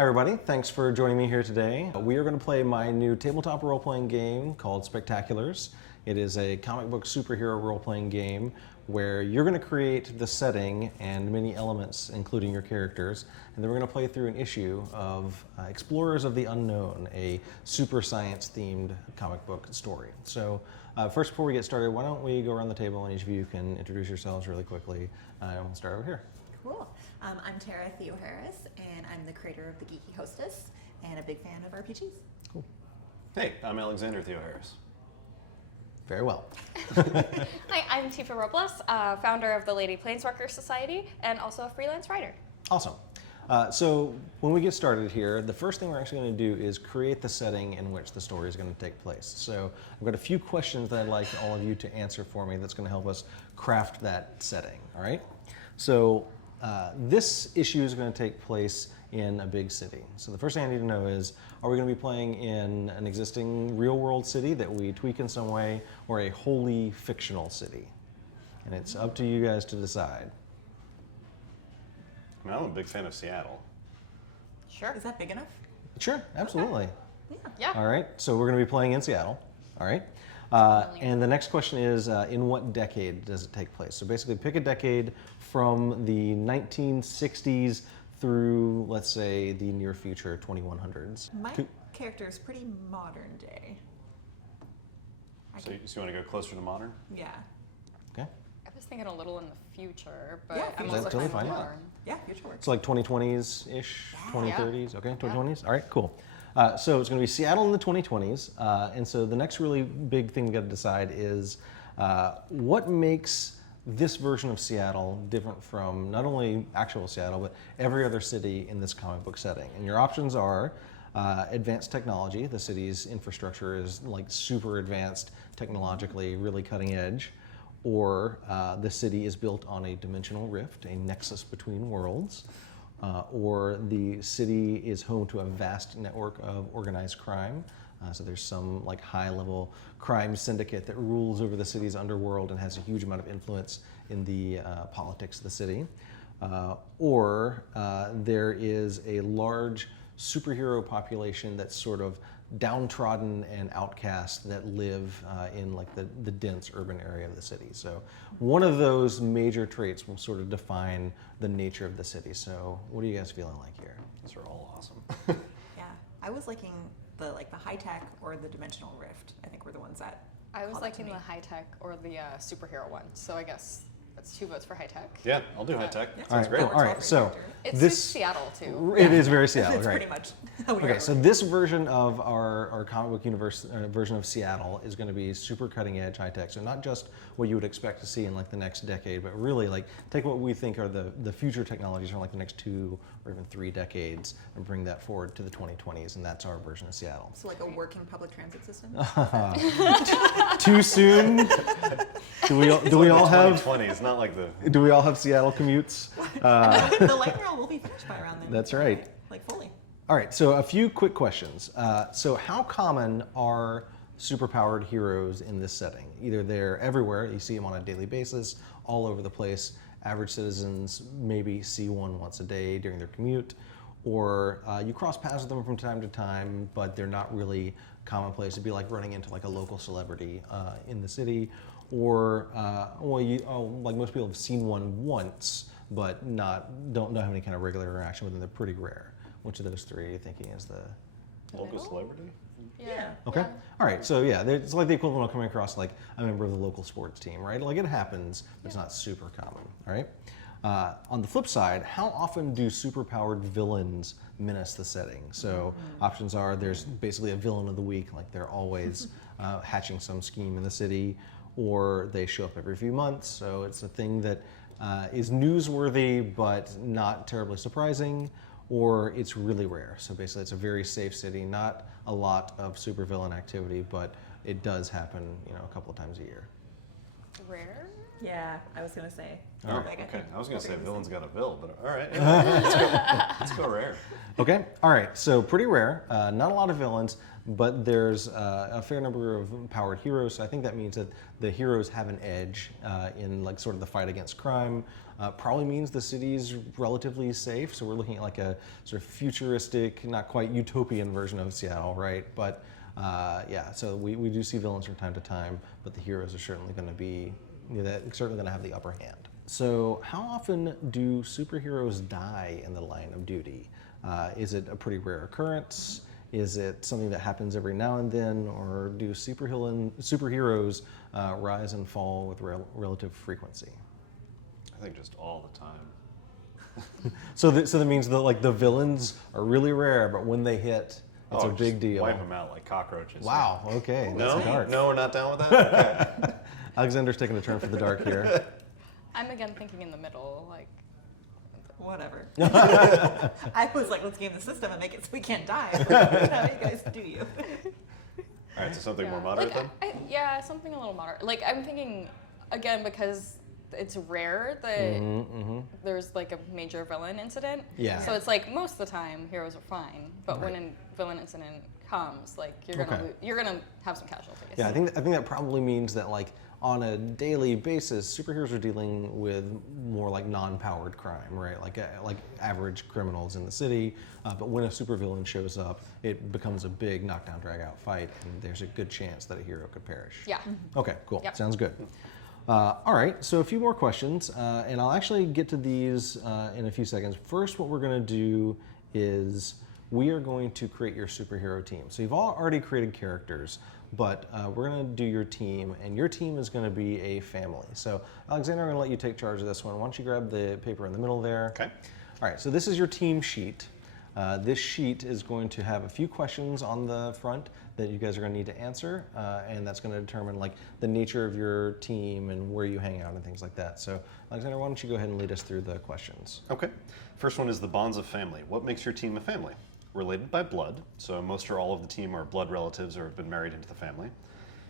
Hi everybody, thanks for joining me here today. We are going to play my new tabletop role-playing game called Spectaculars. It is a comic book superhero role-playing game where you're going to create the setting and many elements, including your characters, and then we're going to play through an issue of Explorers of the Unknown, a super science-themed comic book story. So first, before we get started, why don't we go around the table and each of you can introduce yourselves really quickly, and we'll start over here. Cool. I'm Tara Theoharis, and I'm the creator of The Geeky Hostess, and a big fan of RPGs. Cool. Hey, I'm Alexander Theoharis. Very well. Hi, I'm Tifa Robles, founder of the Lady Planeswalker Society, and also a freelance writer. Awesome. So when we get started here, the first thing we're actually going to do is create the setting in which the story is going to take place. So I've got a few questions that I'd like all of you to answer for me that's going to help us craft that setting, all right? So this issue is going to take place in a big city. So the first thing I need to know is, are we going to be playing in an existing real-world city that we tweak in some way, or a wholly fictional city? And it's up to you guys to decide. I mean, I'm a big fan of Seattle. Sure. Is that big enough? Sure, absolutely. Yeah. All right, so we're going to be playing in Seattle. All right. And the next question is, in what decade does it take place? So basically pick a decade from the 1960s through, let's say, the near future 2100s. My character is pretty modern day. So you want to go closer to modern? Yeah. Okay. I was thinking a little in the future, but Yeah, I'm future. also Totally kind of fine. modern. Yeah, future works. So like 2020s-ish, Yeah. 2030s, okay, 2020s? All right, cool. So it's going to be Seattle in the 2020s, and so the next really big thing we got to decide is what makes this version of Seattle different from not only actual Seattle, but every other city in this comic book setting. And your options are advanced technology. The city's infrastructure is like super advanced technologically, really cutting edge. Or the city is built on a dimensional rift, a nexus between worlds. Or the city is home to a vast network of organized crime. So there's some like high-level crime syndicate that rules over the city's underworld and has a huge amount of influence in the politics of the city. Or there is a large superhero population that's sort of downtrodden and outcast that live in like the dense urban area of the city. So one of those major traits will sort of define the nature of the city. So what are you guys feeling like here? These are all awesome. Yeah. I was liking the high tech or the dimensional rift. I think were the ones that I was called out to liking me. the high tech or the superhero one, so I guess that's 2 votes for high tech. Yeah, I'll do high tech. Yeah. Sounds All great. right, all right. So It this suits Seattle too. it is very Seattle, It's right? pretty much how we Okay, are. so this version of our comic book universe version of Seattle is going to be super cutting edge, high tech. So not just what you would expect to see in like the next decade, but really like take what we think are the future technologies from like the next 2 or even 3 decades and bring that forward to the 2020s, and that's our version of Seattle. So like a working public transit system. Too soon? Do we all have 2020s, not like the. do we all have Seattle commutes? The light rail will be finished by around then. That's right. Like fully. All right, so a few quick questions. So how common are superpowered heroes in this setting? Either they're everywhere, you see them on a daily basis, all over the place. Average citizens maybe see one once a day during their commute, or you cross paths with them from time to time, but they're not really commonplace. It'd be like running into like a local celebrity in the city, or like most people have seen one once, but don't have any kind of regular interaction with them. They're pretty rare. Which of those 3 are you thinking is the Local celebrity? Yeah. okay? All right, so yeah, it's like the equivalent of coming across like a member of the local sports team, right? Like it happens, but it's not super common, all right? On the flip side, how often do superpowered villains menace the setting? So options are there's basically a villain of the week, like they're always hatching some scheme in the city, or they show up every few months, so it's a thing that is newsworthy but not terribly surprising, or it's really rare. So basically it's a very safe city, not a lot of supervillain activity, but it does happen, a couple of times a year. Rare? Yeah, I was gonna say. Oh, Rebecca. okay. I was going to say Okay. villain's got a vil, but all right. Yeah, let's go rare. Okay, all right, so pretty rare. Not a lot of villains, but there's a fair number of powered heroes. So I think that means that the heroes have an edge in like sort of the fight against crime. Probably means the city's relatively safe. So we're looking at like a sort of futuristic, not quite utopian version of Seattle, right? But yeah, so we do see villains from time to time, but the heroes are certainly going to be, certainly going to have the upper hand. So how often do superheroes die in the line of duty? Is it a pretty rare occurrence? Is it something that happens every now and then, or do superheroes rise and fall with relative frequency? I think just all the time. So that means that like the villains are really rare, but when they hit, it's a just big deal. Wipe them out like cockroaches. Wow. Okay. No, That's dark. no, we're not down with that. Okay. Alexander's taking a turn for the dark here. I'm again thinking in the middle, like. Whatever. I was like, let's game the system and make it so we can't die. How you guys do you? All right, so something Yeah. more moderate Like, then. yeah, something a little moderate. Like I'm thinking, again, because it's rare that there's like a major villain incident. Yeah. So it's like most of the time heroes are fine, but when a villain incident comes, like you're gonna have some casualties. Yeah, I think that probably means that like on a daily basis, superheroes are dealing with more like non-powered crime, right? Like average criminals in the city. But when a supervillain shows up, it becomes a big knockdown, drag-out fight, and there's a good chance that a hero could perish. Yeah. Okay, cool. Yep. Sounds good. All right, so a few more questions, and I'll actually get to these in a few seconds. First, what we're going to do is we are going to create your superhero team. So you've all already created characters, but we're going to do your team, and your team is going to be a family. So Alexander, I'm going to let you take charge of this one. Why don't you grab the paper in the middle there? Okay. All right, so this is your team sheet. This sheet is going to have a few questions on the front that you guys are going to need to answer, and that's going to determine like the nature of your team and where you hang out and things like that. So Alexander, why don't you go ahead and lead us through the questions? Okay. First one is the bonds of family. What makes your team a family? Related by blood, so most or all of the team are blood relatives or have been married into the family.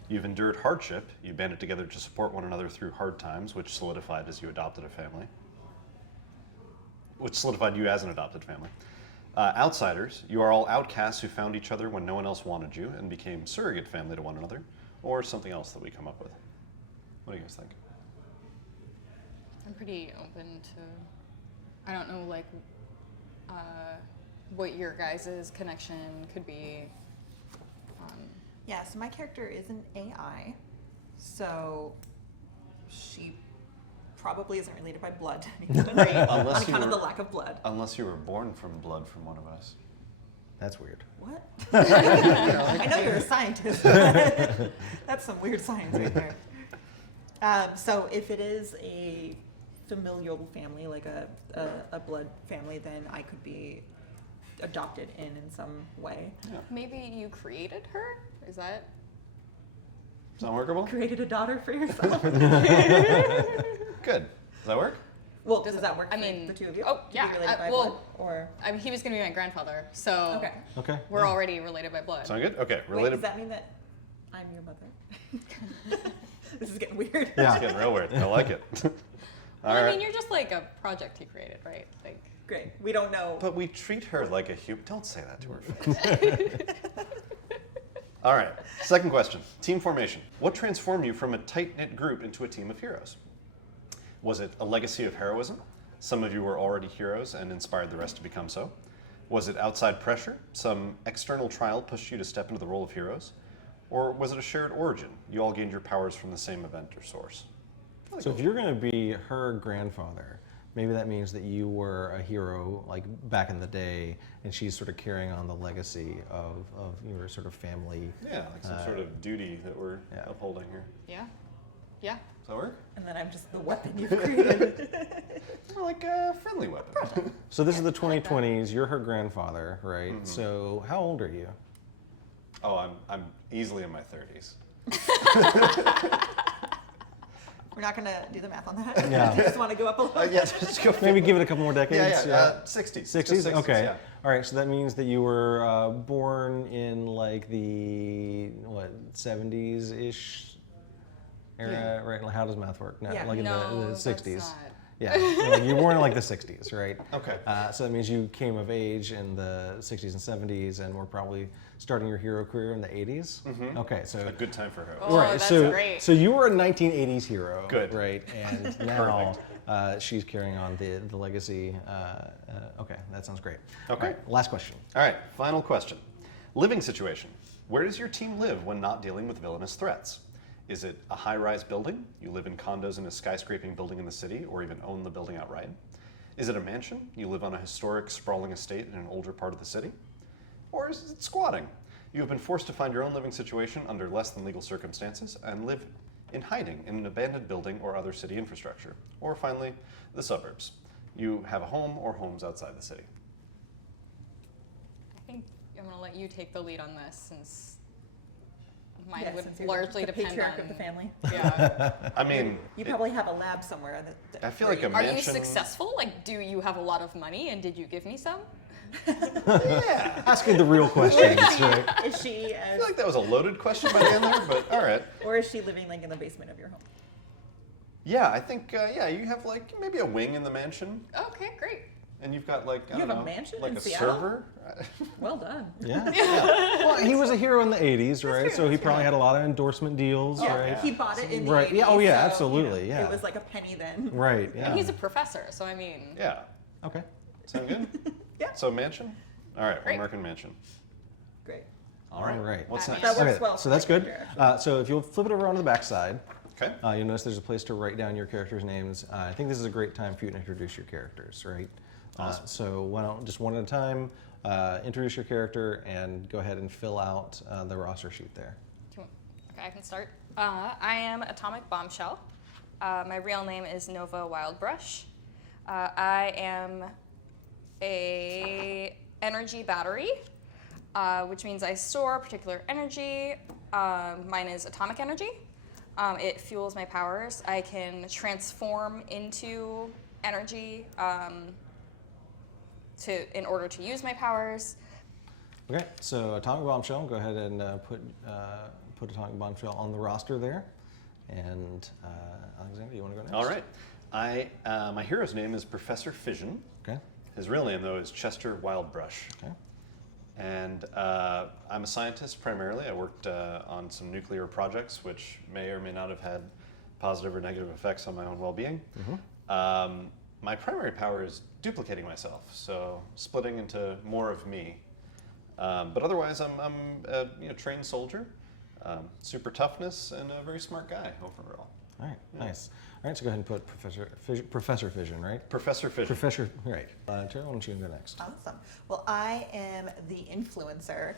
You've endured hardship. You banded together to support one another through hard times, which solidified as you adopted a family. Which solidified you as an adopted family. Outsiders, you are all outcasts who found each other when no one else wanted you and became surrogate family to one another, or something else that we come up with. What do you guys think? I'm pretty open to, I don't know, like, what your guys' connection could be. Yeah, so my character is an AI, so she probably isn't related by blood to anyone, right? Unless On you account of were- the lack of blood. Unless you were born from blood from one of us. That's weird. What? I know you're a scientist. That's some weird science right there. So if it is a familial family, like a blood family, then I could be adopted in some way. Yeah. Maybe you created her? Is that? Is that workable? Created a daughter for yourself. Good. Does that work? Well, does that work I for mean, the two of you? oh, To be yeah, related by well- blood, or I mean, he was going to be my grandfather, so okay. Okay. we're yeah. already related by blood. Sound good? Okay. Wait, Related. does that mean that I'm your mother? This is getting weird. Yeah. It's getting real weird. I like it. All Well, I right. mean, you're just like a project he created, right? Like, Great. We don't know. But we treat her like a human. Don't say that to her face. All right. Second question. Team formation. What transformed you from a tight-knit group into a team of heroes? Was it a legacy of heroism? Some of you were already heroes and inspired the rest to become so. Was it outside pressure? Some external trial pushed you to step into the role of heroes? Or was it a shared origin? You all gained your powers from the same event or source. So if you're going to be her grandfather, maybe that means that you were a hero like back in the day, and she's sort of carrying on the legacy of your sort of family. Yeah, like some sort of duty that we're yeah. upholding here. yeah. Yeah. Does that work? And then I'm just the weapon you've created. Or like a friendly weapon. So this is the 2020s. You're her grandfather, right? So how old are you? Oh, I'm easily in my 30s. We're not gonna do the math on that. Yeah. You just want to go up a little. Yeah, just go. Maybe give it a couple more decades. Yeah. 60s. 60s? Okay. Yeah. All right, so that means that you were born in like the, 70s-ish era, right? Like, how does math work? No, Yeah. like in No, the that's 60s. not. Yeah, like you were born in like the 60s, right? Okay. So that means you came of age in the 60s and 70s, and were probably starting your hero career in the 80s. Okay, so A good time for heroes. Oh, right, that's so great. so you were a 1980s hero, Good. right? And now she's carrying on the legacy. Okay, that sounds great. Okay. All right, last question. All right, final question. Living situation. Where does your team live when not dealing with villainous threats? Is it a high-rise building? You live in condos in a skyscraping building in the city, or even own the building outright? Is it a mansion? You live on a historic, sprawling estate in an older part of the city? Or is it squatting? You have been forced to find your own living situation under less than legal circumstances and live in hiding in an abandoned building or other city infrastructure. Or finally, the suburbs. You have a home or homes outside the city. I think I'm gonna let you take the lead on this since mine Yeah, would since you're largely the depend patriarch on of the family. Yeah. I mean, You probably have a lab somewhere. I feel like a Are you mansion. successful? Like, do you have a lot of money, and did you give me some? Yeah. Asking the real questions, right? Is she, I feel like that was a loaded question by the end there, but all right. or is she living like in the basement of your home? Yeah, I think, you have like maybe a wing in the mansion, Okay, great. and you've got like, I You don't have a know, mansion like in a Seattle? server. Well done. Yeah. Well, he was a hero in the 80s, right? true, So he that's probably true. had a lot of endorsement deals, Yeah, right? he bought it in the Right, 80s, yeah, oh, yeah, so, absolutely, yeah. It was like a penny then. Right, yeah. And he's a professor, so I mean, Yeah. Okay. Sound good? Yeah. So mansion? All right, Great. American mansion. Great. All right. All right. What's That next? That works Okay, well. so for that's my good. character, So if you'll flip it over onto the back side, Okay. you'll notice there's a place to write down your characters' names. I think this is a great time for you to introduce your characters, right? Awesome. So why don't just one at a time, introduce your character and go ahead and fill out the roster sheet there. okay, I can start. I am Atomic Bombshell. My real name is Nova Wildbrush. I am a energy battery, which means I store particular energy. Mine is atomic energy. It fuels my powers. I can transform into energy in order to use my powers. Okay, so Atomic Bombshell, go ahead and put Atomic Bombshell on the roster there. And Alexander, you want to go next? All right. My hero's name is Professor Fission. Okay. His real name, though, is Chester Wildbrush. Okay. And I'm a scientist primarily. I worked on some nuclear projects, which may or may not have had positive or negative effects on my own well-being. My primary power is duplicating myself, so splitting into more of me. But otherwise, I'm a trained soldier, super toughness, and a very smart guy overall. All right, nice. All right, so go ahead and put Professor Fission, right? Professor Fission. Professor, right. Terry, why don't you go next? Awesome. Well, I am the influencer.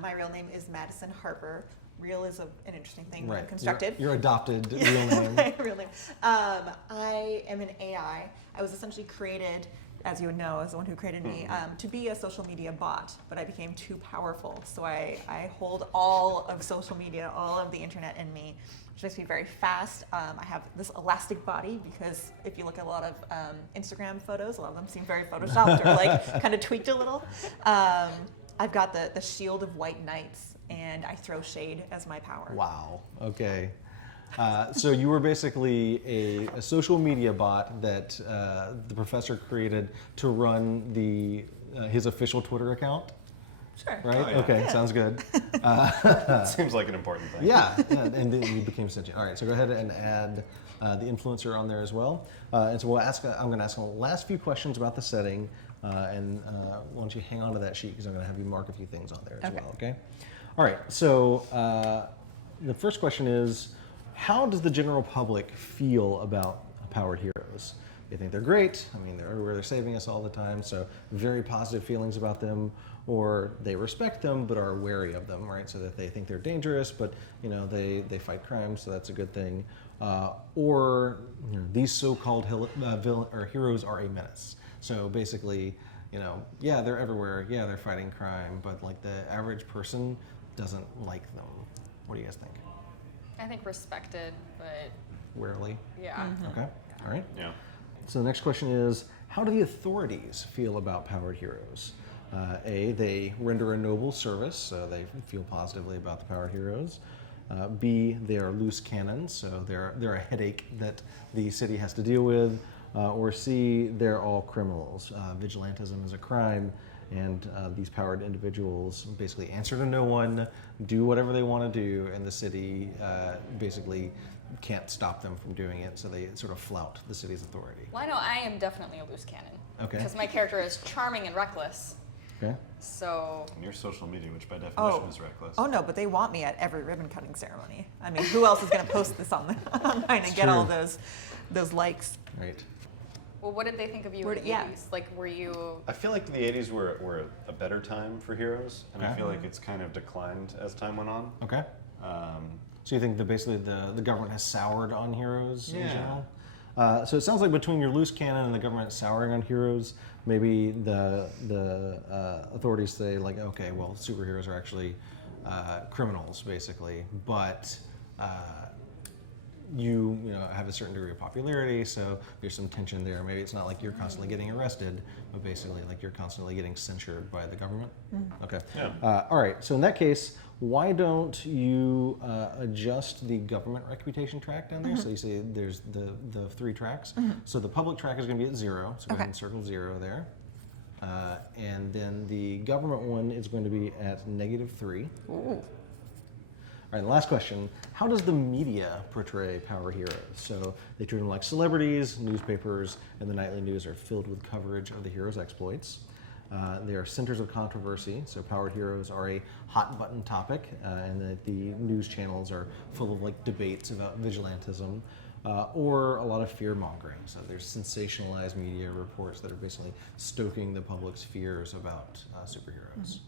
My real name is Madison Harper. Real is an interesting thing when constructed. Your adopted real name. My real name. I am an AI. I was essentially created, as you would know, as the one who created me, to be a social media bot, but I became too powerful. So I hold all of social media, all of the internet in me, which makes me very fast. I have this elastic body because if you look at a lot of Instagram photos, a lot of them seem very photoshopped or like kind of tweaked a little. I've got the shield of white knights, and I throw shade as my power. Wow, okay. So you were basically a social media bot that the professor created to run his official Twitter account, Sure. right? Oh, yeah. Okay, sounge good. Seems like an important thing. Yeah, and then you became sentient. All right, so go ahead and add the influencer on there as well. And so I'm going to ask the last few questions about the setting, and why don't you hang on to that sheet because I'm going to have you mark a few things on there as Okay. well, okay? All right, so the first question is, how does the general public feel about powered heroes? They think they're great. I mean, they're everywhere. They're saving us all the time. So very positive feelings about them, or they respect them but are wary of them, right? So that they think they're dangerous, but they fight crime, so that's a good thing. Or these so-called heroes are a menace. So basically, yeah, they're everywhere. Yeah, they're fighting crime, but like the average person doesn't like them. What do you guys think? I think respected, but Warily. yeah. Okay. All right. Yeah. So the next question is, how do the authorities feel about powered heroes? They render a noble service, so they feel positively about the powered heroes. B, they are loose cannons, so they're a headache that the city has to deal with. Or C, they're all criminals. Vigilantism is a crime, and these powered individuals basically answer to no one, do whatever they want to do, and the city basically can't stop them from doing it, so they sort of flout the city's authority. Well, I know I am definitely a loose cannon. Okay. Because my character is charming and reckless. Okay. So. And your social media, which by definition is reckless. Oh no, but they want me at every ribbon cutting ceremony. I mean, who else is going to post this online and get all those likes? Right. Well, what did they think of you Where in the did- yeah. 80s? Like, were you... I feel like the 80s were a better time for heroes, and I Okay. feel like it's kind of declined as time went on. Okay. So you think that basically the government has soured on heroes in Yeah. general? So it sounds like between your loose cannon and the government souring on heroes, maybe the authorities say like, okay, well, superheroes are actually criminals basically, but you know have a certain degree of popularity, so there's some tension there. Maybe it's not like you're constantly getting arrested, but basically like you're constantly getting censured by the government. Okay. Yeah. All right. So in that case, why don't you adjust the government reputation track down there? So you see there's the 3 tracks. So the public track is going to be at 0. So go ahead and circle 0 there. And then the government one is going to be at -3. Ooh. All right, the last question. How does the media portray power heroes? So they treat them like celebrities, newspapers, and the nightly news are filled with coverage of the heroes' exploits. They are centers of controversy, so powered heroes are a hot button topic, and that the news channels are full of like debates about vigilantism, or a lot of fear mongering. So there's sensationalized media reports that are basically stoking the public's fears about superheroes.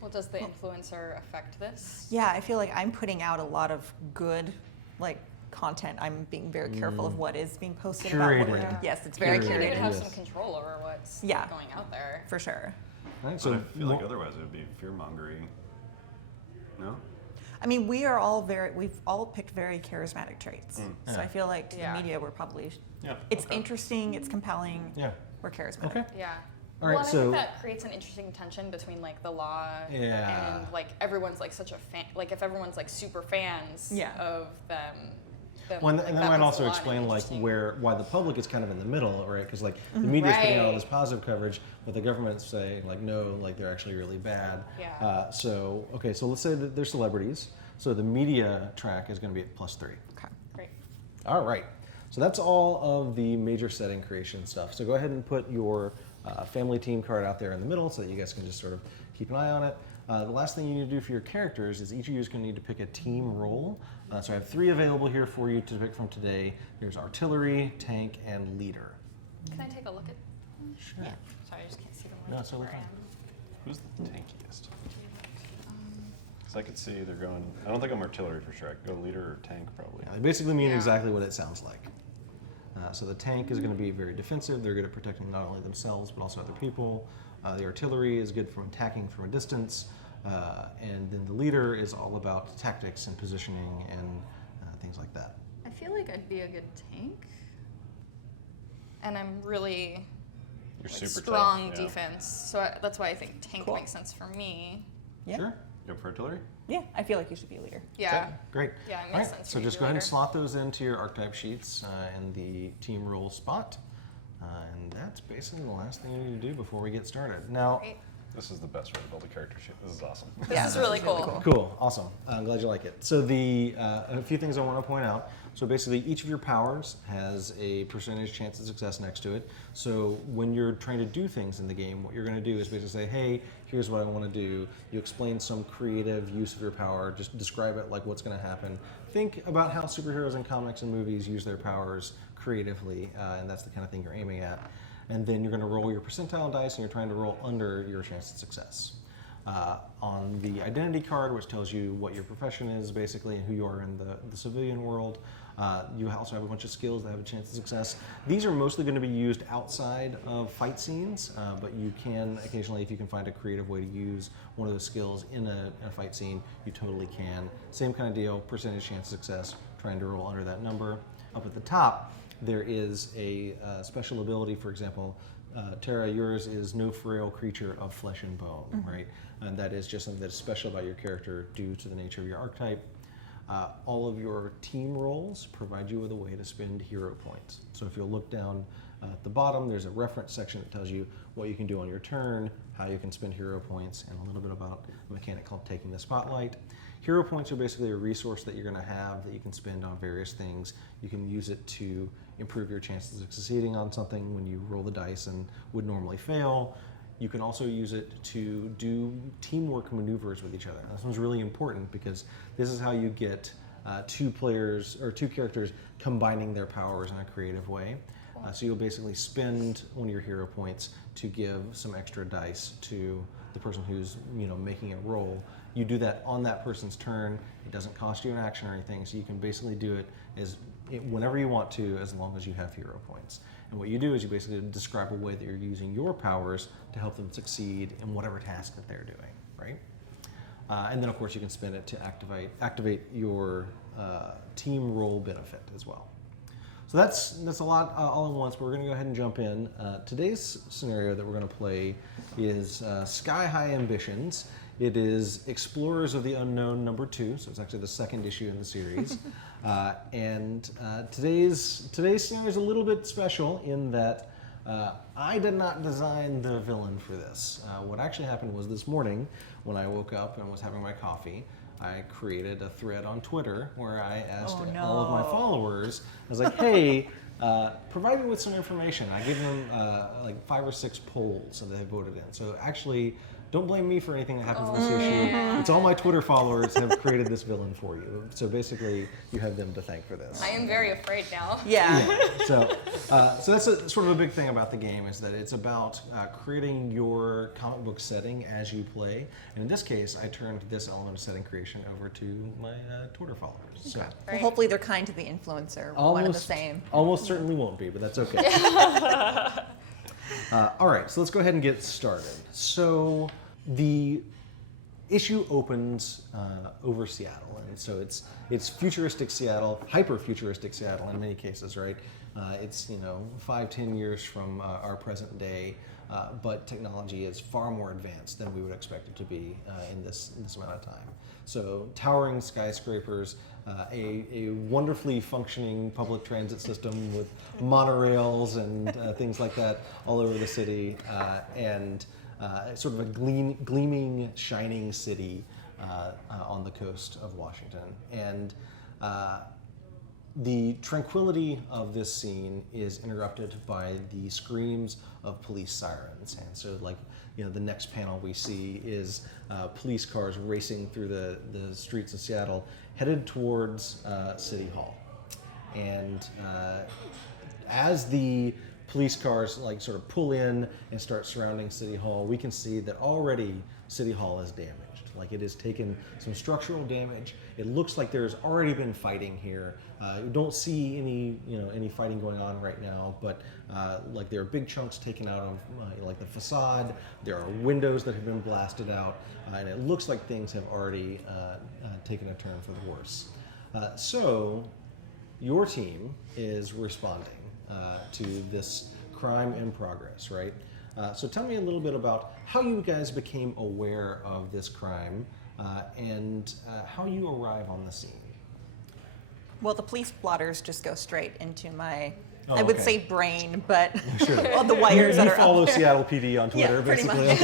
Well, does the influencer affect this? Yeah, I feel like I'm putting out a lot of good, like, content. I'm being very careful of what is being posted about what we're Curated. doing. Yes, it's very Curated. You would curated, have Yes. some control over what's Yeah. going out there. for sure. All right, But so I feel like otherwise it would be fear-mongering. No? I mean, we've all picked very charismatic traits. So Yeah. I feel like to Yeah. the media, we're probably, Yeah. it's okay. interesting, it's compelling, yeah. we're charismatic. Okay. Yeah. All Well, right, and I so- think that creates an interesting tension between like the law Yeah. and like everyone's like such a fan. Like if everyone's like super fans Yeah. of them. Then, Well, like, and that that might puts also a lot in explain like interesting- why the public is kind of in the middle, right? Because like the media is putting out all Right. this positive coverage, but the government's saying like no, like they're actually really bad. Yeah. So okay, so let's say that they're celebrities. So the media track is going to be at +3. Okay. Great. All right. So that's all of the major setting creation stuff. So go ahead and put your family team card out there in the middle so that you guys can just sort of keep an eye on it. The last thing you need to do for your characters is each of you is going to need to pick a team role. So I have 3 available here for you to pick from today. There's artillery, tank, and leader. Can I take a look at? Sure. Yeah. Sorry, I just can't see them. No, it's totally where I fine. am. Who's the tankiest? Because I could see they're going. I don't think I'm artillery for sure. I could go leader or tank probably. They basically mean Yeah. exactly what it sounds like. So the tank is going to be very defensive. They're good at protecting not only themselves but also other people. The artillery is good from attacking from a distance. And then the leader is all about tactics and positioning and things like that. I feel like I'd be a good tank. And I'm really You're like, super strong tough. Yeah. defense, so that's why I think tank Cool. makes sense for me. Yeah. Sure. You up for artillery? Yeah, I feel like you should be a leader. Yeah. Okay, great. Yeah, it All makes right, sense so for me just to go ahead and leader. slot those into your archetype sheets in the team role spot. And that's basically the last thing you need to do before we get started. Now, Great. This is the best way to build a character sheet. This is awesome. This Yeah, is this really is really cool. cool. cool, awesome. I'm glad you like it. So a few things I want to point out. So basically, each of your powers has a percentage chance of success next to it. So when you're trying to do things in the game, what you're going to do is basically say, hey, here's what I want to do. You explain some creative use of your power. Just describe it like what's going to happen. Think about how superheroes in comics and movies use their powers creatively, and that's the kind of thing you're aiming at. And then you're going to roll your percentile dice, and you're trying to roll under your chance of success. On the identity card, which tells you what your profession is basically and who you are in the civilian world, you also have a bunch of skills that have a chance of success. These are mostly going to be used outside of fight scenes, but you can occasionally, if you can find a creative way to use one of those skills in a fight scene, you totally can. Same kind of deal, percentage chance of success, trying to roll under that number. Up at the top, there is a special ability, for example, Tara, yours is no frail creature of flesh and bone, right? And that is just something that's special about your character due to the nature of your archetype. All of your team roles provide you with a way to spend hero points. So if you'll look down at the bottom, there's a reference section that tells you what you can do on your turn, how you can spend hero points, and a little bit about a mechanic called taking the spotlight. Hero points are basically a resource that you're going to have that you can spend on various things. You can use it to improve your chances of succeeding on something when you roll the dice and would normally fail. You can also use it to do teamwork maneuvers with each other. This one's really important because this is how you get two characters combining their powers in a creative way. So you'll basically spend one of your hero points to give some extra dice to the person who's making a roll. You do that on that person's turn. It doesn't cost you an action or anything, so you can basically do it whenever you want to, as long as you have hero points. And what you do is you basically describe a way that you're using your powers to help them succeed in whatever task that they're doing, right? And then of course you can spend it to activate your team role benefit as well. So that's a lot all at once, but we're going to go ahead and jump in. Today's scenario that we're going to play is Sky High Ambitions. It is Explorers of the Unknown #2, so it's actually the second issue in the series. And today's scenario is a little bit special in that I did not design the villain for this. What actually happened was this morning when I woke up and was having my coffee, I created a thread on Twitter where I asked all of my followers, I was like, hey, provide me with some information. I gave them like 5 or 6 polls that they voted in. So actually, don't blame me for anything that happens in this issue. It's all my Twitter followers have created this villain for you. So basically, you have them to thank for this. I am very afraid now. Yeah. So that's sort of a big thing about the game is that it's about creating your comic book setting as you play. And in this case, I turned this element of setting creation over to my Twitter followers. So Well, hopefully they're kind to the influencer. One and the same. Almost certainly won't be, but that's okay. All right, so let's go ahead and get started. So the issue opens over Seattle, and so it's futuristic Seattle, hyper-futuristic Seattle in many cases, right? It's 5-10 years from our present day, but technology is far more advanced than we would expect it to be in this amount of time. So towering skyscrapers, a wonderfully functioning public transit system with monorails and things like that all over the city, and sort of a gleaming, shining city on the coast of Washington. And the tranquility of this scene is interrupted by the screams of police sirens. And so, the next panel we see is police cars racing through the streets of Seattle, headed towards City Hall. And as the police cars sort of pull in and start surrounding City Hall, we can see that already City Hall is damaged. It has taken some structural damage. It looks like there's already been fighting here. You don't see any fighting going on right now, but there are big chunks taken out of the facade. There are windows that have been blasted out, and it looks like things have already taken a turn for the worse. So your team is responding to this crime in progress, right? So tell me a little bit about how you guys became aware of this crime and how you arrive on the scene. Well, the police blotters just go straight into my, Oh, I would okay. say brain, but Sure. all the wires that You are follow up there. Seattle PD on Twitter, Yeah, pretty basically. much.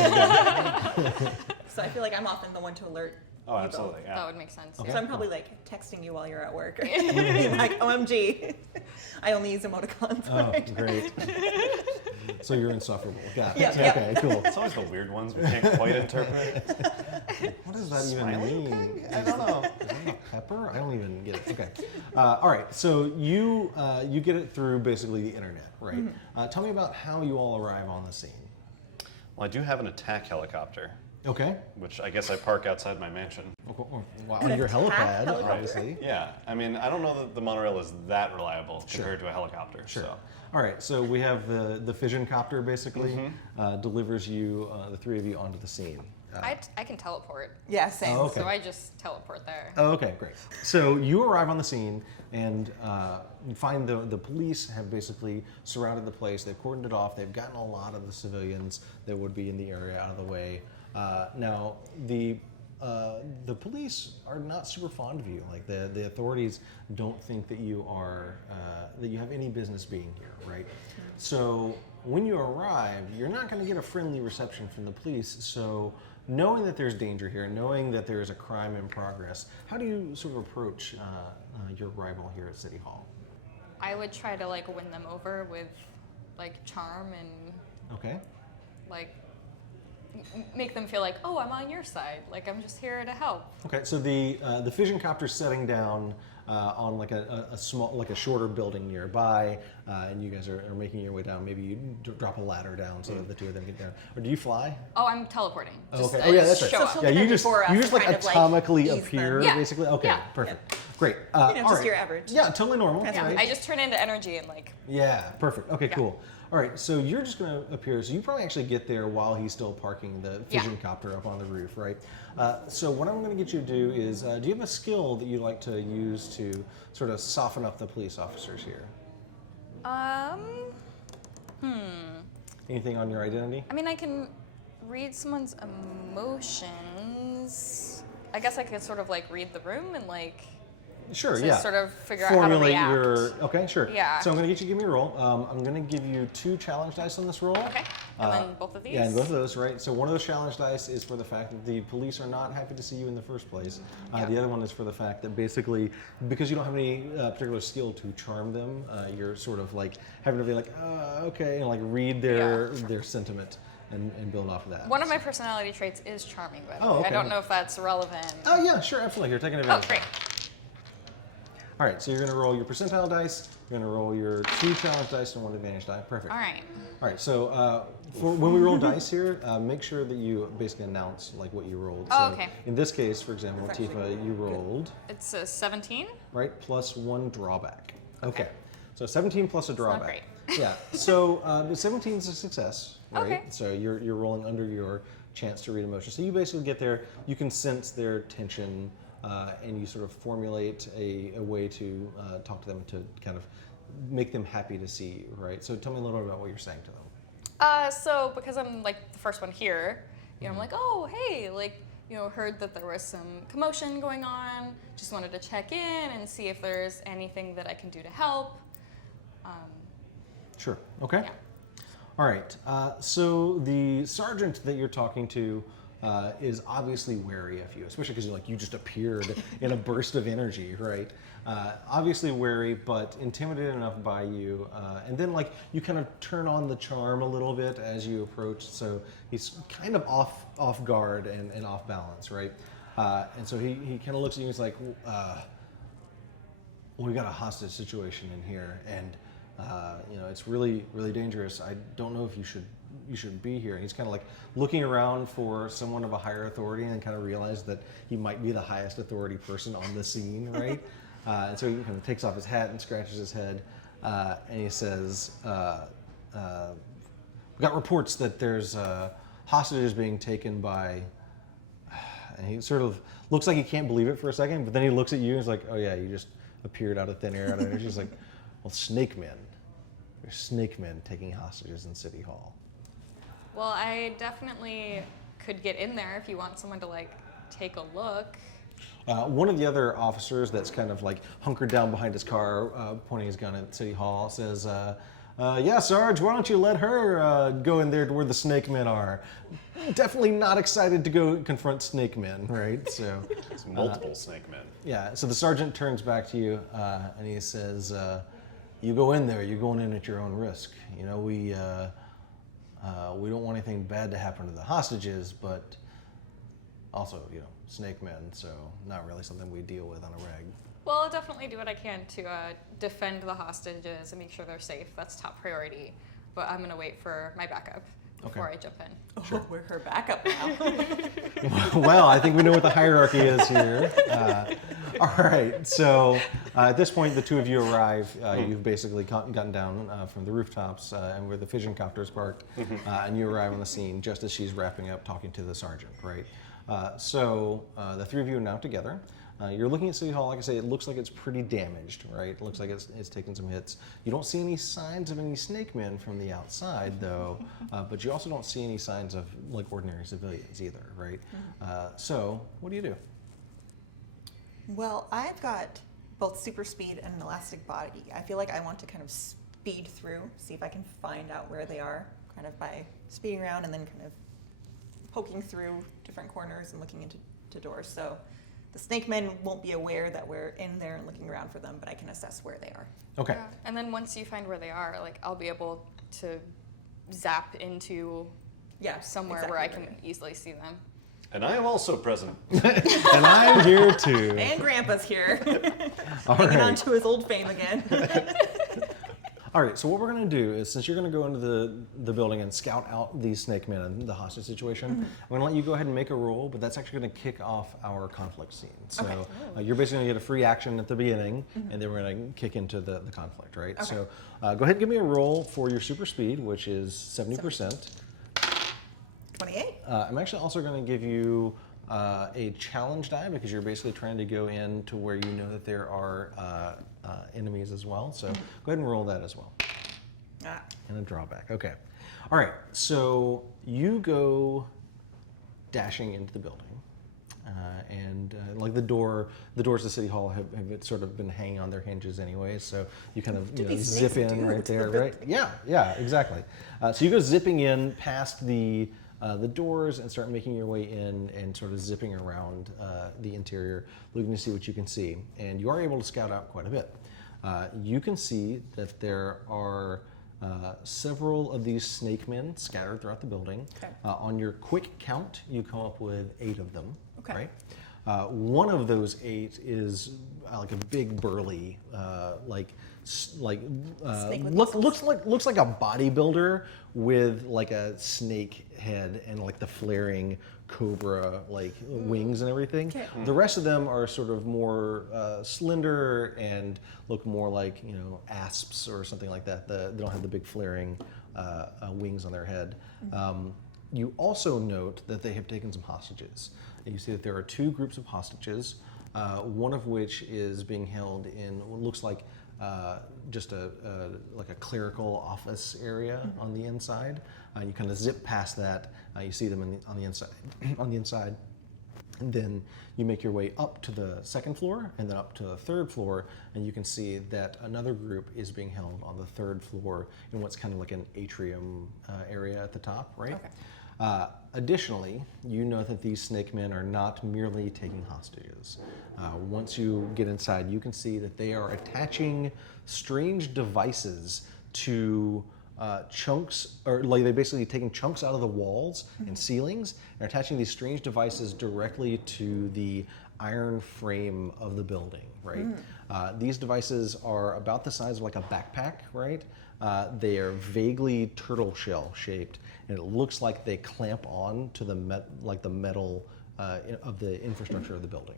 Okay, good. So I feel like I'm often the one to alert. Oh, absolutely. That Yeah. would make sense. Okay. So I'm probably texting you while you're at work, or being like, OMG. I only use emoticons. Oh, right? great. So you're insufferable. Got it. Yep, yep. Okay, cool. It's always the weird ones we can't quite interpret. What does that even Smiley mean? I don't know. Is that a pepper? I don't even get it. Okay. All right. So you get it through basically the internet, right? Mm-hmm. Tell me about how you all arrive on the scene. Well, I do have an attack helicopter, Okay. which I guess I park outside my mansion. On your helipad, helicopter? obviously. Yeah, I mean, I don't know that the monorail is that reliable compared to a helicopter. Sure. So. All right. So we have the fission copter basically delivers you, the three of you, onto the scene. I can teleport, Yeah, same. Oh, okay. so I just teleport there. Oh, okay, great. So you arrive on the scene and you find the police have basically surrounded the place. They've cordoned it off. They've gotten a lot of the civilians that would be in the area out of the way. Now, the the police are not super fond of you. Like the authorities don't think that you are that you have any business being here, right? So when you arrive, you're not going to get a friendly reception from the police. So knowing that there's danger here, knowing that there is a crime in progress, how do you sort of approach your arrival here at City Hall? I would try to like win them over with like charm and Okay. like make them feel like, oh, I'm on your side. Like I'm just here to help. Okay, so the fission copter's setting down on like a small, like a shorter building nearby, and you guys are making your way down. Maybe you drop a ladder down so that the two of them get down. Or do you fly? Oh, I'm teleporting. Just, Okay. I Oh yeah, just that's show right. up. she'll Yeah, be you there just before us you to just like kind of, like, atomically ease them. appear, Yeah. basically. Okay, Yeah. perfect. Great. Just all right. your average. Yeah, totally normal. That's right? I just turn into energy and like Yeah, perfect. Okay, Yeah. cool. All right, so you're just going to appear. So you probably actually get there while he's still parking the fission copter up on the roof, right? So what I'm going to get you to do is, do you have a skill that you'd like to use to sort of soften up the police officers here? Anything on your identity? I mean, I can read someone's emotions. I guess I could sort of like read the room and like Sure, to yeah. sort of figure out how to Formulate react. your. Okay, sure. Yeah. So I'm going to get you to give me a roll. I'm going to give you 2 challenge dice on this roll. Okay. And then both of these? Yeah, and both of those, right? So one of those challenge dice is for the fact that the police are not happy to see you in the first place. Yeah. The other one is for the fact that basically, because you don't have any particular skill to charm them, you're sort of like having to be like, okay, and like read their sentiment and build off of that. One of my personality traits is charming, by the Oh, way. okay. I don't know if that's relevant. Oh yeah, sure, absolutely. You're taking Oh, advantage. great. All right, so you're going to roll your percentile dice. You're going to roll your 2 challenge dice and 1 advantage die. Perfect. All right. All right, so for when we roll dice here, make sure that you basically announce like what you rolled. Oh, So okay. In this case, for example, Tifa, you rolled, It's a 17. right, plus 1 drawback. Okay. So 17 plus a not drawback. great. Yeah. So the 17 is a success, right? Okay. So you're rolling under your chance to read emotion. So you basically get there, you can sense their tension, and you sort of formulate a way to talk to them to kind of make them happy to see you, right? So tell me a little bit about what you're saying to them. So because I'm like the first one here, you know, I'm like, oh, hey, like, you know, heard that there was some commotion going on. Just wanted to check in and see if there's anything that I can do to help. Sure. Okay. Yeah. All right. So the sergeant that you're talking to is obviously wary of you, especially because you just appeared in a burst of energy, right? Obviously wary, but intimidated enough by you, and then like you kind of turn on the charm a little bit as you approach. So he's kind of off guard and off balance, right? And so he kind of looks at you and he's like, we got a hostage situation in here, and you know, it's really, really dangerous. I don't know if you should be here. And he's kind of like looking around for someone of a higher authority and kind of realized that he might be the highest authority person on the scene, right? And so he kind of takes off his hat and scratches his head, and he says, we got reports that there's hostages being taken by, and he sort of looks like he can't believe it for a second, but then he looks at you and he's like, oh yeah, you just appeared out of thin air, out of energy. He's like, well, snake men. There's snake men taking hostages in City Hall. Well, I definitely could get in there if you want someone to like take a look. One of the other officers that's kind of like hunkered down behind his car, pointing his gun at City Hall, says, yeah, Sarge, why don't you let her go in there to where the snake men are? Definitely not excited to go confront snake men, right? So, It's multiple snake men. yeah, so the sergeant turns back to you and he says, you go in there, you're going in at your own risk. You know, we don't want anything bad to happen to the hostages, but also, you know, snake men, so not really something we deal with on a reg. Well, I'll definitely do what I can to defend the hostages and make sure they're safe. That's top priority. But I'm gonna wait for my backup before I jump in. Oh, we're her backup now. Well, I think we know what the hierarchy is here. All right, so at this point, the two of you arrive. You've basically gotten down from the rooftops and where the fission copter is parked, and you arrive on the scene just as she's wrapping up talking to the sergeant, right? So the three of you are now together. You're looking at City Hall, like I say, it looks like it's pretty damaged, right? It looks like it's taken some hits. You don't see any signs of any snake men from the outside, though, but you also don't see any signs of like ordinary civilians either, right? So what do you do? Well, I've got both super speed and an elastic body. I feel like I want to kind of speed through, see if I can find out where they are, kind of by speeding around and then kind of poking through different corners and looking into doors. So the snake men won't be aware that we're in there and looking around for them, but I can assess where they are. Okay. Yeah. And then once you find where they are, like I'll be able to zap into somewhere where I can easily see them. And I am also present. And I'm here too. And Grandpa's here, All hanging on right. to his old fame again. All right, so what we're going to do is, since you're going to go into the building and scout out these snake men and the hostage situation, I'm going to let you go ahead and make a roll, but that's actually going to kick off our conflict scene. So you're basically going to get a free action at the beginning, and then we're going to kick into the conflict, right? Okay. So go ahead and give me a roll for your super speed, which is 70%. 28. I'm actually also going to give you a challenge die because you're basically trying to go in to where you know that there are enemies as well. So go ahead and roll that as well. And a drawback. Okay. All right. So you go dashing into the building. And like the doors to City Hall have sort of been hanging on their hinges anyway, so you kind of these zip snakes in do right to there, the right? Yeah, exactly. So you go zipping in past the doors and start making your way in and sort of zipping around the interior, looking to see what you can see. And you are able to scout out quite a bit. You can see that there are several of these snake men scattered throughout the building. Okay. On your quick count, you come up with 8 of them. Okay. Right? One of those 8 is like a big burly, Snake with looks like a bodybuilder with like a snake head and like the flaring cobra like wings and everything. Okay. The rest of them are sort of more slender and look more like asps or something like that. They don't have the big flaring wings on their head. You also note that they have taken some hostages. You see that there are 2 groups of hostages, one of which is being held in what looks like just like a clerical office area on the inside. You kind of zip past that. You see them on the inside. On the inside, and then you make your way up to the 2nd floor and then up to the 3rd floor, and you can see that another group is being held on the 3rd floor in what's kind of like an atrium area at the top, right? Okay. Additionally, you know that these snake men are not merely taking hostages. Once you get inside, you can see that they are attaching strange devices to chunks, or like they're basically taking chunks out of the walls and ceilings and attaching these strange devices directly to the iron frame of the building, right? These devices are about the size of like a backpack, right? They are vaguely turtle shell shaped, and it looks like they clamp on to the metal of the infrastructure of the building.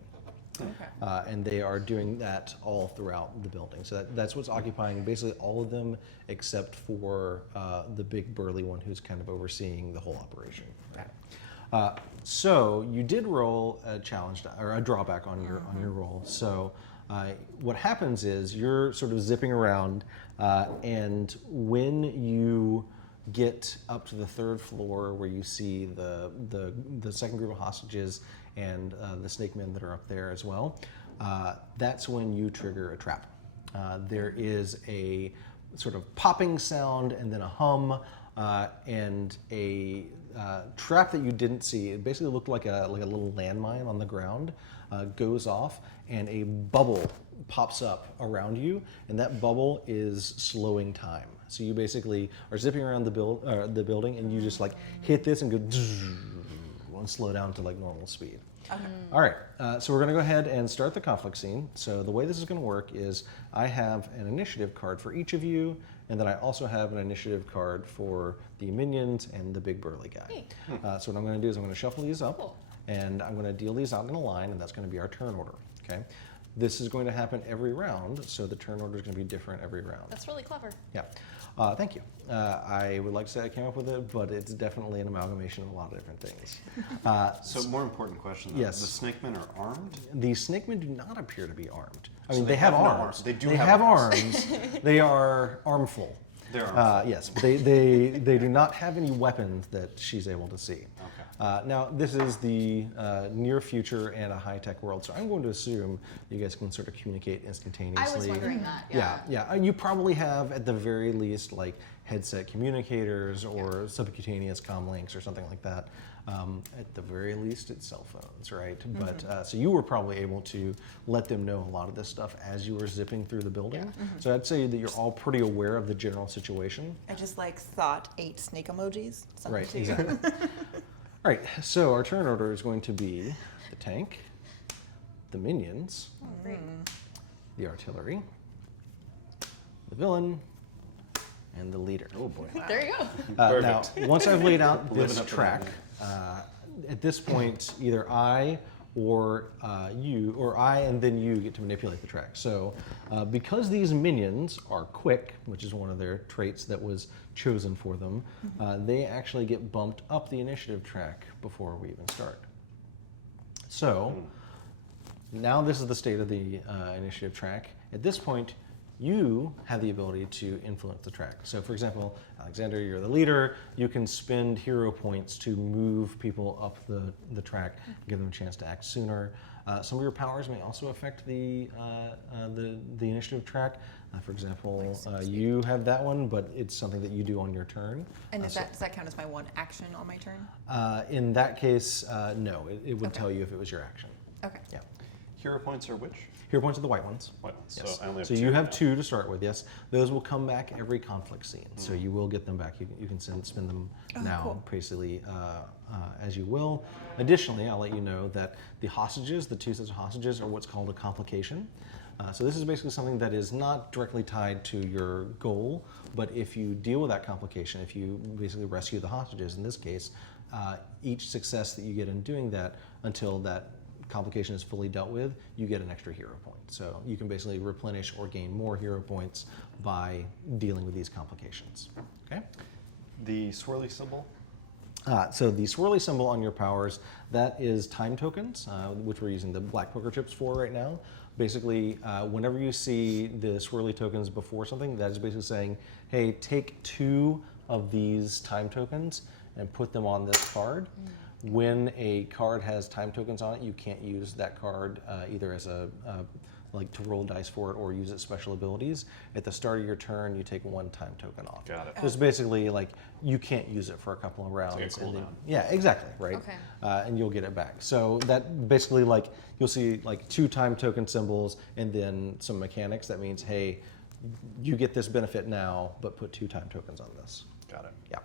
Okay. And they are doing that all throughout the building. So that's what's occupying basically all of them, except for the big burly one who's kind of overseeing the whole operation. So you did roll a challenge or a drawback on your roll. So what happens is you're sort of zipping around, and when you get up to the 3rd floor where you see the 2nd group of hostages and the snake men that are up there as well, that's when you trigger a trap. There is a sort of popping sound and then a hum and a trap that you didn't see. It basically looked like a little landmine on the ground goes off, and a bubble pops up around you, and that bubble is slowing time. So you basically are zipping around the building, and you just like hit this and go and slow down to like normal speed. Okay. All right, so we're going to go ahead and start the conflict scene. So the way this is going to work is I have an initiative card for each of you, and then I also have an initiative card for the minions and the big burly guy. So what I'm going to do is I'm going to shuffle these up, and I'm going to deal these out in a line, and that's going to be our turn order. Okay. This is going to happen every round, so the turn order is going to be different every round. That's really clever. Yeah. Thank you. I would like to say I came up with it, but it's definitely an amalgamation of a lot of different things. So, more important question though. Yes. The snakemen are armed? The snakemen do not appear to be armed. I So mean, they they have have no arms. arms. They do They have have arms. arms. They are armful. They're armed. Yes, but they do not have any weapons that she's able to see. Okay. Now, this is the near future and a high-tech world, so I'm going to assume you guys can sort of communicate instantaneously. I was wondering that. Yeah. You probably have, at the very least, like headset communicators or subcutaneous comm links or something like that. At the very least, it's cell phones, right? But so you were probably able to let them know a lot of this stuff as you were zipping through the building. So I'd say that you're all pretty aware of the general situation. I just like thought 8 snake emojis. Something Right, too. exactly. All right, so our turn order is going to be the tank, the minions, Oh, great. the artillery, the villain, and the leader. Oh boy. There you go. Now, Perfect. once I've laid out Living this up to track, at this point, either I or you, or I and then you get to manipulate the track. So, because these minions are quick, which is one of their traits that was chosen for them, they actually get bumped up the initiative track before we even start. So, now this is the state of the initiative track. At this point, you have the ability to influence the track. So for example, Alexander, you're the leader. You can spend hero points to move people up the track, give them a chance to act sooner. Some of your powers may also affect the initiative track. For example, you have that one, but it's something that you do on your turn. And does that count as my one action on my turn? In that case, no, it would Okay. tell you if it was your action. Okay. Yeah. Hero points are which? Hero points are the white ones. White ones. Yes. So I only have So 2 you have now. 2 to start with, yes. Those will come back every conflict scene. So you will get them back. You can spend them now, cool. basically, as you will. Additionally, I'll let you know that the hostages, the 2 sets of hostages, are what's called a complication. So this is basically something that is not directly tied to your goal, but if you deal with that complication, if you basically rescue the hostages, in this case, each success that you get in doing that until that complication is fully dealt with, you get an extra hero point. So you can basically replenish or gain more hero points by dealing with these complications. Okay? The swirly symbol? So the swirly symbol on your powers, that is time tokens, which we're using the black poker chips for right now. Basically, whenever you see the swirly tokens before something, that is basically saying, hey, take 2 of these time tokens and put them on this card. When a card has time tokens on it, you can't use that card either as like to roll dice for it or use its special abilities. At the start of your turn, you take 1 time token off. Got it. So it's basically like you can't use it for a couple of rounds. It's like a and then- cooldown. yeah, exactly, right? Okay. And you'll get it back. So that basically, like, you'll see like 2 time token symbols and then some mechanics. That means, hey, you get this benefit now, but put 2 time tokens on this. Got it. Yeah.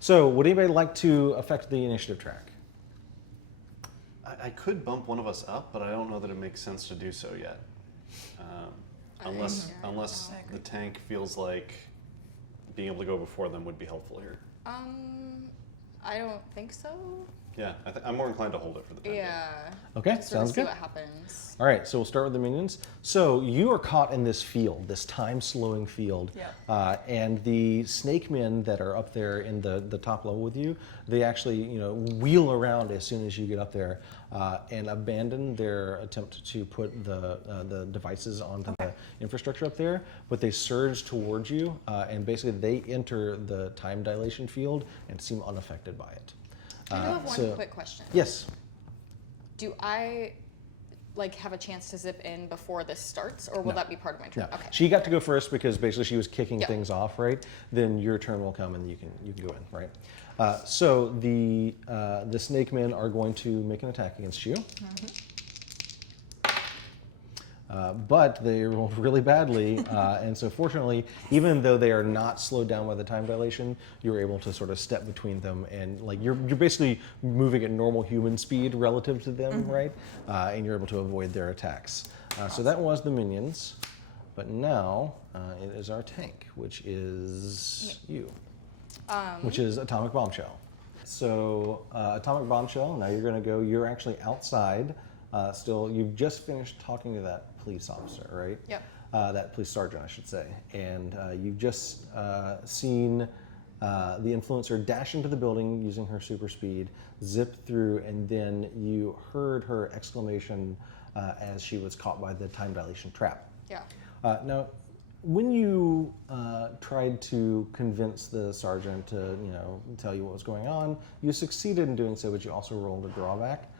So would anybody like to affect the initiative track? I could bump one of us up, but I don't know that it makes sense to do so yet. Unless the tank feels like being able to go before them would be helpful here. I don't think so. Yeah, I'm more inclined to hold it for the time being. Yeah. Okay, Just sort sounds of see good. what happens. All right, so we'll start with the minions. So you are caught in this field, this time-slowing field, and the snake men that are up there in the top level with you, they actually wheel around as soon as you get up there and abandon their attempt to put the devices onto the infrastructure up there. But they surge towards you, and basically they enter the time dilation field and seem unaffected by it. I do have one so- quick question. Yes. Do I have a chance to zip in before this starts, or will No. that be part of my turn? No. Okay. She got to go first because basically she was kicking Yep. things off, right? Then your turn will come and you can go in, right? So the snake men are going to make an attack against you. But they rolled really badly, and so fortunately, even though they are not slowed down by the time dilation, you're able to sort of step between them, and you're basically moving at normal human speed relative to them, right? And you're able to avoid their attacks. So that was the minions, but now it is our tank, which is you, which is Atomic Bombshell. So Atomic Bombshell. Now you're going to go. You're actually outside still, you've just finished talking to that police officer, right? Yep. That police sergeant, I should say. And you've just seen the influencer dash into the building using her super speed, zip through, and then you heard her exclamation as she was caught by the time dilation trap. Yeah. Now, when you tried to convince the sergeant to, tell you what was going on, you succeeded in doing so, but you also rolled a drawback.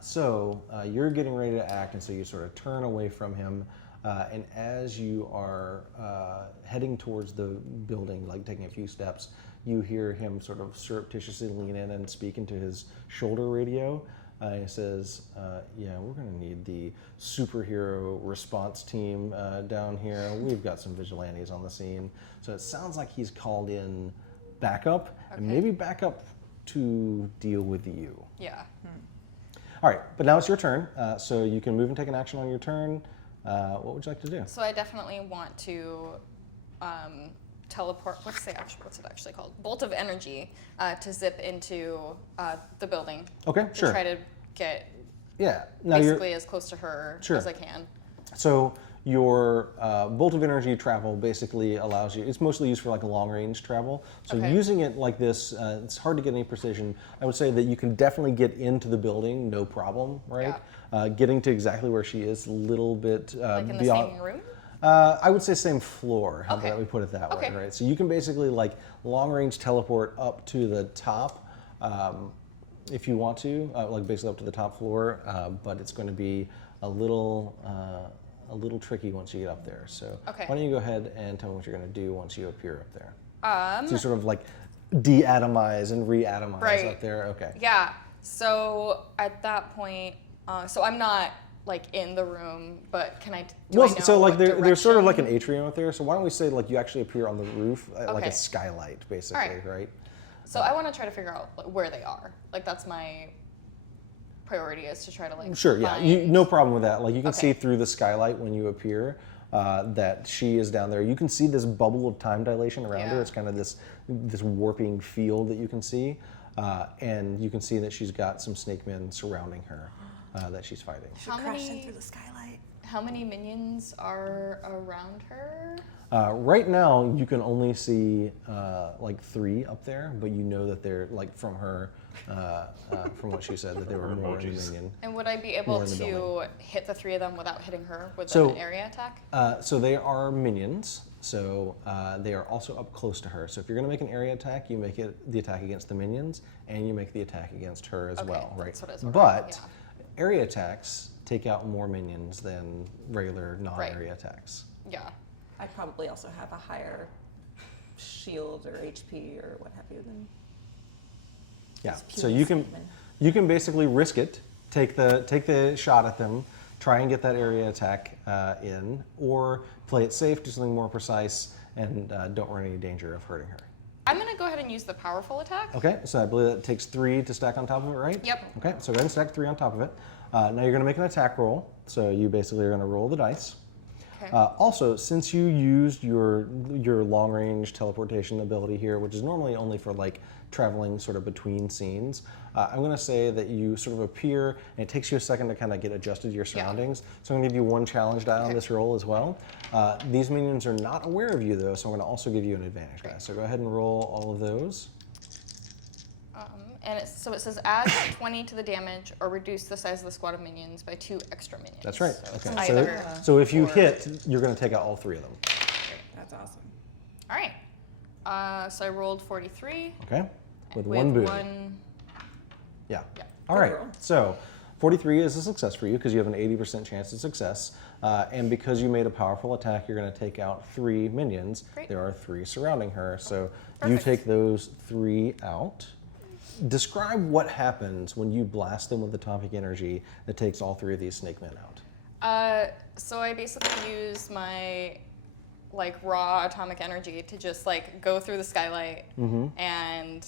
So you're getting ready to act, and so you sort of turn away from him. And as you are heading towards the building, like taking a few steps, you hear him sort of surreptitiously lean in and speak into his shoulder radio. He says, yeah, we're going to need the superhero response team down here. We've got some vigilantes on the scene. So it sounds like he's called in backup, and maybe backup to deal with you. Yeah. All right, but now it's your turn. So you can move and take an action on your turn. What would you like to do? So I definitely want to teleport. What's it actually called? Bolt of energy to zip into the building. Okay, to sure. try to get Now basically as close to her Sure. as I can. So your bolt of energy travel basically allows you, it's mostly used for like long range travel. So using it like this, it's hard to get any precision. I would say that you can definitely get into the building, no problem, right? Getting to exactly where she is a little bit Like in beyond. the same room? I would say same floor, how Okay. about we put it that way, Okay. right? So you can basically like long range teleport up to the top if you want to, like basically up to the top floor, but it's going to be a little tricky once you get up there. So why don't you go ahead and tell me what you're going to do once you appear up there? So you sort of like de-atomize and re-atomize up there? Okay. Yeah. So at that point, so I'm not like in the room, but can I? Do I know so like what there's sort of like an direction? atrium up there. So why don't we say like you actually appear on the roof, like Okay. a skylight, basically, All right. right? So I want to try to figure out like, where they are. Like that's my priority is to try to like. Sure, yeah, find- no problem with that. Like you can Okay. see through the skylight when you appear that she is down there. You can see this bubble of time dilation around her. Yeah. It's kind of this warping field that you can see, and you can see that she's got some snake men surrounding her that she's fighting. Should crash in through the skylight. How many minions are around her? Right now, you can only see like 3 up there, but you know that they're like from her, from what she said, that there were more in the minion. And would I be More able in the to building. hit the 3 of them without hitting her with So- an area attack? So they are minions, so they are also up close to her. So if you're going to make an area attack, you make the attack against the minions, and you make the attack against her as well, right? that's what I was wondering, But area attacks take out more minions than regular non-area attacks. Yeah. I'd probably also have a higher shield or HP or what have you than. Yeah. Just So pure you can basically risk it, take the shot at them, try and get that area attack in, or play it safe, do something more precise, and don't run any danger of hurting her. I'm going to go ahead and use the powerful attack. Okay, so I believe that takes 3 to stack on top of it, right? Yep. Okay, so go ahead and stack 3 on top of it. Now you're going to make an attack roll. So you basically are going to roll the dice. Okay. Also, since you used your long-range teleportation ability here, which is normally only for like traveling sort of between scenes, I'm going to say that you sort of appear, and it takes you a second to kind of get adjusted to your surroundings. So I'm going to give you 1 challenge die on this roll as well. These minions are not aware of you though, so I'm going to also give you an advantage die. So go ahead and roll all of those. And so it says add 20 to the damage or reduce the size of the squad of minions by 2 extra minions. That's right. So it's Okay. either So if you or- hit, you're going to take out all 3 of them. That's awesome. All right. So I rolled 43. Okay. With with 1 boon. Yeah. Yeah. All right. Good roll. So 43 is a success for you because you have an 80% chance of success. And because you made a powerful attack, you're going to take out 3 minions. Great. There are 3 surrounding her. So you Perfect. take those 3 out. Describe what happens when you blast them with atomic energy that takes all 3 of these snake men out. So I basically use my like raw atomic energy to just like go through the skylight and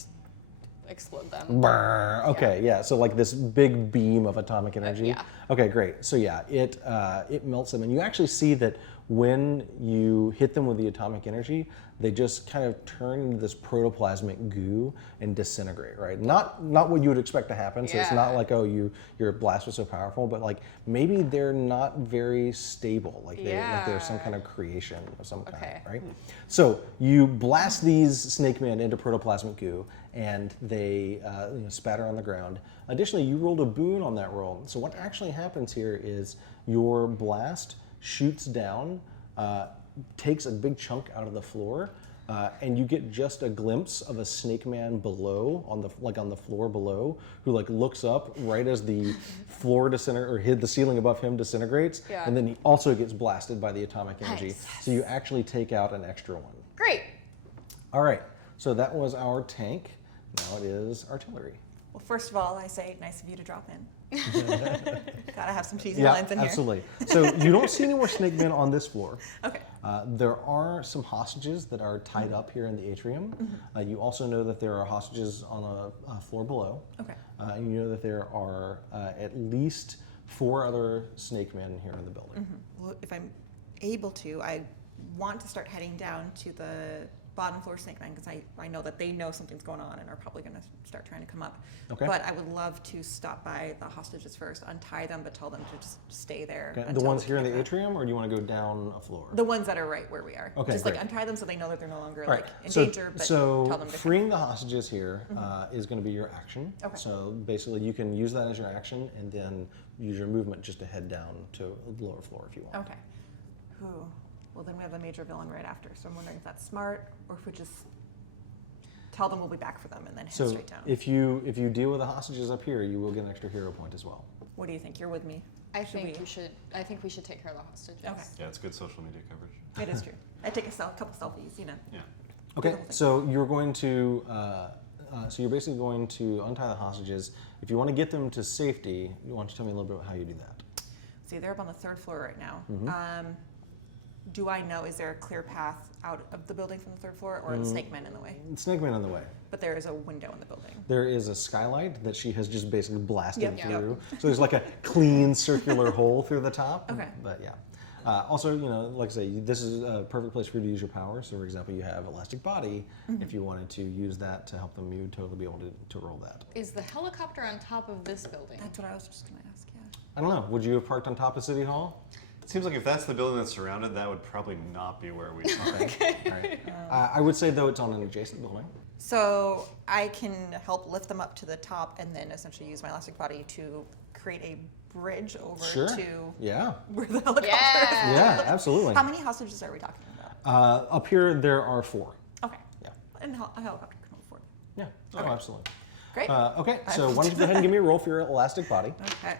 explode them. Brr. Okay, yeah. So like this big beam of atomic energy. yeah. Okay, great. So yeah, it melts them, and you actually see that when you hit them with the atomic energy, they just kind of turn into this protoplasmic goo and disintegrate, right? Not what you would expect to happen. So it's not Yeah. like, oh, your blast was so powerful, but like maybe they're not very stable. Like there's some kind of creation of some kind, right? So you blast these snake men into protoplasmic goo, and they spatter on the ground. Additionally, you rolled a boon on that roll. So what actually happens here is your blast shoots down, takes a big chunk out of the floor, and you get just a glimpse of a snake man below, on the floor below, who like looks up right as the floor the ceiling above him disintegrates, and then he also gets blasted by the atomic energy. Nice. So you actually take out an extra one. Great. All right, so that was our tank. Now it is artillery. Well, first of all, I say nice of you to drop in. Gotta have some cheesy lines in here. Absolutely. So you don't see any more snake men on this floor. Okay. There are some hostages that are tied up here in the atrium. You also know that there are hostages on a floor below. Okay. And you know that there are at least 4 other snake men here in the building. Well, if I'm able to, I want to start heading down to the bottom floor snake men because I know that they know something's going on and are probably going to start trying to come up. Okay. But I would love to stop by the hostages first, untie them, but tell them to just stay there. Okay. The until ones we here in can the get back. atrium, or do you want to go down a floor? The ones that are right where we are. Okay, Just great. like untie them so they know that they're no longer All right. like in danger, but so tell them to freeing the hostages here is going to be your action. Okay. So basically, you can use that as your action, and then use your movement just to head down to the lower floor if you want. Okay. Ooh. Well, then we have the major villain right after. So I'm wondering if that's smart or if we just tell them we'll be back for them and then head So straight down. if you deal with the hostages up here, you will get an extra hero point as well. What do you think? You're with me. I Should think we- we should. I think we should take care of the hostages. Okay. Yeah, it's good social media coverage. It is true. I take a couple selfies, you know. Yeah. Okay, the whole thing. so you're going to, so you're basically going to untie the hostages. If you want to get them to safety, why don't you tell me a little bit about how you do that? See, they're up on the 3rd floor right now. Mm-hmm. Do I know, is there a clear path out of the building from the 3rd floor or are the snake men in the way? Snake Man on the way. But there is a window in the building. There is a skylight that she has just basically blasted Yep. through. So there's like a clean circular hole through the top. Okay. But yeah. Also, like I say, this is a perfect place for you to use your powers. So, for example, you have elastic body. If you wanted to use that to help them, you would totally be able to roll that. Is the helicopter on top of this building? That's what I was just going to ask, yeah. I don't know. Would you have parked on top of City Hall? It seems like if that's the building that's surrounded, that would probably not be where we are. Okay. All right. I would say, though, it's on an adjacent building. So I can help lift them up to the top and then essentially use my elastic body to create a bridge over Sure. to Yeah. where the helicopter Yeah. Yeah, absolutely. How many hostages are we talking about? Up here, there are 4. Okay. Yeah. And a helicopter can afford. Yeah. Oh, Okay. absolutely. Great. Okay, so why don't you go ahead and give me a roll for your elastic body? Okay.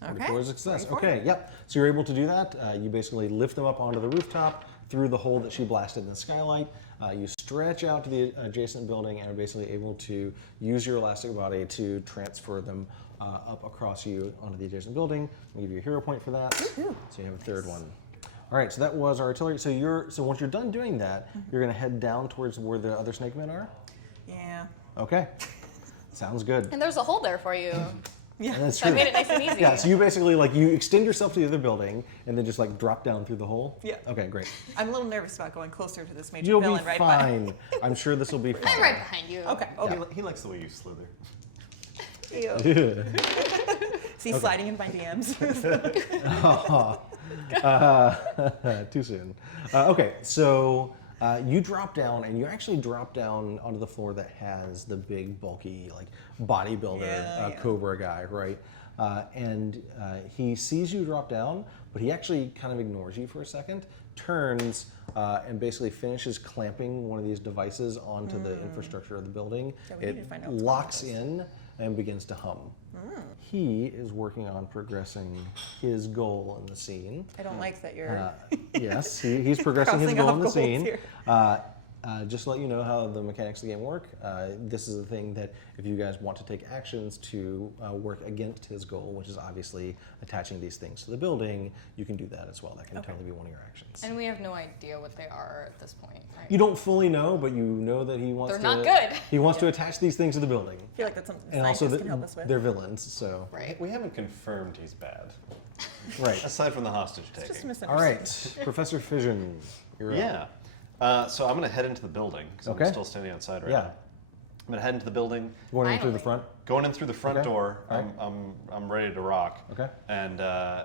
44 is a success. 44. Okay, yep. So you're able to do that. You basically lift them up onto the rooftop through the hole that she blasted in the skylight. You stretch out to the adjacent building and are basically able to use your elastic body to transfer them up across you onto the adjacent building. I'll give you a hero point for that. So you have a 3rd one. All right, so that was our artillery. So once you're done doing that, you're going to head down towards where the other snake men are. Yeah. Okay, sounds good. And there's a hole there for you. Yeah. And that's So I true. made it nice and easy. Yeah, so you basically you extend yourself to the other building and then just drop down through the hole. Yeah. Okay, great. I'm a little nervous about going closer to this major You'll be villain, right? fine. I'm sure this will be fine. I'm right behind you. Okay. Okay. He likes the way you slither. Ew. See, sliding in my DMs. Too soon. Okay, so you drop down, and you actually drop down onto the floor that has the big, bulky, bodybuilder Yeah. Cobra guy, right? And he sees you drop down, but he actually kind of ignores you for a second, turns, and basically finishes clamping one of these devices onto the infrastructure of the building. Yeah, we need to It find out what's locks going in and begins to hum. He is working on progressing his goal in the scene. I don't like that you're. Yes, he's progressing his Crossing goal off in the goals scene. here. just to let you know how the mechanics of the game work. This is a thing that if you guys want to take actions to work against his goal, which is obviously attaching these things to the building, you can do that as well. That can totally be one of your actions. And we have no idea what they are at this point, right? You don't fully know, but you know that he wants They're to. not good. He wants to attach these things to the building. I feel like that's something And scientists also, can help us with. they're villains, so. Right. We haven't confirmed he's bad. Right. Aside from the hostage It's just taking. All misunderstood. right, Professor Fission, you're up. Yeah. So I'm going to head into the building because Okay. I'm still standing outside right Yeah. now. I'm going to head into the building. Going in through the Finally. front. Going in through the front Okay. door, All right. I'm ready to rock. Okay. And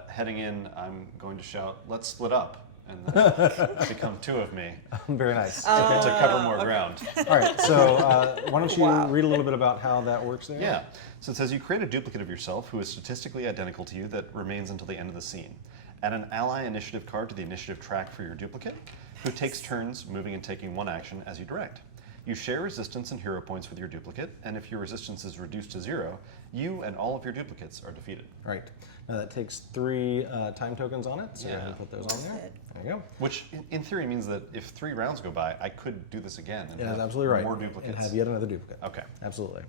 heading in, I'm going to shout, "Let's split up," and then become two of me Very nice. to cover more ground. All right, so why don't you read a little bit about how that works there? Yeah. So it says you create a duplicate of yourself who is statistically identical to you that remains until the end of the scene. Add an ally initiative card to the initiative track for your duplicate, who takes turns moving and taking one action as you direct. You share resistance and hero points with your duplicate, and if your resistance is reduced to 0, you and all of your duplicates are defeated. Right. Now that takes 3 time tokens on it, so go ahead Yeah. and put those on there. There you go. Which, in theory, means that if 3 rounds go by, I could do this again and Yeah, that's have absolutely right. more duplicates. And have yet another duplicate. Okay. Absolutely.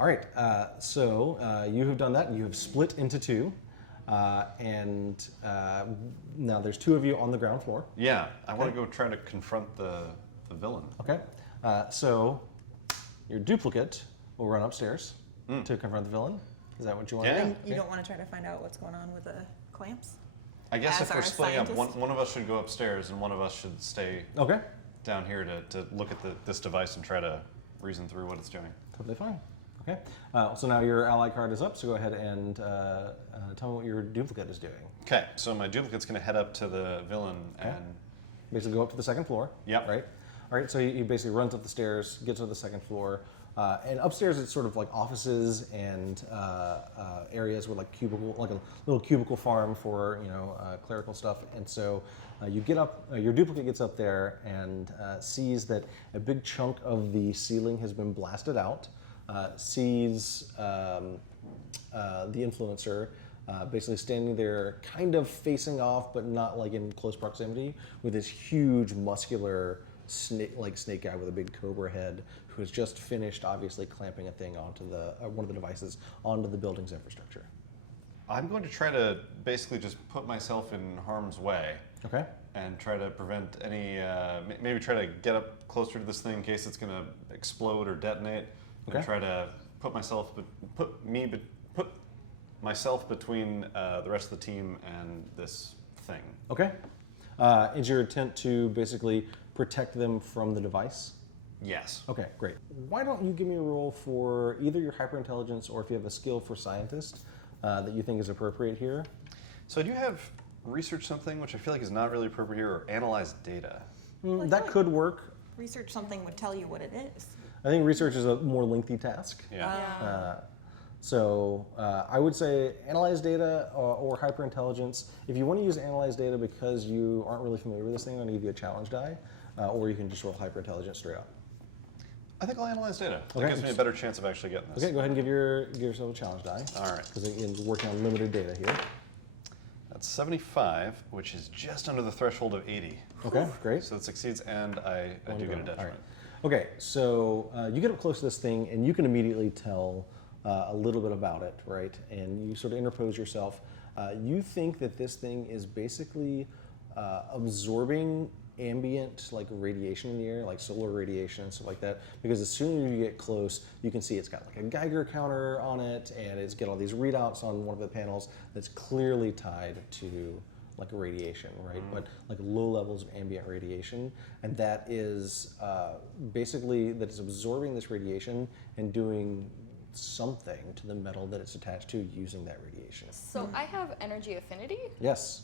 All right, so you have done that. You have split into 2. And now there's 2 of you on the ground floor. Yeah, I want to go try to confront the villain. Okay. So your duplicate will run upstairs to confront the villain. Is that what you want Yeah. to do? And you don't want to try to find out what's going on with the clamps? I guess As if we're our splitting up, scientist? one of us should go upstairs and one of us should stay Okay. down here to look at this device and try to reason through what it's doing. Totally fine. Okay. So now your ally card is up, so go ahead and tell me what your duplicate is doing. Okay, so my duplicate's going to head up to the villain and Basically go up to the second floor. Yep. Right? All right, so he basically runs up the stairs, gets to the second floor. And upstairs it's sort of like offices and areas with like cubicle, like a little cubicle farm for, clerical stuff. And so you get up, your duplicate gets up there and sees that a big chunk of the ceiling has been blasted out. Sees the influencer basically standing there, kind of facing off, but not like in close proximity, with this huge muscular snake guy with a big cobra head, who has just finished, obviously, clamping a thing onto one of the devices onto the building's infrastructure. I'm going to try to basically just put myself in harm's way. Okay. And try to prevent any, maybe try to get up closer to this thing in case it's going to explode or detonate. Okay. And try to put myself between the rest of the team and this thing. Okay. Is your intent to basically protect them from the device? Yes. Okay, great. Why don't you give me a roll for either your hyperintelligence or if you have a skill for scientist that you think is appropriate here? So I do have research something, which I feel like is not really appropriate here, or analyze data. That could work. Research something would tell you what it is. I think research is a more lengthy task. Yeah. So I would say analyze data or hyperintelligence. If you want to use analyze data because you aren't really familiar with this thing, I'm going to give you a challenge die, or you can just roll hyperintelligence straight up. I think I'll analyze data. That Okay. gives me a better chance of actually getting this. Okay, go ahead and give yourself a challenge die. All right. Because you're working on limited data here. That's 75, which is just under the threshold of 80. Okay, great. So it succeeds, and I do get a detriment. All right. Okay, so you get up close to this thing, and you can immediately tell a little bit about it, right? And you sort of interpose yourself. You think that this thing is basically absorbing ambient like radiation in the air, like solar radiation and stuff like that, because as soon as you get close, you can see it's got like a Geiger counter on it, and it's got all these readouts on one of the panels that's clearly tied to like radiation, right? But like low levels of ambient radiation, and that is basically that is absorbing this radiation and doing something to the metal that it's attached to using that radiation. So I have energy affinity, Yes.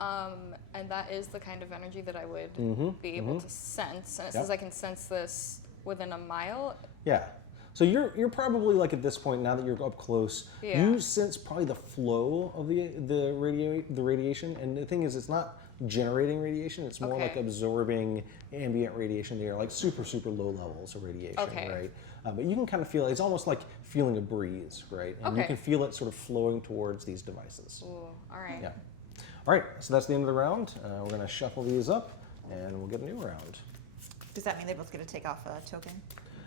and that is the kind of energy that I would be able to sense. And it Yep. says I can sense this within a mile. Yeah. So you're probably like at this point, now that you're up close, Yeah. you sense probably the flow of the radiation, and the thing is, it's not generating radiation; it's more like Okay. absorbing ambient radiation in the air, like super low levels of radiation, Okay. right? But you can kind of feel it. It's almost like feeling a breeze, right? And you Okay. can feel it sort of flowing towards these devices. Ooh, all right. Yeah. All right. So that's the end of the round. We're going to shuffle these up, and we'll get a new round. Does that mean they both get to take off a token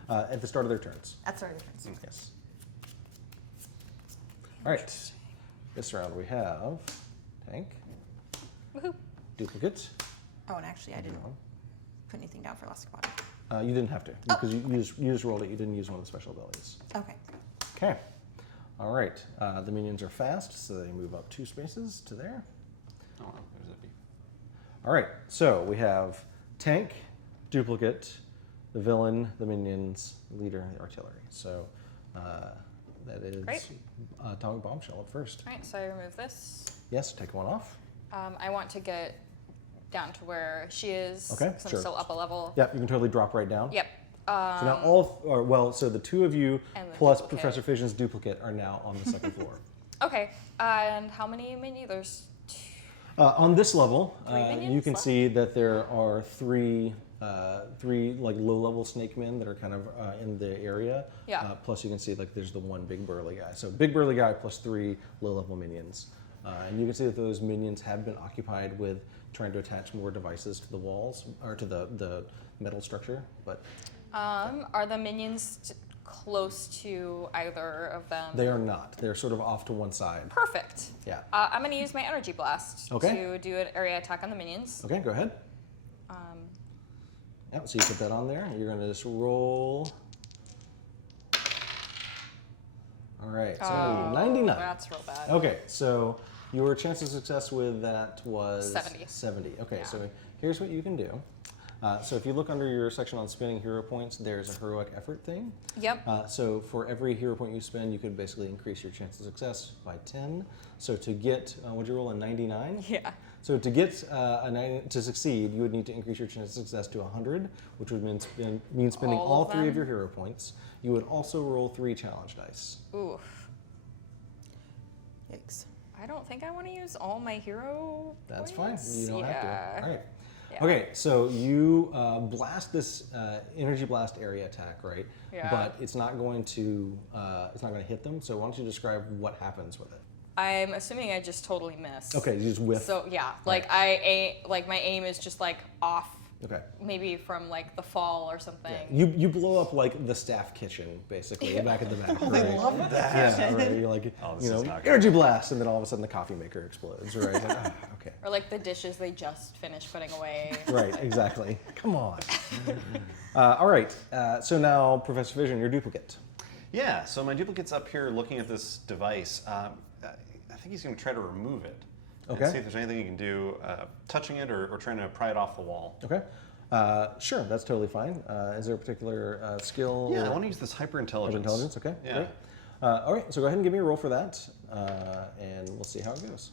At the start of their turns. at start of their turns? Yes. All right. This round we have tank, Woohoo. duplicate. Oh, and actually, I didn't put anything down for elastic body. You didn't have to because you just rolled it. You didn't use one of the special abilities. Okay. Okay. All right. The minions are fast, so they move up 2 spaces to there. Oh, wow. There's a beep. All right. So we have tank, duplicate, the villain, the minions, leader, the artillery. So that is Great. Atomic Bombshell up first. All right, so I remove this. Yes. Take one off. I want to get down to where she is. Okay, 'cause sure. I'm still up a level. Yep. You can totally drop right down. Yep. So now so the 2 of you And the plus duplicate. Professor Fission's duplicate are now on the second floor. Okay. And how many minions? There's 2. On this level, 3 you minions can left? see that there are three like low-level snake men that are kind of in the area. Yeah. Plus, you can see like there's the one big burly guy. So big burly guy plus 3 low-level minions, and you can see that those minions have been occupied with trying to attach more devices to the walls or to the metal structure. But Are the minions close to either of them? they are not. They're sort of off to one side. Perfect. Yeah. I'm going to use my energy blast Okay. to do an area attack on the minions. Okay, go ahead. Yep, so you put that on there. You're going to just roll. All right, so 99. That's real bad. Okay, so your chance of success with that was 70. 70. Okay, Yeah. so here's what you can do. So if you look under your section on spending hero points, there's a heroic effort thing. Yep. So for every hero point you spend, you could basically increase your chance of success by 10. So to get, would you roll a 99? Yeah. So to get to succeed, you would need to increase your chance of success to 100, which would mean spending All all of 3 of them? your hero points. You would also roll 3 challenge dice. Oof. Yikes. I don't think I want to use all my hero That's points. fine. You don't have Yeah. to. All right. Yeah. Okay, so you blast this energy blast area attack, right? Yeah. But it's not going to hit them. So why don't you describe what happens with it? I'm assuming I just totally miss. Okay, you just whiff. So yeah, like my aim is just like off, Okay. maybe from like the fall or something. Yeah. You blow up like the staff kitchen, basically, back at the back. Right? I love that. Yeah, right. You're like, Oh, this you is know, not good. energy blast, and then all of a sudden the coffee maker explodes, right? Like, ah, okay. Or like the dishes they just finished putting away. Right, exactly. Come on. All right, so now, Professor Vision, your duplicate. Yeah, so my duplicate's up here looking at this device. I think he's going to try to remove it. And Okay. see if there's anything he can do, touching it or trying to pry it off the wall. Okay. Sure, that's totally fine. Is there a particular skill? Yeah, I or want to use this hyper-intelligence. intelligence? Okay, Yeah. great. All right, so go ahead and give me a roll for that, and we'll see how it goes.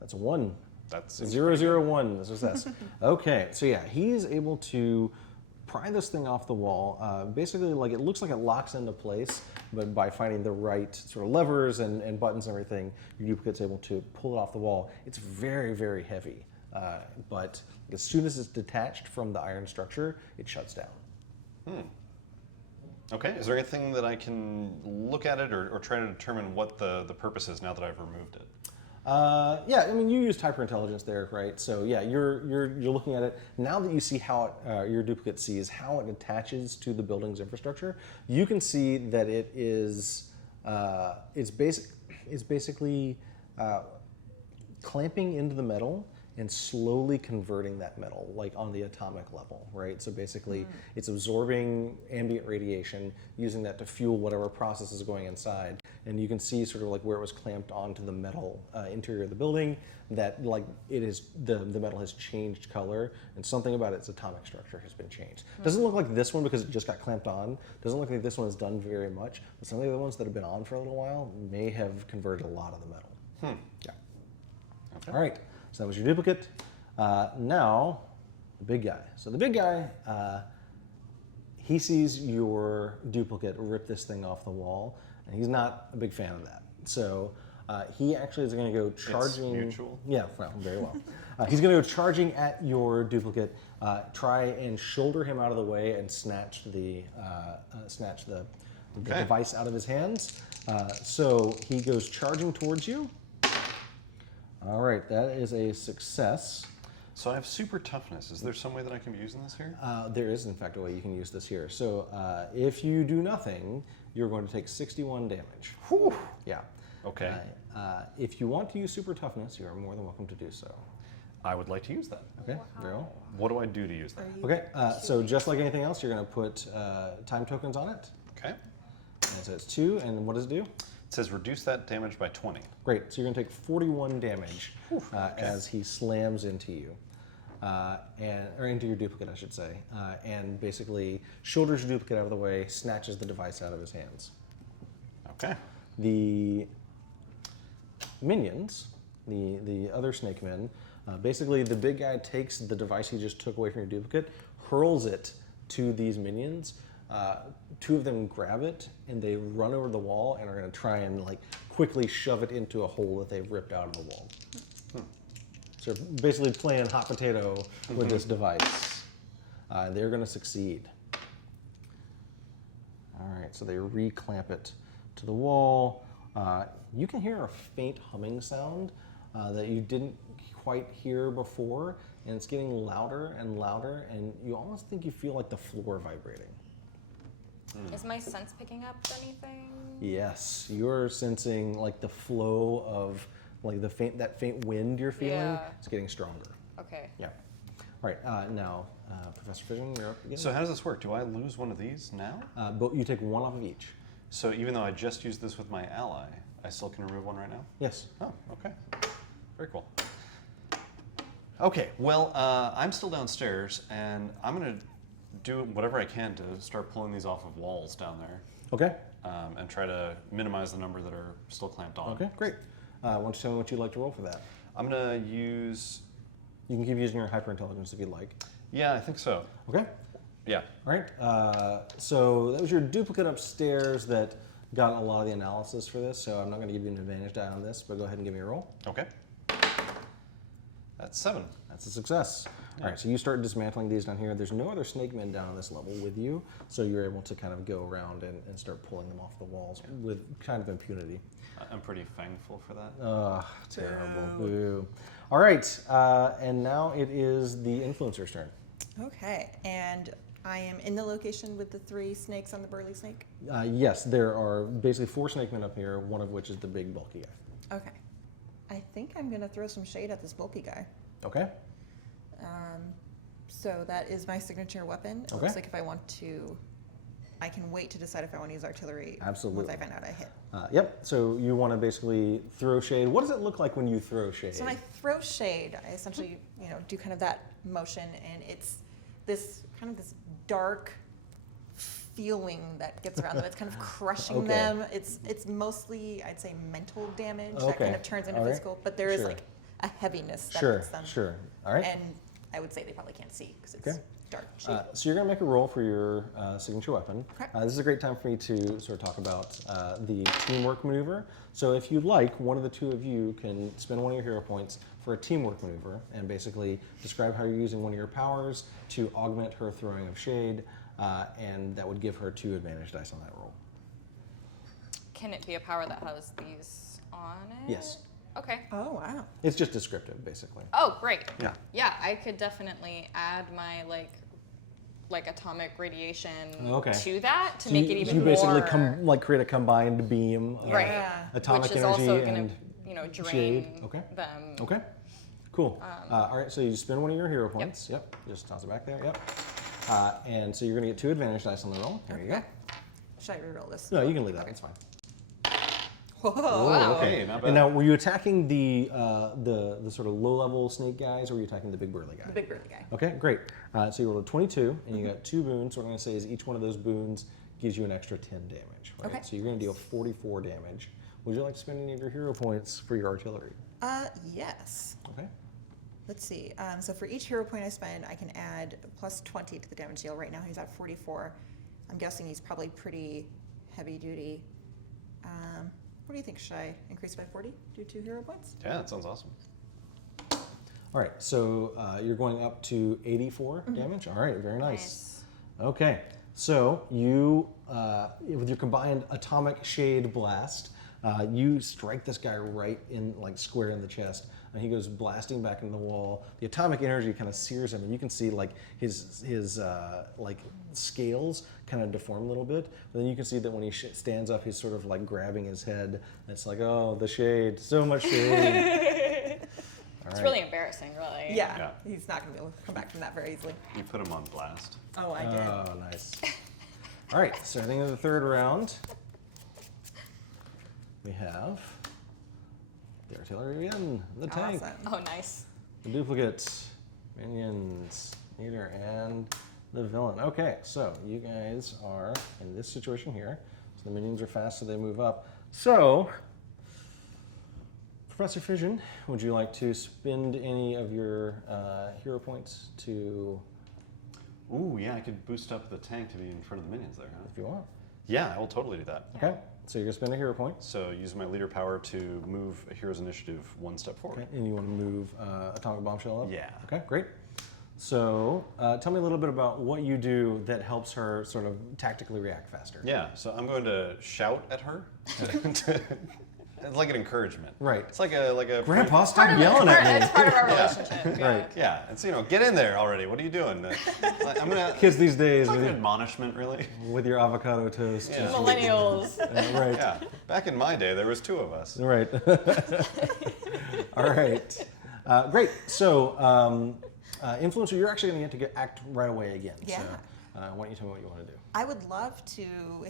That's a 1. That's 001 is success. Okay, so yeah, he's able to pry this thing off the wall. Basically, like it looks like it locks into place, but by finding the right sort of levers and buttons and everything, your duplicate's able to pull it off the wall. It's very, very heavy, but as soon as it's detached from the iron structure, it shuts down. Okay, is there anything that I can look at it or try to determine what the purpose is now that I've removed it? Yeah, I mean, you used hyperintelligence there, right? So yeah, you're looking at it now that you see how your duplicate sees how it attaches to the building's infrastructure. You can see that it is it's basically clamping into the metal and slowly converting that metal, like on the atomic level, right? So basically, it's absorbing ambient radiation, using that to fuel whatever process is going inside. And you can see sort of like where it was clamped onto the metal interior of the building, that like it is the metal has changed color, and something about its atomic structure has been changed. Doesn't look like this one because it just got clamped on. Doesn't look like this one has done very much, but some of the other ones that have been on for a little while may have converted a lot of the metal. Yeah. Okay. All right. So that was your duplicate. Now, the big guy. So the big guy, he sees your duplicate rip this thing off the wall, and he's not a big fan of that. So he actually is going to go charging. It's mutual? Yeah, well, very well. He's going to go charging at your duplicate, try and shoulder him out of the way and snatch the Okay. device out of his hands. So he goes charging towards you. All right, that is a success. So I have super toughness. Is there some way that I can be using this here? There is, in fact, a way you can use this here. So if you do nothing, you're going to take 61 damage. Whew. Yeah. Okay. If you want to use super toughness, you are more than welcome to do so. I would like to use that. Okay, very well. What do I do to use that? Okay, so just like anything else, you're going to put time tokens on it. Okay. And so it's 2, and what does it do? It says reduce that damage by 20. Great, so you're going to take 41 damage as he slams into you. Or into your duplicate, I should say. And basically shoulders your duplicate out of the way, snatches the device out of his hands. Okay. The minions, the other snake men, basically the big guy takes the device he just took away from your duplicate, hurls it to these minions. 2 of them grab it and they run over the wall and are going to try and like quickly shove it into a hole that they've ripped out of the wall. So basically playing hot potato with this device. They're going to succeed. All right, so they re-clamp it to the wall. You can hear a faint humming sound that you didn't quite hear before, and it's getting louder and louder, and you almost think you feel like the floor vibrating. Is my sense picking up anything? Yes, you're sensing like the flow of like that faint wind you're feeling. Yeah. It's getting stronger. Okay. Yeah. All right, now, Professor Fission, you're up again. So how does this work? Do I lose one of these now? But you take 1 off of each. So even though I just used this with my ally, I still can remove 1 right now? Yes. Oh, okay. Very cool. Okay, well, I'm still downstairs, and I'm going to do whatever I can to start pulling these off of walls down there. Okay. And try to minimize the number that are still clamped on. Okay, great. Why don't you tell me what you'd like to roll for that? I'm going to use... You can keep using your hyperintelligence if you'd like. Yeah, I think so. Okay. Yeah. All right. So that was your duplicate upstairs that got a lot of the analysis for this, so I'm not going to give you an advantage die on this, but go ahead and give me a roll. Okay. That's 7. That's a success. All right, so you start dismantling these down here. There's no other snake men down on this level with you, so you're able to kind of go around and start pulling them off the walls with kind of impunity. I'm pretty thankful for that. Ugh, terrible. Boo. All right, and now it is the influencer's turn. Okay, and I am in the location with the 3 snakes on the burly snake. Yes, there are basically 4 snake men up here, one of which is the big bulky guy. Okay. I think I'm going to throw some shade at this bulky guy. Okay. So that is my signature weapon. It Okay. looks like if I want to, I can wait to decide if I want to use artillery. Absolutely. Once I find out I hit. Yep, so you want to basically throw shade. What does it look like when you throw shade? So when I throw shade, I essentially, do kind of that motion, and it's this kind of this dark feeling that gets around them. It's kind of crushing Okay. them. It's mostly, I'd say, mental damage that Okay. kind of turns into All right. physical, but there is Sure. like a heaviness that Sure, hits them. sure. All right. And I would say they probably can't see because it's Okay. dark shade. So you're going to make a roll for your signature weapon. Okay. This is a great time for me to sort of talk about the teamwork maneuver. So if you'd like, one of the 2 of you can spend 1 of your hero points for a teamwork maneuver and basically describe how you're using one of your powers to augment her throwing of shade, and that would give her 2 advantage dice on that roll. Can it be a power that has these on it? Yes. Okay. Oh, wow. It's just descriptive, basically. Oh, great. Yeah. Yeah, I could definitely add my like atomic radiation Okay. to that to So make you, it even you basically more create a combined beam of right, Yeah. atomic which is energy also going and to drain shade. Okay. them. Okay, cool. All right, so you spend 1 of your hero points. Yep. Just toss it back there. Yep. And so you're going to get 2 advantage dice on the roll. There you go. Should I reroll this? No, you can leave that. Okay. It's fine. Whoa. Wow. Okay, not bad. And now, were you attacking the sort of low-level snake guys, or were you attacking the big burly guy? The big burly guy. Okay, great. So you rolled a 22, and you got 2 boons. So what I'm going to say is each one of those boons gives you an extra 10 damage. Right? Okay. So you're going to deal 44 damage. Would you like to spend any of your hero points for your artillery? Yes. Okay. Let's see. So for each hero point I spend, I can add plus 20 to the damage deal. Right now he's at 44. I'm guessing he's probably pretty heavy duty. What do you think? Should I increase by 40? Do 2 hero points? Yeah, that sounds awesome. All right, so you're going up to 84 damage. All right, very nice. Okay, so you, with your combined atomic shade blast, You strike this guy right in, like, square in the chest, and he goes blasting back into the wall. The atomic energy kind of sears him, and you can see like his like scales kind of deform a little bit. But then you can see that when he stands up, he's sort of like grabbing his head. And it's like, oh, the shade, so much shade. It's really embarrassing, really. Yeah, he's not going to be able to come back from that very easily. You put him on blast. Oh, I did. Oh, nice. All right, starting in the third round, we have the artillery again, the tank, Awesome. Oh, nice. the duplicates, minions, leader, and the villain. Okay, so you guys are in this situation here. So the minions are fast, so they move up. So, Professor Fission, would you like to spend any of your hero points to, Ooh, yeah, I could boost up the tank to be in front of the minions there, huh? if you want? Yeah, I will totally do that. Okay, so you're gonna spend a hero point. So use my leader power to move a hero's initiative one step forward. Okay, and you want to move Atomic Bombshell up? Yeah. Okay, great. So tell me a little bit about what you do that helps her sort of tactically react faster. Yeah, so I'm going to shout at her. It's like an encouragement. Right. It's like a Grandpa, stop yelling at me. It's part of our Yeah. relationship. Yeah. Right. Yeah, it's get in there already. What are you doing? I'm gonna. Kids these days It's like an with, admonishment, really. with your avocado toast. Yeah. Millennials. Right. Yeah. Back in my day, there was 2 of us. Right. All right. Great. So, Influencer, you're actually going to get to act right away again. Yeah. So, why don't you tell me what you want to do? I would love to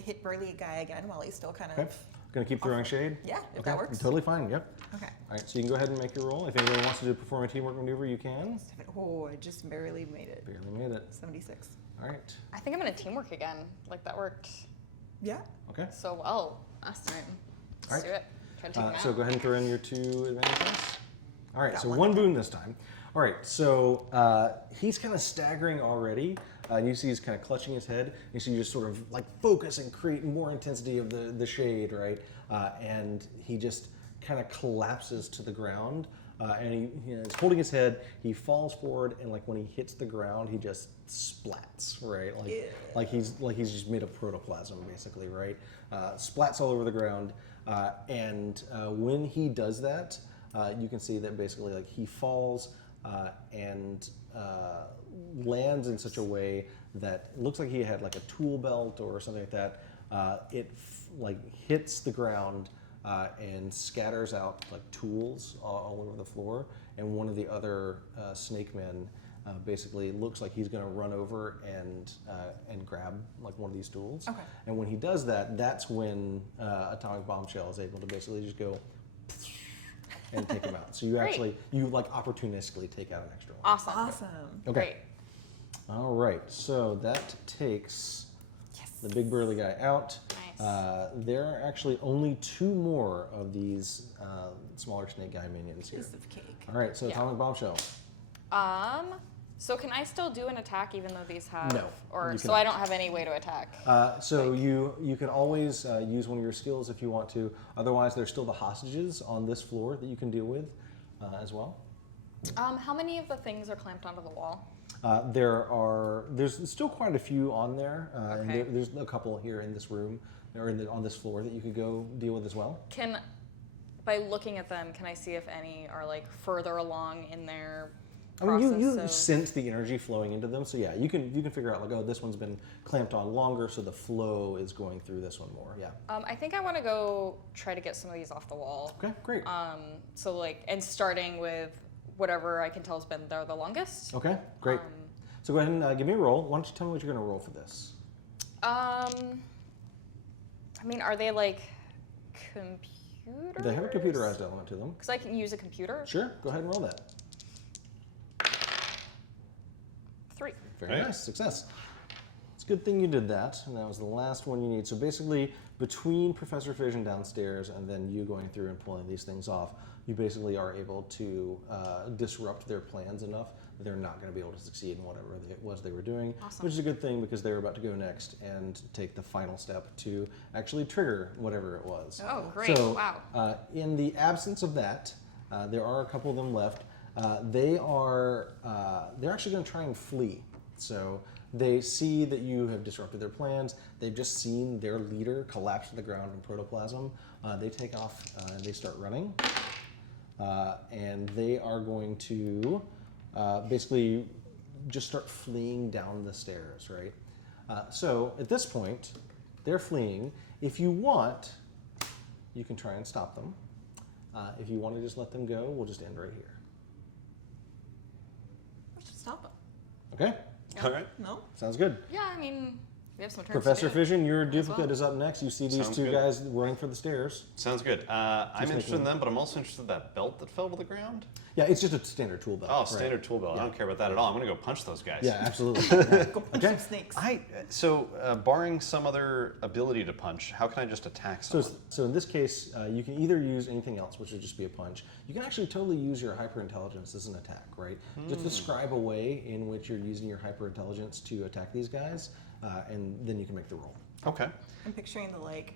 hit Burly guy again while he's still kind of. Okay. Going to keep throwing shade? Yeah, if Okay. that works. Totally fine. Yep. Okay. All right. So you can go ahead and make your roll. If anybody wants to perform a teamwork maneuver, you can. Oh, I just barely made it. Barely made it. 76. All right. I think I'm gonna teamwork again. Like that worked Yeah. Okay. so well last time. Let's Alright. do it. Try to take him So out. go ahead and throw in your 2 advantage dice. All right, Got so one. one boon this time. All right, so he's kind of staggering already. And you see he's kind of clutching his head. You see you just sort of like focus and create more intensity of the shade, right? And he just kind of collapses to the ground. And he's holding his head. He falls forward, and like when he hits the ground, he just splats, right? Like he's just made of protoplasm, basically, right? Splats all over the ground. And when he does that, you can see that basically like he falls and lands in such a way that it looks like he had like a tool belt or something like that. It hits the ground and scatters out like tools all over the floor. And one of the other snake men basically looks like he's going to run over and grab like one of these tools. Okay. And when he does that, that's when Atomic Bombshell is able to basically just go and take him out. So you actually like opportunistically take out an extra one. Awesome. Awesome. Okay. Great. All right. So that takes the big burly guy out. Nice. There are actually only 2 more of these smaller snake guy minions here. Piece of cake. All right. So Yeah. Atomic Bombshell. So can I still do an attack even though these have? No, Or you so cannot. I don't have any way to attack. So you can always use one of your skills if you want to. Otherwise, there's still the hostages on this floor that you can deal with as well. How many of the things are clamped onto the wall? There's still quite a few on there, and Okay. there's a couple here in this room or on this floor that you could go deal with as well. By looking at them, can I see if any are like further along in their I mean, process you of- sense the energy flowing into them, so yeah, you can figure out like, oh, this one's been clamped on longer, so the flow is going through this one more. Yeah. I think I want to go try to get some of these off the wall. Okay, great. So like, and starting with whatever I can tell has been there the longest. Okay, great. So go ahead and give me a roll. Why don't you tell me what you're going to roll for this? I mean, are they like computers? They have a computerized element to them. Because I can use a computer. Sure, go ahead and roll that. 3. Very Right. nice, success. It's a good thing you did that, and that was the last one you need. So basically, between Professor Fission downstairs and then you going through and pulling these things off, you basically are able to disrupt their plans enough that they're not going to be able to succeed in whatever it was they were doing, Awesome. which is a good thing because they were about to go next and take the final step to actually trigger whatever it was. Oh, great. So, Wow. in the absence of that, there are a couple of them left. They're actually going to try and flee. So they see that you have disrupted their plans. They've just seen their leader collapse to the ground in protoplasm. They take off and they start running. And they are going to basically just start fleeing down the stairs, right? So at this point, they're fleeing. If you want, you can try and stop them. If you want to just let them go, we'll just end right here. We should stop them. Okay? All right. No? Sounds good. Yeah, I mean, we have some turns. Professor to do it. Fission, your as duplicate well. is up next. You see these Sounds two good. guys running for the stairs. Sounds good. I'm Just interested in making- them, but I'm also interested in that belt that fell to the ground. Yeah, it's just a standard tool belt. Oh, right? standard tool belt. I don't care about that at all. I'm going to go punch those guys. Yeah, absolutely. Yeah. Go punch Okay. some snakes. So, barring some other ability to punch, how can I just attack So, someone? so in this case, you can either use anything else, which would just be a punch. You can actually totally use your hyperintelligence as an attack, right? Just describe a way in which you're using your hyperintelligence to attack these guys, and then you can make the roll. Okay. I'm picturing the like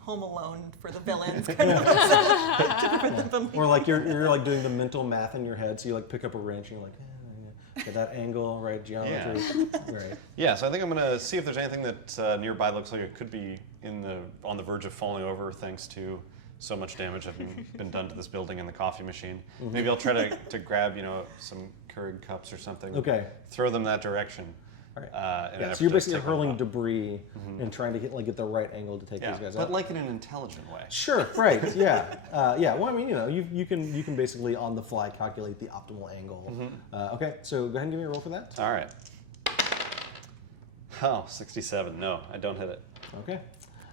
Home Alone for the villains kind of to prevent them from. Or like you're like doing the mental math in your head, so you like pick up a wrench and you're like, get that angle, right? Geometry, right? Yeah, so I think I'm going to see if there's anything that nearby looks like it could be on the verge of falling over thanks to so much damage having been done to this building and the coffee machine. Maybe I'll try to grab, some Keurig cups or something. Okay. Throw them that direction. All right. in an Yeah, effort so you're to basically take them hurling out. debris and trying to get the right angle to take Yeah, these guys but out. like in an intelligent way. Sure, right, yeah. Yeah, well, I mean, you can basically on the fly calculate the optimal angle. Okay, so go ahead and give me a roll for that. All right. Oh, 67. No, I don't hit it. Okay.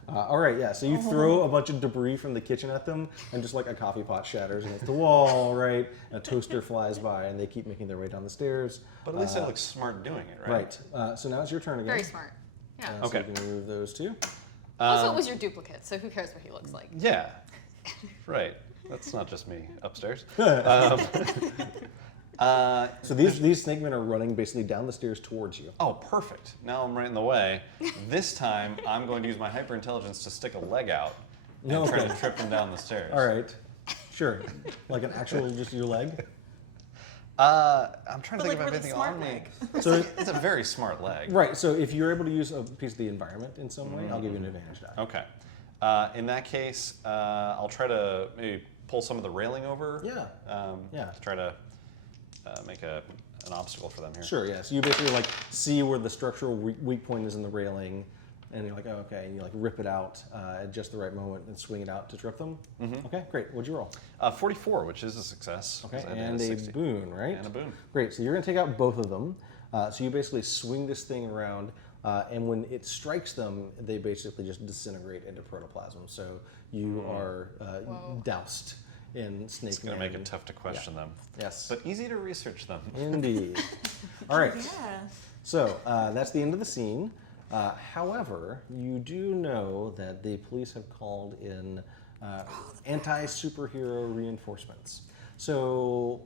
All right, yeah, so you throw a bunch of debris from the kitchen at them, and just like a coffee pot shatters against the wall, right? And a toaster flies by, and they keep making their way down the stairs. But at least I look smart doing it, right? Right, so now it's your turn again. Very smart. Yeah. So Okay. you can remove those two. Also, it was your duplicate, so who cares what he looks like? Yeah. Right. That's not just me upstairs. So these snake men are running basically down the stairs towards you. Oh, perfect. Now I'm right in the way. This time, I'm going to use my hyperintelligence to stick a leg out and try to trip them down the stairs. All right, sure. Like an actual, just your leg? I'm trying to But, think like, of really everything smart on me. leg. So, It's a very smart leg. right, so if you're able to use a piece of the environment in some way, I'll give you an advantage die. Okay. In that case, I'll try to maybe pull some of the railing over. Yeah. Yeah. To try to make an obstacle for them here. Sure, yeah. So you basically like see where the structural weak point is in the railing, and you're like, oh, okay, and you like rip it out at just the right moment and swing it out to trip them. Okay, great. What'd you roll? 44, which is a success. Okay, 'cause I did and a 60. boon, right? And a boon. Great. So you're gonna take out both of them. So you basically swing this thing around, and when it strikes them, they basically just disintegrate into protoplasm. So you are doused in snake. It's going to make it tough to question them. Yes. But easy to research them. Indeed. All right. Yeah. So that's the end of the scene. However, you do know that the police have called in anti-superhero reinforcements. So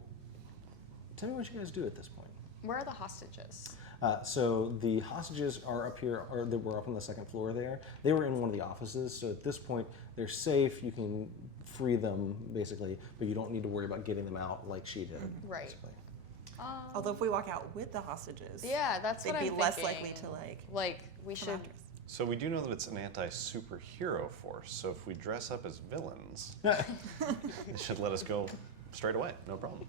tell me what you guys do at this point. Where are the hostages? So the hostages are up here, or they were up on the second floor there. They were in one of the offices, so at this point they're safe. You can free them basically, but you don't need to worry about getting them out like she did. Right. basically. Although if we walk out with the hostages, Yeah, that's they'd what be I'm less thinking. likely to like we come should. after us. So we do know that it's an anti-superhero force. So if we dress up as villains, it should let us go straight away. No problem.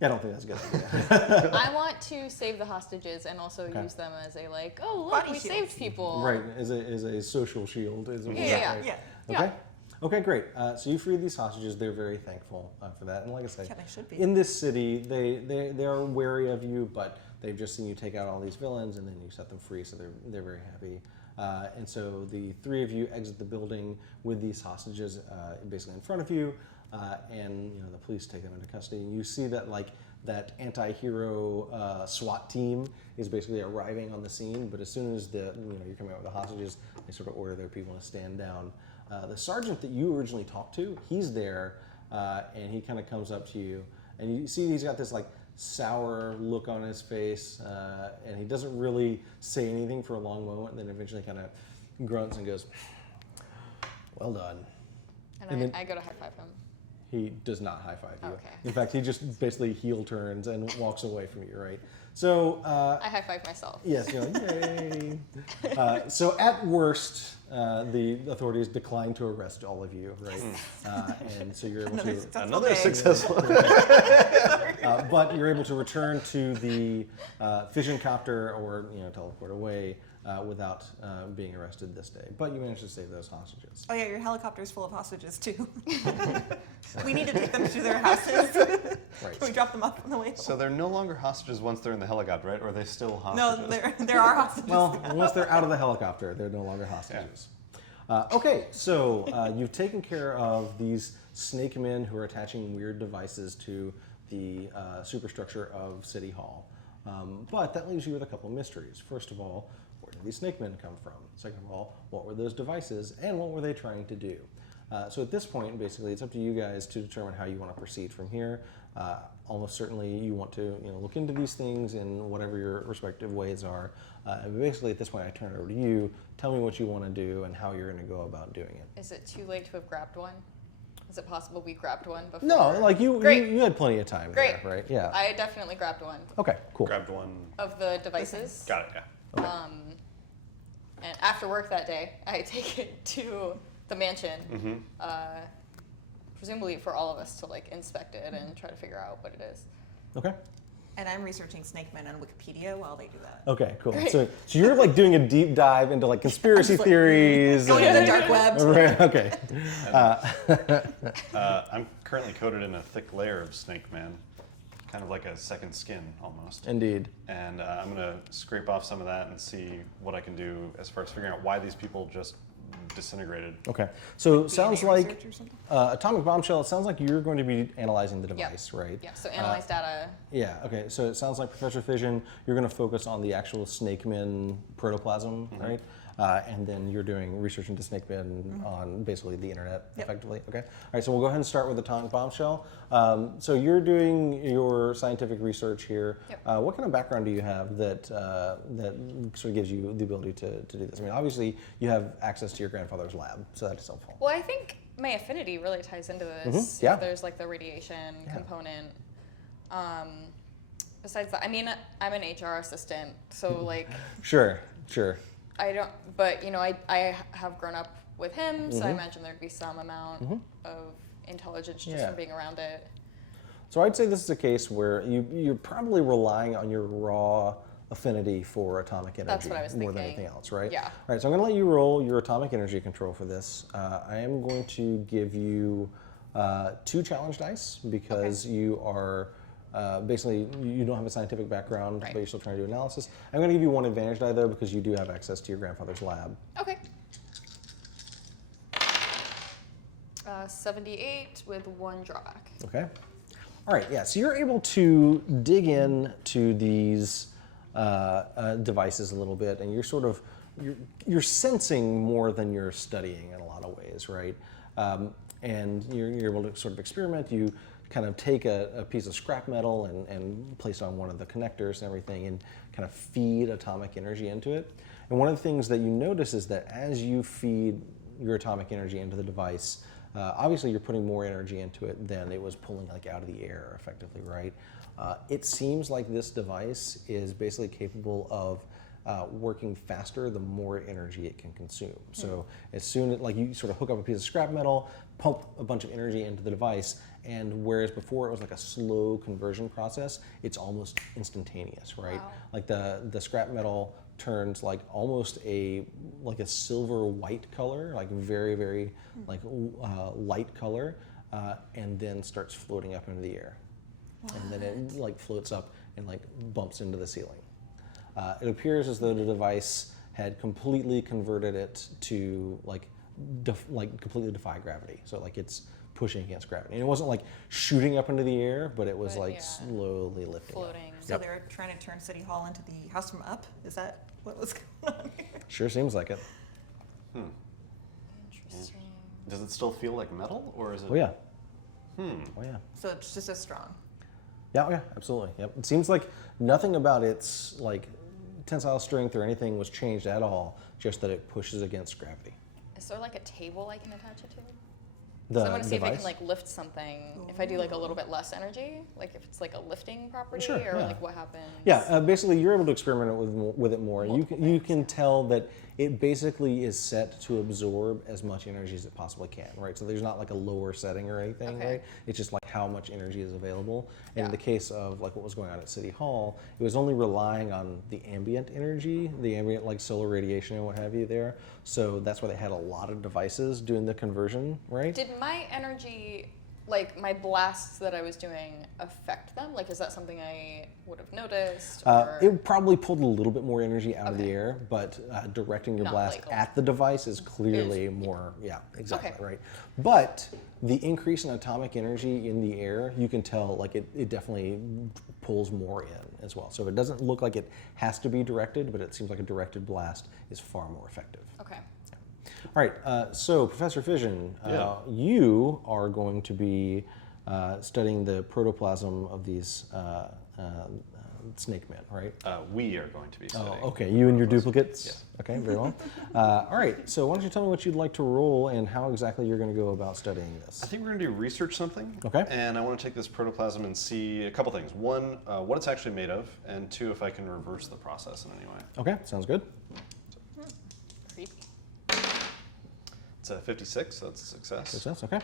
Yeah, I don't think that's a good idea. I want to save the hostages and also Okay. use them as a like, oh look, Body we shield. saved people. Right, as a social shield. Yeah. Right. Yeah. Okay. Okay, great. So you free these hostages. They're very thankful for that. And like I say, Yeah, they should be. in this city, they are wary of you, but they've just seen you take out all these villains, and then you set them free, so they're very happy. And so the three of you exit the building with these hostages basically in front of you, and the police take them into custody. And you see that that anti-hero SWAT team is basically arriving on the scene, but as soon as you're coming out with the hostages, they sort of order their people to stand down. The sergeant that you originally talked to, he's there, and he kind of comes up to you, and you see he's got this sour look on his face, and he doesn't really say anything for a long moment, and then eventually kind of grunts and goes, "Well done." And And then- I go to high five him. He does not high five you. Okay. In fact, he just basically heel turns and walks away from you, right? So, I high five myself. yes, you're like, yay. So at worst, the authorities decline to arrest all of you, right? And so you're able to, Another successful. but you're able to return to the fission copter or teleport away without being arrested this day. But you managed to save those hostages. Oh yeah, your helicopter's full of hostages too. We need to take them to their houses. Right. Can we drop them off on the way home? So they're no longer hostages once they're in the helicopter, right? Or are they still No, hostages? there are hostages. Well, once they're out of the helicopter, they're no longer hostages. Okay, so you've taken care of these snake men who are attaching weird devices to the superstructure of City Hall. But that leaves you with a couple mysteries. First of all, where did these snake men come from? Second of all, what were those devices and what were they trying to do? So at this point, basically, it's up to you guys to determine how you want to proceed from here. Almost certainly, you want to look into these things in whatever your respective ways are. And basically, at this point, I turn it over to you. Tell me what you want to do and how you're going to go about doing it. Is it too late to have grabbed one? Is it possible we grabbed one before? No, like you had plenty of time Great. there, right? Yeah. I definitely grabbed one Okay, cool. Grabbed one. of the devices. Got it, yeah. And after work that day, I take it to the mansion, presumably for all of us to inspect it and try to figure out what it is. Okay. And I'm researching snake men on Wikipedia while they do that. Okay, cool. Great. So you're doing a deep dive into conspiracy theories. Going to the dark web. Right, okay. I'm currently coated in a thick layer of snake man, kind of like a second skin almost. Indeed. And I'm going to scrape off some of that and see what I can do as far as figuring out why these people just disintegrated. Okay. So sounds DNA like research or something? Atomic Bombshell, it sounds like you're going to be analyzing the device, right? Yeah, so analyze data. Yeah, okay. So it sounds like Professor Fission, you're going to focus on the actual snake men protoplasm, right? And then you're doing research into snake men on basically the internet, Yep. effectively. Okay. All right. So we'll go ahead and start with Atomic Bombshell. So you're doing your scientific research here. Yep. What kind of background do you have that that sort of gives you the ability to do this? I mean, obviously you have access to your grandfather's lab, so that's helpful. Well, I think my affinity really ties into this. Yeah. If there's the radiation component. Besides that, I mean, I'm an HR assistant, so Sure. I don't, but I have grown up with him, so I imagine there'd be some amount of intelligence just from being around it. So I'd say this is a case where you're probably relying on your raw affinity for atomic energy That's what I was more than thinking. anything else, right? Yeah. All right, so I'm going to let you roll your atomic energy control for this. I am going to give you 2 challenge dice because you are basically you don't have a scientific background, Right. but you're still trying to do analysis. I'm going to give you 1 advantage die though because you do have access to your grandfather's lab. Okay. 78 with 1 drawback. Okay. All right. Yeah. So you're able to dig in to these devices a little bit, and you're sensing more than you're studying in a lot of ways, right? And you're able to sort of experiment. You kind of take a piece of scrap metal and place it on one of the connectors and everything, and kind of feed atomic energy into it. And one of the things that you notice is that as you feed your atomic energy into the device, obviously you're putting more energy into it than it was pulling out of the air effectively, right? It seems like this device is basically capable of working faster the more energy it can consume. So as soon as you sort of hook up a piece of scrap metal, pump a bunch of energy into the device, and whereas before it was a slow conversion process, it's almost instantaneous, right? Wow. The scrap metal turns almost a silver white color, very, very light color, and then starts floating up into the air. And then it floats up and bumps into the ceiling. It appears as though the device had completely converted it to completely defy gravity. So it's pushing against gravity. And it wasn't shooting up into the air, but it was But, yeah. slowly lifting up. Floating. So they're trying to turn City Hall into the house from Up? Is that what was going on here? Sure seems like it. Interesting. Does it still feel like metal, or is it? Oh yeah. Hmm. Oh yeah. So it's just as strong. Yeah, oh, yeah, absolutely. Yep. It seems like nothing about its tensile strength or anything was changed at all, just that it pushes against gravity. Is there a table I can attach it to? The I want to see if I device? can like lift something. If I do like a little bit less energy, like if it's like a lifting property, Sure, or yeah. like what happens. Yeah, basically you're able to experiment with it more. Multiple You things, can tell that it basically is set to absorb as much energy as it possibly can, right? So there's not like a lower setting or anything, Okay. right? It's just like how much energy is available. And in Yeah. the case of like what was going on at City Hall, it was only relying on the ambient energy, the ambient like solar radiation and what have you there. So that's why they had a lot of devices doing the conversion, right? Did my energy, like my blasts that I was doing, affect them? Like, is that something I would have noticed? Or... It probably pulled a little bit more energy out of the Okay. air, but directing your Not blast like- at the device is clearly Is- more, yeah, exactly, Okay. right. But the increase in atomic energy in the air, you can tell like it definitely pulls more in as well. So it doesn't look like it has to be directed, but it seems like a directed blast is far more effective. Okay. All right, so Professor Fission, Yeah. you are going to be studying the protoplasm of these snake men, right? We are going to be studying. Oh, okay. You and your duplicates? Yes. Okay, very well. All right, so why don't you tell me what you'd like to roll and how exactly you're going to go about studying this? I think we're going to do research something. Okay. And I want to take this protoplasm and see a couple things. One, what it's actually made of, and two, if I can reverse the process in any way. Okay, sounds good. Creepy. It's a 56, so that's a success. Success, okay.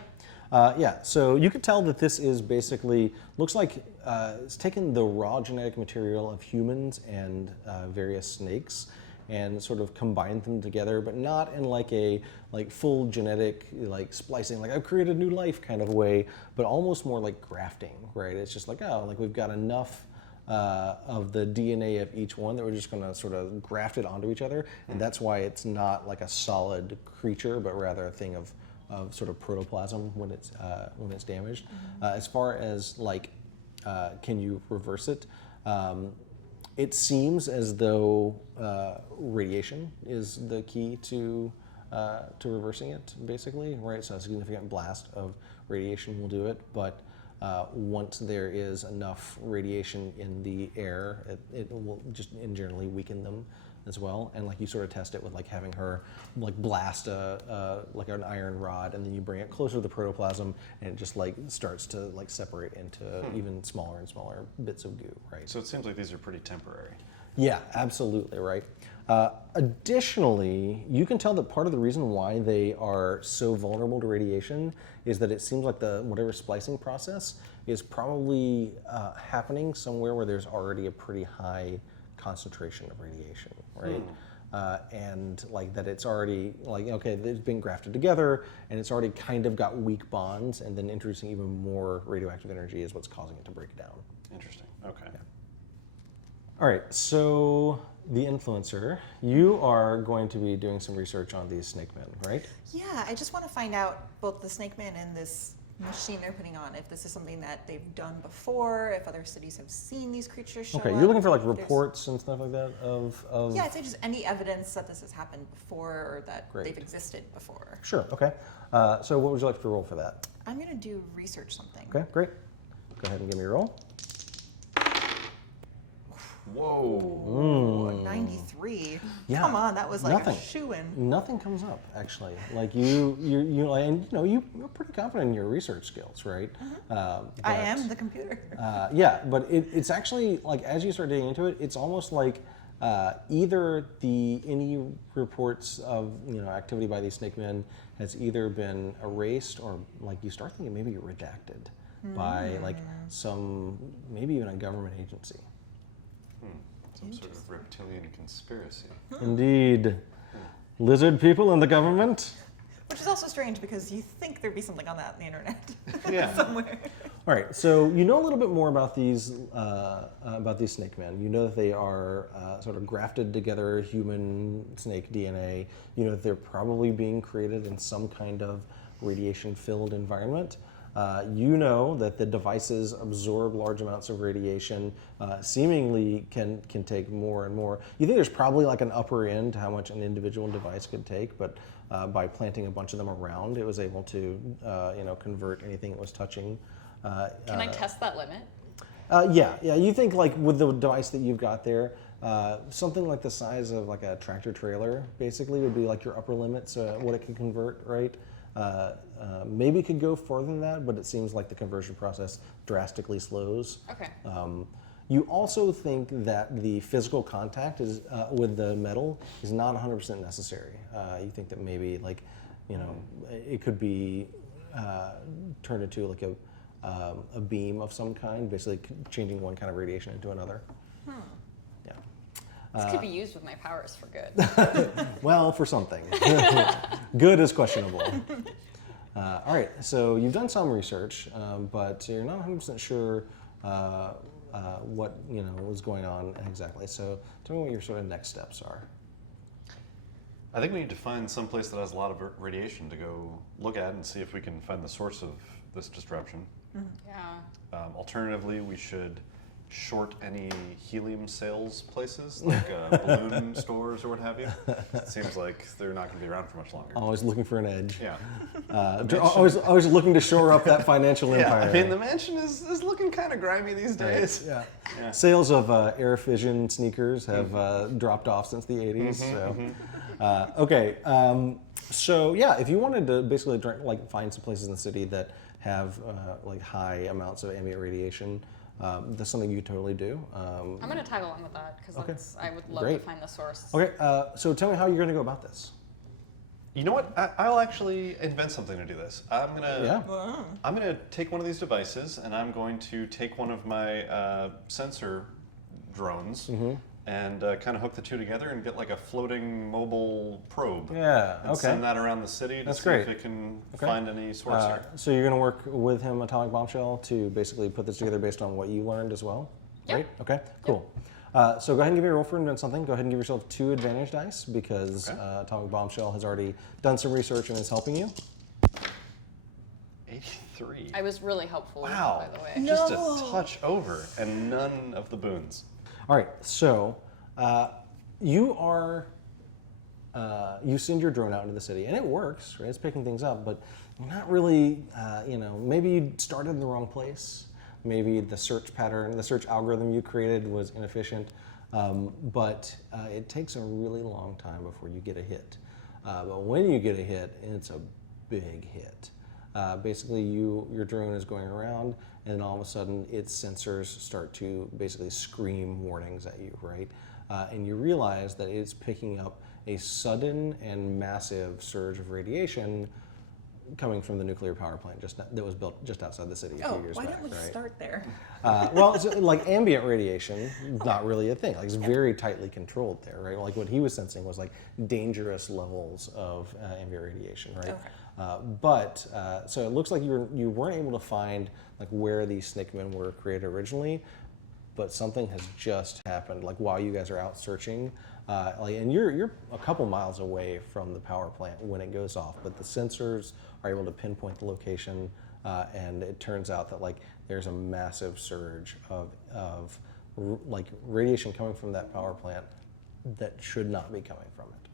Yeah, so you could tell that this is basically, looks like it's taken the raw genetic material of humans and various snakes and sort of combined them together, but not in like a full genetic like splicing, like I've created new life kind of way, but almost more like grafting, right? It's just like, oh, like we've got enough of the DNA of each one that we're just going to sort of graft it onto each other, and that's why it's not like a solid creature, but rather a thing of sort of protoplasm when it's damaged. As far as like, can you reverse it? It seems as though radiation is the key to reversing it, basically, right? So a significant blast of radiation will do it, but once there is enough radiation in the air, it will just generally weaken them as well. And like you sort of test it with like having her like blast like an iron rod, and then you bring it closer to the protoplasm, and it just like starts to like separate into even smaller and smaller bits of goo, right? So it seems like these are pretty temporary. Yeah, absolutely, right. Additionally, you can tell that part of the reason why they are so vulnerable to radiation is that it seems like the whatever splicing process is probably happening somewhere where there's already a pretty high concentration of radiation, right? And like that it's already like, okay, it's been grafted together and it's already kind of got weak bonds, and then introducing even more radioactive energy is what's causing it to break down. Interesting. Okay. Yeah. All right, so the influencer, you are going to be doing some research on these snake men, right? Yeah, I just want to find out both the snake man and this machine they're putting on, if this is something that they've done before, if other cities have seen these creatures show Okay, up. you're looking for like if there's- reports and stuff like that of Yeah, I'd say just any evidence that this has happened before or that Great. they've existed before. Sure, okay. So what would you like to roll for that? I'm going to do research something. Okay, great. Go ahead and give me a roll. Whoa. Ooh, 93. Yeah, Come on, that was like nothing. a shoo-in. Nothing comes up actually. Like you and you know you're pretty confident in your research skills, right? I but, am the computer. Yeah, but it's actually like as you start digging into it, it's almost like either any reports of activity by these snake men has either been erased or like you start thinking maybe redacted by like some maybe even a government agency. Some sort of reptilian conspiracy. Indeed, lizard people in the government. Which is also strange because you think there'd be something on that on the internet Yeah. somewhere. All right, so you know a little bit more about these snake men. You know that they are sort of grafted together human snake DNA. You know that they're probably being created in some kind of radiation-filled environment. You know that the devices absorb large amounts of radiation, seemingly can take more and more. You think there's probably like an upper end to how much an individual device could take, but by planting a bunch of them around, it was able to convert anything it was touching. Can I test that limit? Yeah. You think like with the device that you've got there, something like the size of like a tractor trailer basically would be like your upper limit, so what it can convert, right? maybe could go further than that, but it seems like the conversion process drastically slows. Okay. You also think that the physical contact is with the metal is not 100% necessary. You think that maybe like, it could be turned into like a beam of some kind, basically changing one kind of radiation into another. Yeah. This could be used with my powers for good. Well, for something. Good is questionable. All right, so you've done some research, but you're not 100% sure what was going on exactly. So tell me what your sort of next steps are. I think we need to find some place that has a lot of radiation to go look at and see if we can find the source of this disruption. Yeah. Alternatively, we should short any helium sales places, like balloon stores or what have you. It seems like they're not going to be around for much longer. Always looking for an edge. Yeah. Always looking to shore up that financial empire. I mean, the mansion is looking kind of grimy these days. Yeah. Yeah. Sales of air fission sneakers have dropped off since the 80s. Okay. So yeah, if you wanted to basically find some places in the city that have like high amounts of ambient radiation, that's something you totally do. I'm going to tag along with that because I would love Great. to find the source. Okay. So tell me how you're going to go about this. You know what? I'll actually invent something to do this. I'm gonna take one of these devices and I'm going to take one of my sensor drones and kind of hook the two together and get like a floating mobile probe. Yeah. And Okay. send that around the city to That's see great. if it can Okay. find any source here. So you're going to work with him, Atomic Bombshell, to basically put this together based on what you learned as well? Yep. Right? Okay, cool. So go ahead and give me a roll for invent something. Go ahead and give yourself 2 advantage dice because Atomic Bombshell has already done some research and is helping you. 83. I was really helpful, Wow. by the way. Just a touch over and none of the boons. All right, so you are, you send your drone out into the city and it works, right? It's picking things up, but you're not really, maybe you started in the wrong place. Maybe the search pattern, the search algorithm you created was inefficient, but it takes a really long time before you get a hit. But when you get a hit, it's a big hit. Basically, your drone is going around, and then all of a sudden, its sensors start to basically scream warnings at you, right? And you realize that it's picking up a sudden and massive surge of radiation coming from the nuclear power plant that was built just outside the city a few years why back. didn't we right? start there? Well, it's like ambient radiation, not really a thing. Like it's very tightly controlled there, right? Like what he was sensing was like dangerous levels of ambient radiation, right? Okay. So it looks like you weren't able to find like where these snakemen were created originally, but something has just happened. Like while you guys are out searching, and you're a couple miles away from the power plant when it goes off, but the sensors are able to pinpoint the location, and it turns out that like there's a massive surge of like radiation coming from that power plant that should not be coming from it.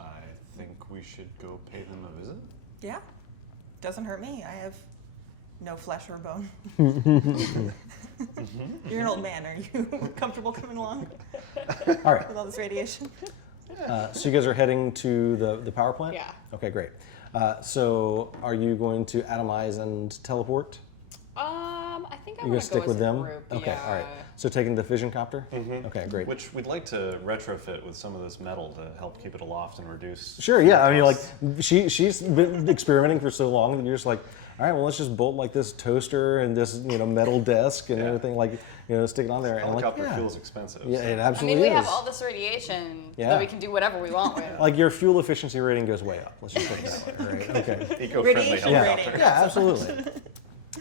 I think we should go pay them a visit. Yeah, doesn't hurt me. I have no flesh or bone. You're an old man. Are you comfortable coming along All right. with all this radiation? So you guys are heading to the power plant? Yeah. Okay, great. So are you going to atomize and teleport? I think I You're want gonna to stick go with as a them? group. Okay, yeah. all right. So taking the fission copter? Okay, great. Which we'd like to retrofit with some of this metal to help keep it aloft and reduce. Sure, yeah. I mean, like she's been experimenting for so long that you're just like, all right, well, let's just bolt like this toaster and this metal desk and everything, like stick it on there. And like, Helicopter fuel's expensive. yeah, it I absolutely mean, we is. have all this radiation Yeah. that we can do whatever we want with. Like your fuel efficiency rating goes way up. Let's just put it that way, right? Okay. Eco-friendly Radiation helicopter. rating. Yeah, absolutely.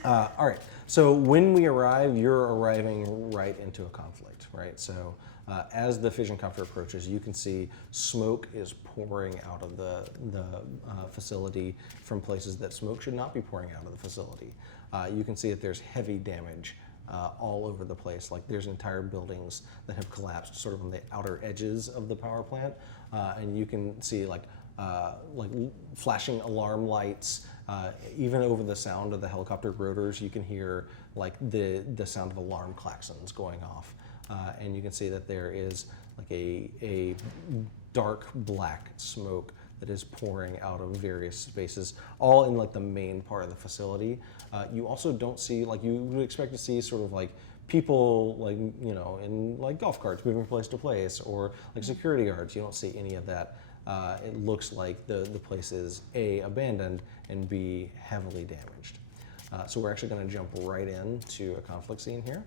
All right. So when we arrive, you're arriving right into a conflict, right? So as the fission copter approaches, you can see smoke is pouring out of the facility from places that smoke should not be pouring out of the facility. You can see that there's heavy damage all over the place. Like there's entire buildings that have collapsed sort of on the outer edges of the power plant. And you can see like flashing alarm lights. Even over the sound of the helicopter rotors, you can hear like the sound of alarm klaxons going off. And you can see that there is like a dark black smoke that is pouring out of various spaces, all in like the main part of the facility. You also don't see, like you would expect to see sort of like people like, you know, in like golf carts moving from place to place, or like security guards. You don't see any of that. It looks like the place is A, abandoned, and B, heavily damaged. So we're actually going to jump right into a conflict scene here.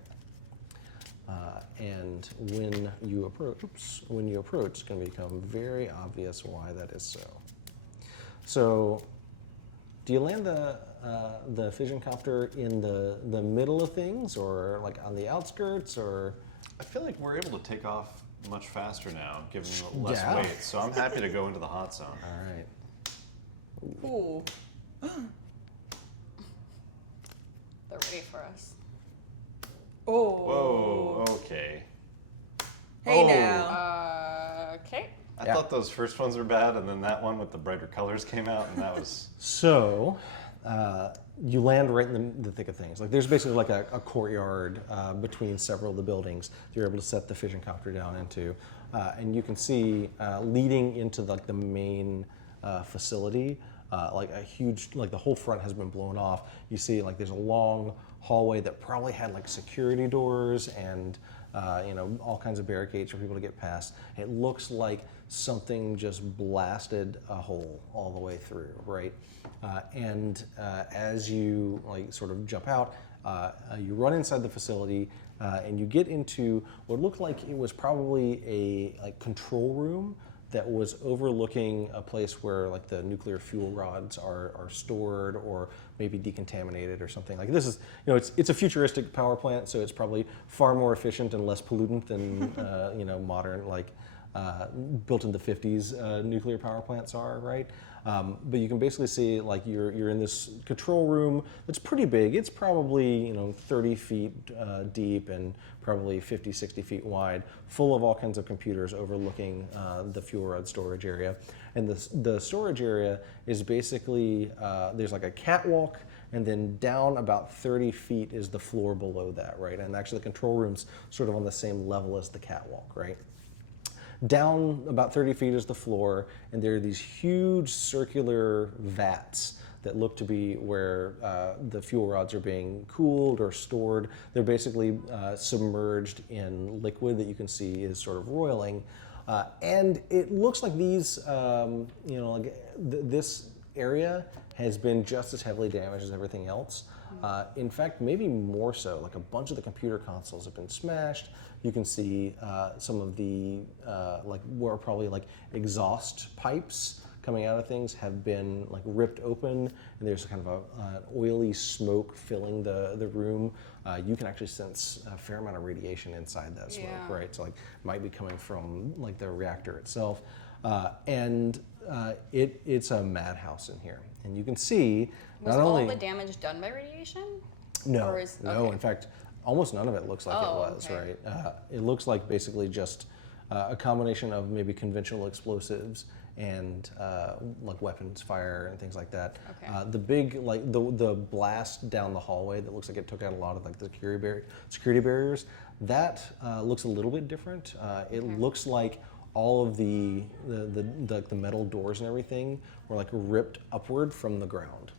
And when you approach, it's going to become very obvious why that is so. So, do you land the fission copter in the middle of things, or like on the outskirts, or? I feel like we're able to take off much faster now, given less Yeah. weight. So I'm happy to go into the hot zone. All right. Ooh. They're ready for us. Oh. Whoa. Okay. Hey Oh. now. Okay. I Yeah. thought those first ones were bad, and then that one with the brighter colors came out, and that was. So, you land right in the thick of things. Like there's basically like a courtyard between several of the buildings that you're able to set the fission copter down into, and you can see leading into like the main facility, like a huge, like the whole front has been blown off. You see like there's a long hallway that probably had like security doors and you know, all kinds of barricades for people to get past. It looks like something just blasted a hole all the way through, right? And as you like sort of jump out, you run inside the facility and you get into what looked like it was probably a like control room that was overlooking a place where like the nuclear fuel rods are stored, or maybe decontaminated or something. Like this is, you know, it's a futuristic power plant, so it's probably far more efficient and less pollutant than you know, modern like built in the 50s nuclear power plants are, right? But you can basically see like you're in this control room that's pretty big. It's probably, you know, 30 feet deep and probably 50, 60 feet wide, full of all kinds of computers overlooking the fuel rod storage area. And the storage area is basically, there's like a catwalk, and then down about 30 feet is the floor below that, right? And actually the control room's sort of on the same level as the catwalk, right? Down about 30 feet is the floor, and there are these huge circular vats that look to be where the fuel rods are being cooled or stored. They're basically submerged in liquid that you can see is sort of roiling. And it looks like these, you know, like this area has been just as heavily damaged as everything else. In fact, maybe more so. Like a bunch of the computer consoles have been smashed. You can see some of the like where probably like exhaust pipes coming out of things have been like ripped open, and there's kind of an oily smoke filling the room. You can actually sense a fair amount of radiation inside that smoke, Yeah. right? So like it might be coming from like the reactor itself, and it's a madhouse in here, and you can see Was not all only the damage done by radiation? no, Or is- no. okay. In fact, almost none of it looks like it Oh, was, okay. right? It looks like basically just a combination of maybe conventional explosives and like weapons fire and things like that. Okay. The big, like the blast down the hallway that looks like it took out a lot of like the security barriers, that looks a little bit different. It looks like all of the metal doors and everything were like ripped upward from the ground.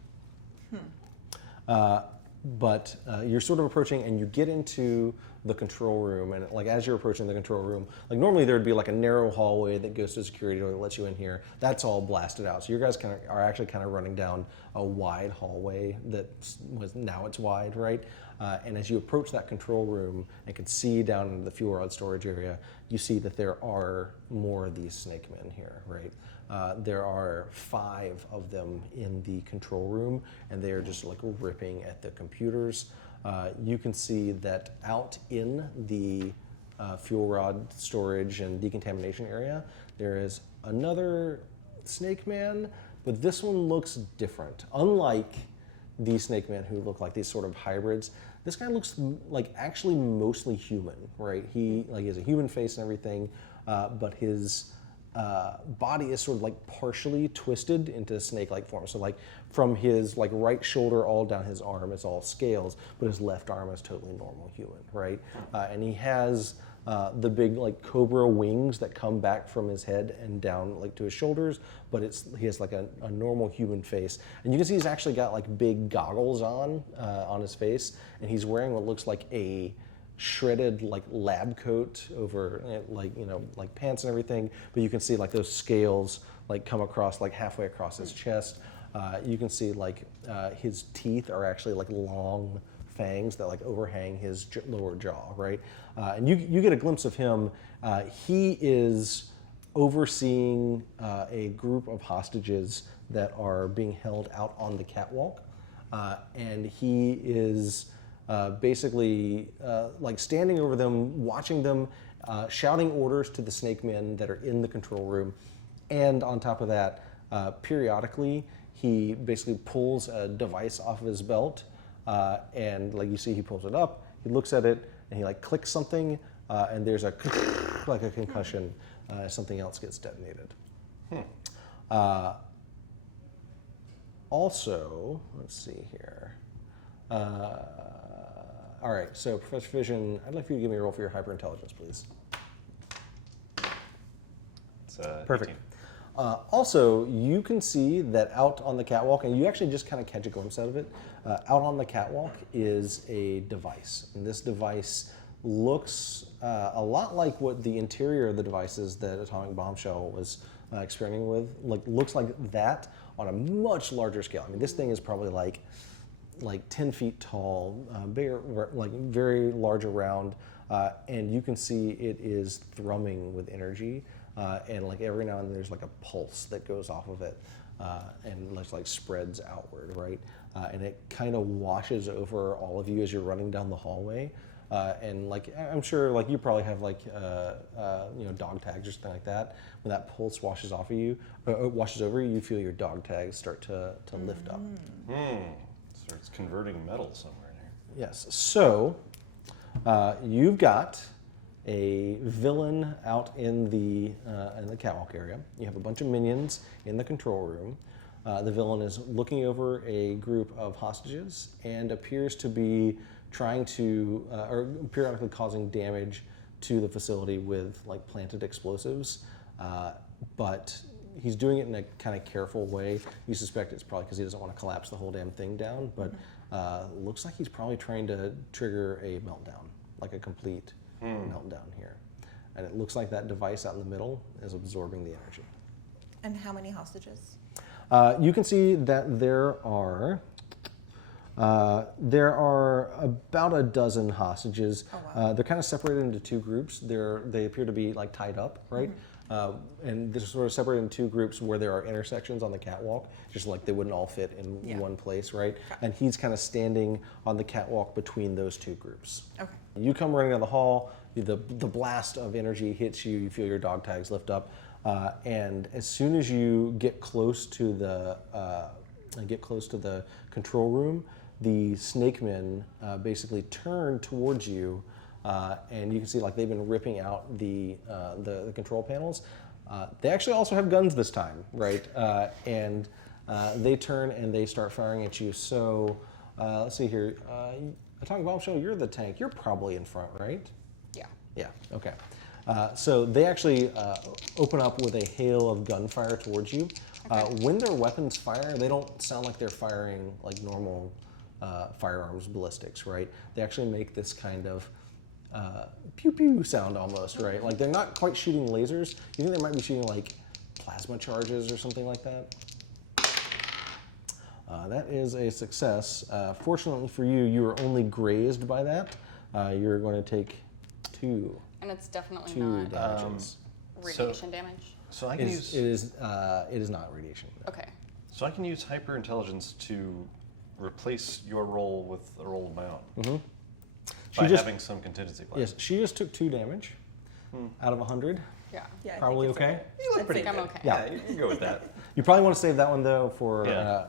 But you're sort of approaching, and you get into the control room, and like as you're approaching the control room, like normally there'd be like a narrow hallway that goes to a security door that lets you in here. That's all blasted out. So you guys are actually kind of running down a wide hallway that was, now it's wide, right? And as you approach that control room and can see down into the fuel rod storage area, you see that there are more of these snake men here, right? There are 5 of them in the control room, and they are just like ripping at the computers. You can see that out in the fuel rod storage and decontamination area, there is another snake man, but this one looks different. Unlike these snake men who look like these sort of hybrids, this guy looks like actually mostly human, right? He like has a human face and everything, but his body is sort of like partially twisted into snake-like form. So like from his like right shoulder all down his arm is all scales, but his left arm is totally normal human, right? And he has the big like cobra wings that come back from his head and down like to his shoulders, but he has like a normal human face. And you can see he's actually got like big goggles on his face, and he's wearing what looks like a shredded like lab coat over like like pants and everything, but you can see like those scales like come across like halfway across his chest. You can see like his teeth are actually like long fangs that like overhang his lower jaw, right? And you get a glimpse of him. He is overseeing a group of hostages that are being held out on the catwalk, and he is basically like standing over them, watching them, shouting orders to the snake men that are in the control room. And on top of that, periodically, he basically pulls a device off of his belt, and like you see, he pulls it up, he looks at it, and he like clicks something, and there's a like a concussion, something else gets detonated. Also, let's see here. All right, so Professor Fission, I'd like for you to give me a roll for your hyperintelligence, please. It's Perfect. 18. Also, you can see that out on the catwalk, and you actually just kind of catch a glimpse out of it, out on the catwalk is a device. And this device looks a lot like what the interior of the devices that Atomic Bombshell was experimenting with. Looks like that on a much larger scale. I mean, this thing is probably like 10 feet tall, bigger, like very large around, and you can see it is thrumming with energy, and like every now and then there's like a pulse that goes off of it, and like spreads outward, right? And it kind of washes over all of you as you're running down the hallway, and like I'm sure like you probably have like dog tags or something like that. When that pulse washes off of you, washes over you, you feel your dog tags start to lift up. Starts converting metal somewhere in here. Yes. So you've got a villain out in the catwalk area. You have a bunch of minions in the control room. The villain is looking over a group of hostages and appears to be trying to, or periodically causing damage to the facility with like planted explosives. But he's doing it in a kind of careful way. You suspect it's probably because he doesn't want to collapse the whole damn thing down, but looks like he's probably trying to trigger a meltdown, like a complete meltdown here. And it looks like that device out in the middle is absorbing the energy. And how many hostages? You can see that there are about a dozen hostages. Oh, wow. They're kind of separated into two groups. They appear to be like tied up, right? And they're sort of separated into two groups where there are intersections on the catwalk, just like they wouldn't all fit in one place, right? And he's kind of standing on the catwalk between those two groups. Okay. You come running down the hall, the blast of energy hits you, you feel your dog tags lift up, and as soon as you get close to the control room, the snake men basically turn towards you. And you can see like they've been ripping out the control panels. They actually also have guns this time, right? And they turn and they start firing at you. So let's see here. Atomic Bombshell, you're the tank. You're probably in front, right? Yeah. Yeah, okay. So they actually open up with a hail of gunfire towards you. When their weapons fire, they don't sound like they're firing like normal firearms ballistics, right? They actually make this kind of pew pew sound almost, right? Like they're not quite shooting lasers. You think they might be shooting like plasma charges or something like that? That is a success. Fortunately for you, you were only grazed by that. You're going to take two And it's definitely not damages. radiation damage. So I can use. It is not radiation. Okay. So I can use hyperintelligence to replace your roll with a roll of my own. By having some contingency plan. Yes, she just took 2 damage out of 100. Yeah. Yeah, I Probably think it's okay. You look I'd pretty say I'm good. okay. Yeah. Yeah, you can go with that. You probably want to save that one though for Yeah.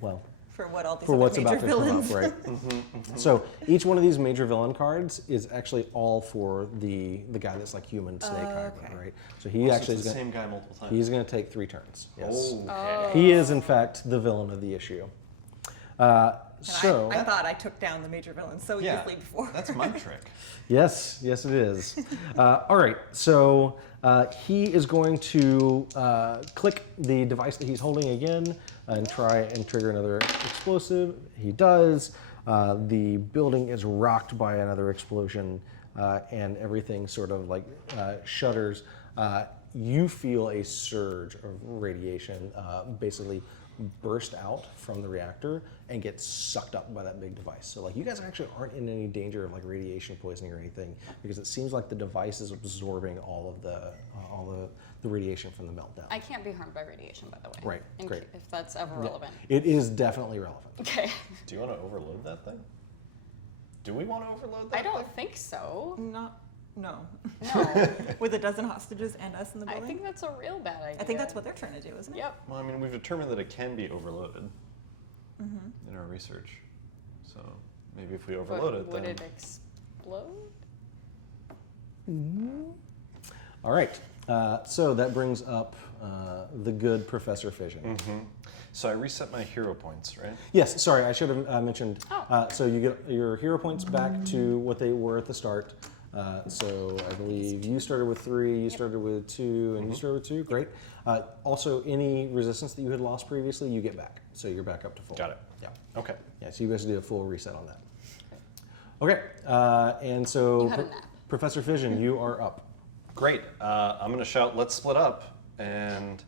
well, for what all these for other what's major about to villains. come up, right? So each one of these major villain cards is actually all for the guy that's like human snake hybrid, okay. right? So he So actually it's is the going same guy multiple times. he's going to take 3 turns. Yes. Okay. He is in fact the villain of the issue. And So I thought I took down the major villains so Yeah, easily before. that's my trick. yes, it is. All right, so he is going to click the device that he's holding again and try and trigger another explosive. He does. The building is rocked by another explosion, and everything sort of like shudders. You feel a surge of radiation basically burst out from the reactor and get sucked up by that big device. So like you guys actually aren't in any danger of like radiation poisoning or anything, because it seems like the device is absorbing all of the radiation from the meltdown. I can't be harmed by radiation, by the way. Right, great. If that's ever relevant. It is definitely relevant. Okay. Do you want to overload that thing? Do we want to overload that I don't thing? think so. No. No. With a dozen hostages and us in the I building? think that's a real bad idea. I think that's what they're trying to do, isn't it? Yep. Well, I mean, we've determined that it can be overloaded in our research. So maybe if we overload it, Would then it explode? All right, so that brings up the good Professor Fission. So I reset my hero points, right? Yes, sorry, I should have mentioned. Oh. So you get your hero points back to what they were at the start. So I believe you started with 3, you started with 2, and you started with 2. Great. Also, any resistance that you had lost previously, you get back. So you're back up to full. Got it. Yeah. Okay. Yeah. So you guys do a full reset on that. Okay. And so You had a nap. Professor Fission, you are up. Great. I'm going to shout, let's split up, and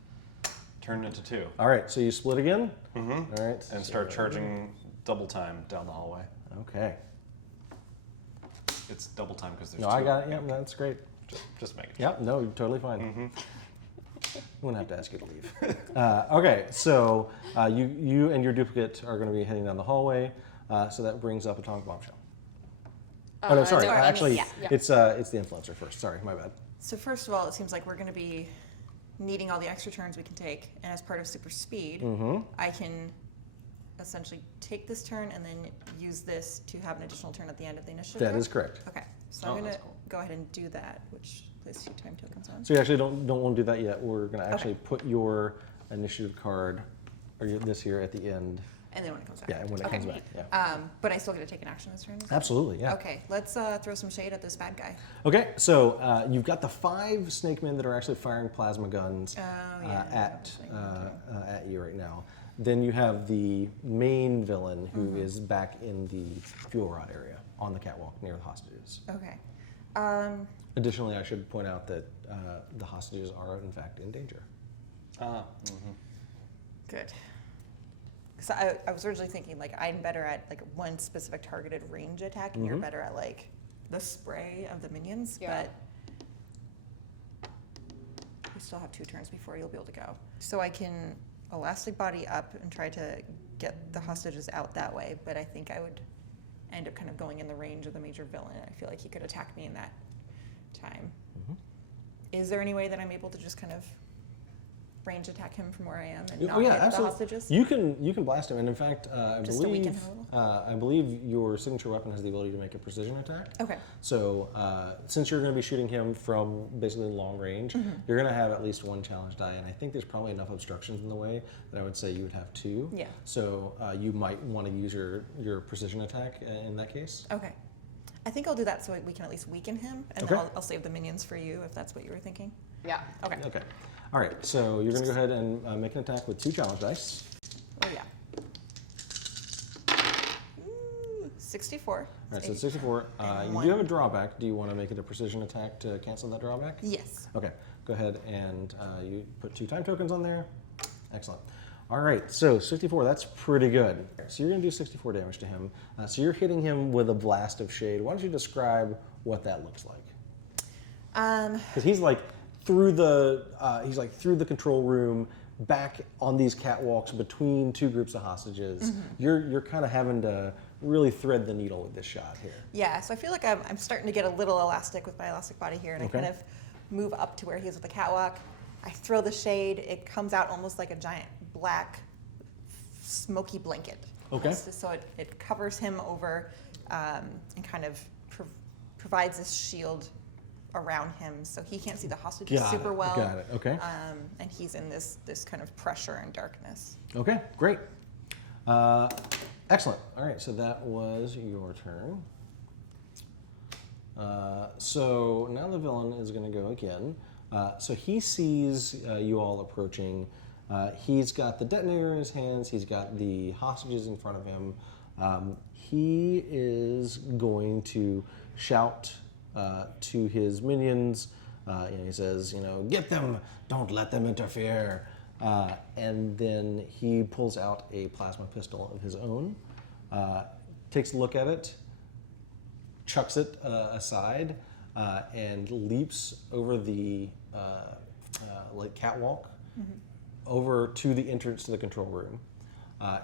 turn it into 2. All right. So you split again. All right. And start charging double time down the hallway. Okay. It's double time because there's No, 2. I got it. Yeah, that's great. Just make it. Yep, no, you're totally fine. I'm gonna have to ask you to leave. Okay, so you and your duplicate are gonna be heading down the hallway. So that brings up Atomic Bombshell. Oh no, sorry. no, Actually, yeah. it's the influencer first. Sorry, my bad. So first of all, it seems like we're going to be needing all the extra turns we can take, and as part of super speed, I can essentially take this turn and then use this to have an additional turn at the end of the initiative. That turn? is correct. Okay, so Oh, I'm going that's to cool. go ahead and do that, which places 2 time tokens on. So you actually don't want to do that yet. We're gonna actually put your initiative card, or this here at the end. And then when it comes back. Yeah, and when it Okay. comes back. Yeah. But I still get to take an action this turn? is that- Absolutely. Yeah. Okay, let's throw some shade at this bad guy. Okay, so you've got the 5 snake men that are actually firing plasma guns Oh, yeah, at you right now. Then you have the main villain who is back in the fuel rod area on the catwalk near the hostages. Okay. Additionally, I should point out that the hostages are in fact in danger. Good. So I was originally thinking like I'm better at like one specific targeted range attack, and you're better at like the spray of the minions. Yeah. But we still have 2 turns before you'll be able to go. So I can elastic body up and try to get the hostages out that way. But I think I would end up kind of going in the range of the major villain. I feel like he could attack me in that time. Is there any way that I'm able to just kind of range attack him from where I am and not hit the hostages? You can blast him, and in fact, I Just to weaken believe him a I believe your signature weapon has the ability to make a precision attack. Okay. So since you're going to be shooting him from basically long range, you're going to have at least 1 challenge die, and I think there's probably enough obstructions in the way that I would say you would have 2. Yeah. So you might want to use your precision attack in that case. Okay. I think I'll do that so we can at least weaken him, and Okay. then I'll save the minions for you if that's what you were thinking. Yeah. Okay. Okay. All right. So you're going to go ahead and make an attack with 2 challenge dice. Oh, yeah. Ooh, 64. All right. So 64. And You one. do have a drawback. Do you want to make it a precision attack to cancel that drawback? Yes. Okay, go ahead and you put 2 time tokens on there. Excellent. All right, so 64, that's pretty good. So you're gonna do 64 damage to him. So you're hitting him with a blast of shade. Why don't you describe what that looks like? Because he's like through the control room, back on these catwalks between 2 groups of hostages. You're kind of having to really thread the needle with this shot here. Yeah, so I feel like I'm starting to get a little elastic with my elastic body here, and Okay. I kind of move up to where he is with the catwalk. I throw the shade. It comes out almost like a giant black smoky blanket. Okay. So it covers him over and kind of provides this shield around him, so he can't see the hostages super well. Got it. Okay. And he's in this kind of pressure and darkness. Okay, great. Excellent. All right, so that was your turn. So now the villain is going to go again. So he sees you all approaching. He's got the detonator in his hands. He's got the hostages in front of him. He is going to shout to his minions. He says, get them, don't let them interfere. And then he pulls out a plasma pistol of his own, takes a look at it, chucks it aside, and leaps over the catwalk over to the entrance to the control room.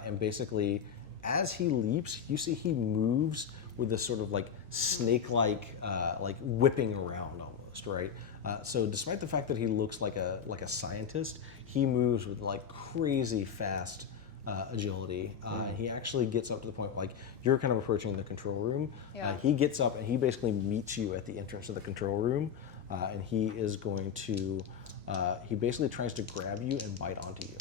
And basically, as he leaps, you see he moves with this sort of snake-like, whipping around almost, right? So despite the fact that he looks like a scientist, he moves with crazy fast agility. And he actually gets up to the point you're kind of approaching the control room. Yeah. He gets up and he basically meets you at the entrance of the control room, and he is going to. He basically tries to grab you and bite onto you.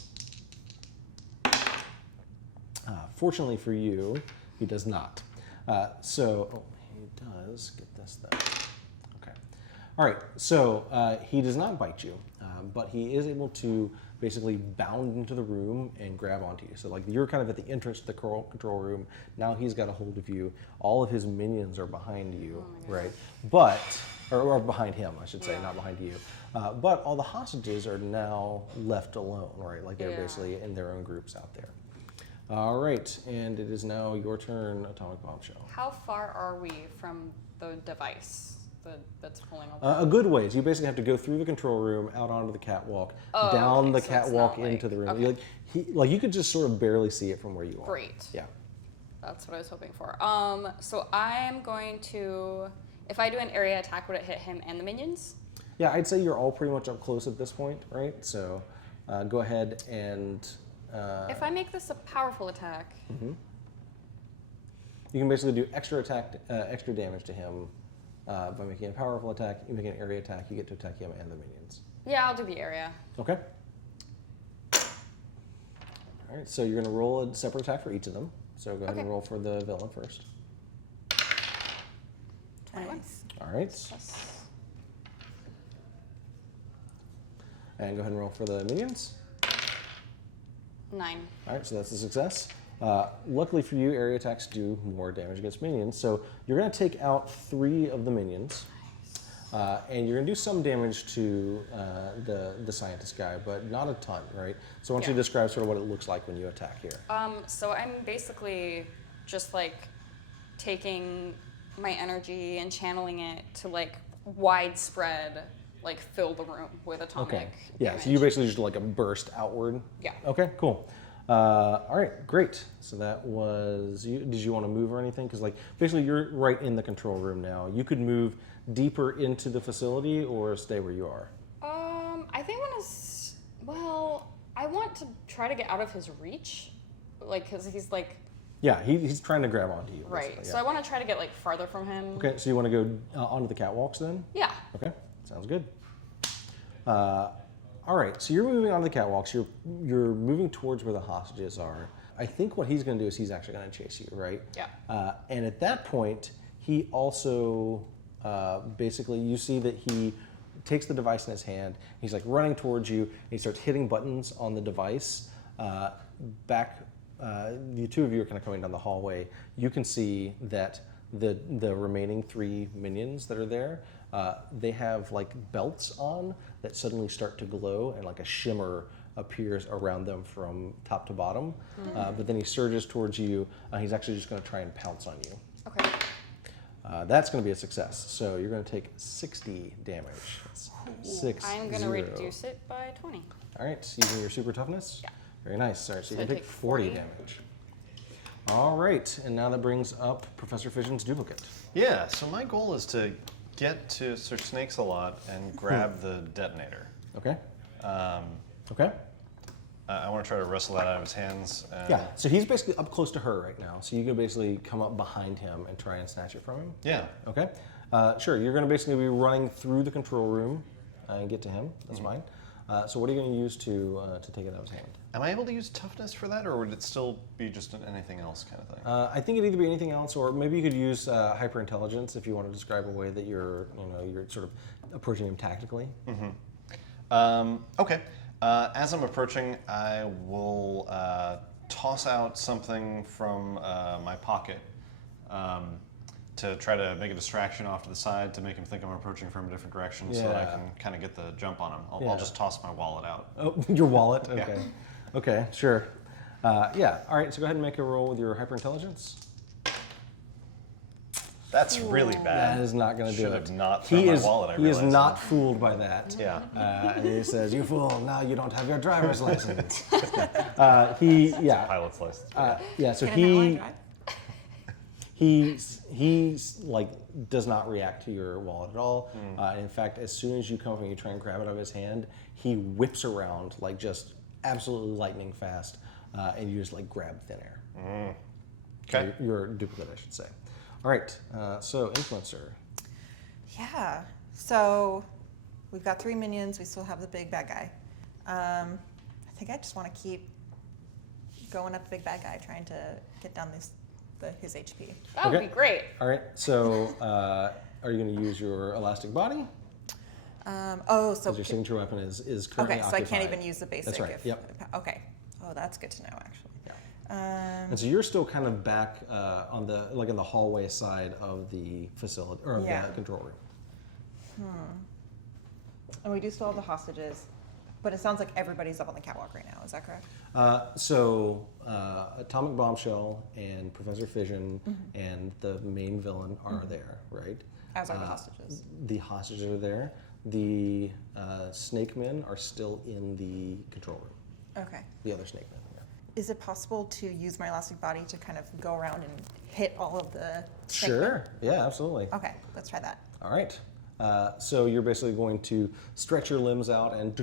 Fortunately for you, he does not. He does get this though. Okay. All right. So he does not bite you, but he is able to basically bound into the room and grab onto you. So you're kind of at the entrance to the control room. Now he's got a hold of you. All of his minions are behind you, right? But or behind him, I should say, not behind you. But all the hostages are now left alone, right? They're basically in their own groups out there. All right, and it is now your turn, Atomic Bombshell. How far are we from the device that's pulling over? A good ways. You basically have to go through the control room, out onto the catwalk, down the so it's catwalk not into the room. okay. You could just sort of barely see it from where you are. Great. Yeah. That's what I was hoping for. So I'm going to, if I do an area attack, would it hit him and the minions? Yeah, I'd say you're all pretty much up close at this point, right? So go ahead and... if I make this a powerful attack... You can basically do extra damage to him by making a powerful attack. You make an area attack, you get to attack him and the minions. Yeah, I'll do the area. Okay. All right, so you're going to roll a separate attack for each of them. So go ahead and roll for the villain first. 21. All right. Plus... And go ahead and roll for the minions. 9. All right, so that's a success. Luckily for you, area attacks do more damage against minions. So you're going to take out 3 of the minions. And you're going to do some damage to the scientist guy, but not a ton, right? So why don't you describe sort of what it looks like when you attack here? So I'm basically just taking my energy and channeling it to widespread, fill the room with atomic Okay. Yeah, damage. so you basically just do a burst outward? Yeah. Okay, cool. All right, great. So that was, did you want to move or anything? Because basically you're right in the control room now. You could move deeper into the facility or stay where you are. I think I want to try to get out of his reach, because he's Yeah, he's trying to grab onto you. right. Yeah. So I want to try to get farther from him. Okay, so you want to go onto the catwalks then? Yeah. Okay, sounds good. All right, so you're moving onto the catwalks. You're moving towards where the hostages are. I think what he's going to do is he's actually going to chase you, right? Yeah. And at that point, he also basically, you see that he takes the device in his hand. He's running towards you. And he starts hitting buttons on the device. The 2 of you are kind of coming down the hallway. You can see that the remaining 3 minions that are there, they have belts on that suddenly start to glow, and a shimmer appears around them from top to bottom. But then he surges towards you. He's actually just going to try and pounce on you. Okay. That's going to be a success. So you're going to take 60 damage. That's 6. I'm going to reduce it by 20. All right, using your super toughness? Yeah. Very nice. All right, so So you I can take take 40 40. damage. All right, and now that brings up Professor Fission's duplicate. Yeah, so my goal is to get to Sir Snakes a lot and grab the detonator. Okay. Okay. I want to try to wrestle that out of his hands. And Yeah, so he's basically up close to her right now. So you can basically come up behind him and try and snatch it from him. Yeah. Okay. Sure, you're going to basically be running through the control room and get to him. That's fine. So what are you going to use to take it out of his hand? Am I able to use toughness for that, or would it still be just an anything else kind of thing? I think it'd either be anything else, or maybe you could use hyperintelligence if you want to describe a way that you're sort of approaching him tactically. Okay. As I'm approaching, I will toss out something from my pocket to try to make a distraction off to the side to make him think I'm approaching from a different direction so that I Yeah. can kind of get the jump on him. Yeah. I'll just toss my wallet out. Oh, your wallet? Yeah. Okay. Okay, sure. Yeah, all right, so go ahead and make a roll with your hyperintelligence. That's really bad. That is not going to do Should it. have not thrown my wallet, I He is realize. not fooled by that. Yeah. And he says, "You fool! Now you don't have your driver's license." Pilot's license. Yeah. So Can an ally drive? he's like does not react to your wallet at all. And in fact, as soon as you come up and you try and grab it out of his hand, he whips around like just absolutely lightning fast, and you just like grab thin air. Okay. Your duplicate, I should say. All right. So influencer. Yeah. So we've got 3 minions. We still have the big bad guy. I think I just want to keep going at the big bad guy, trying to get down his HP. That would Okay. be great. All right. So are you going to use your elastic body? So Because your signature weapon is currently okay, so I can't occupied. even use the basic. That's right. Yep. Okay. Oh, that's good to know, actually. And so you're still kind of back on the in the hallway side of the facility or of Yeah. the control room. And we do still have the hostages, but it sounds like everybody's up on the catwalk right now. Is that correct? So Atomic Bombshell and Professor Fission and the main villain are there, right? As are the hostages. The hostages are there. The Snake Men are still in the control room. Okay. The other Snake Men. Yeah. Is it possible to use my elastic body to kind of go around and hit all of the snake men? Sure. Yeah, absolutely. Okay, let's try that. All right. So you're basically going to stretch your limbs out and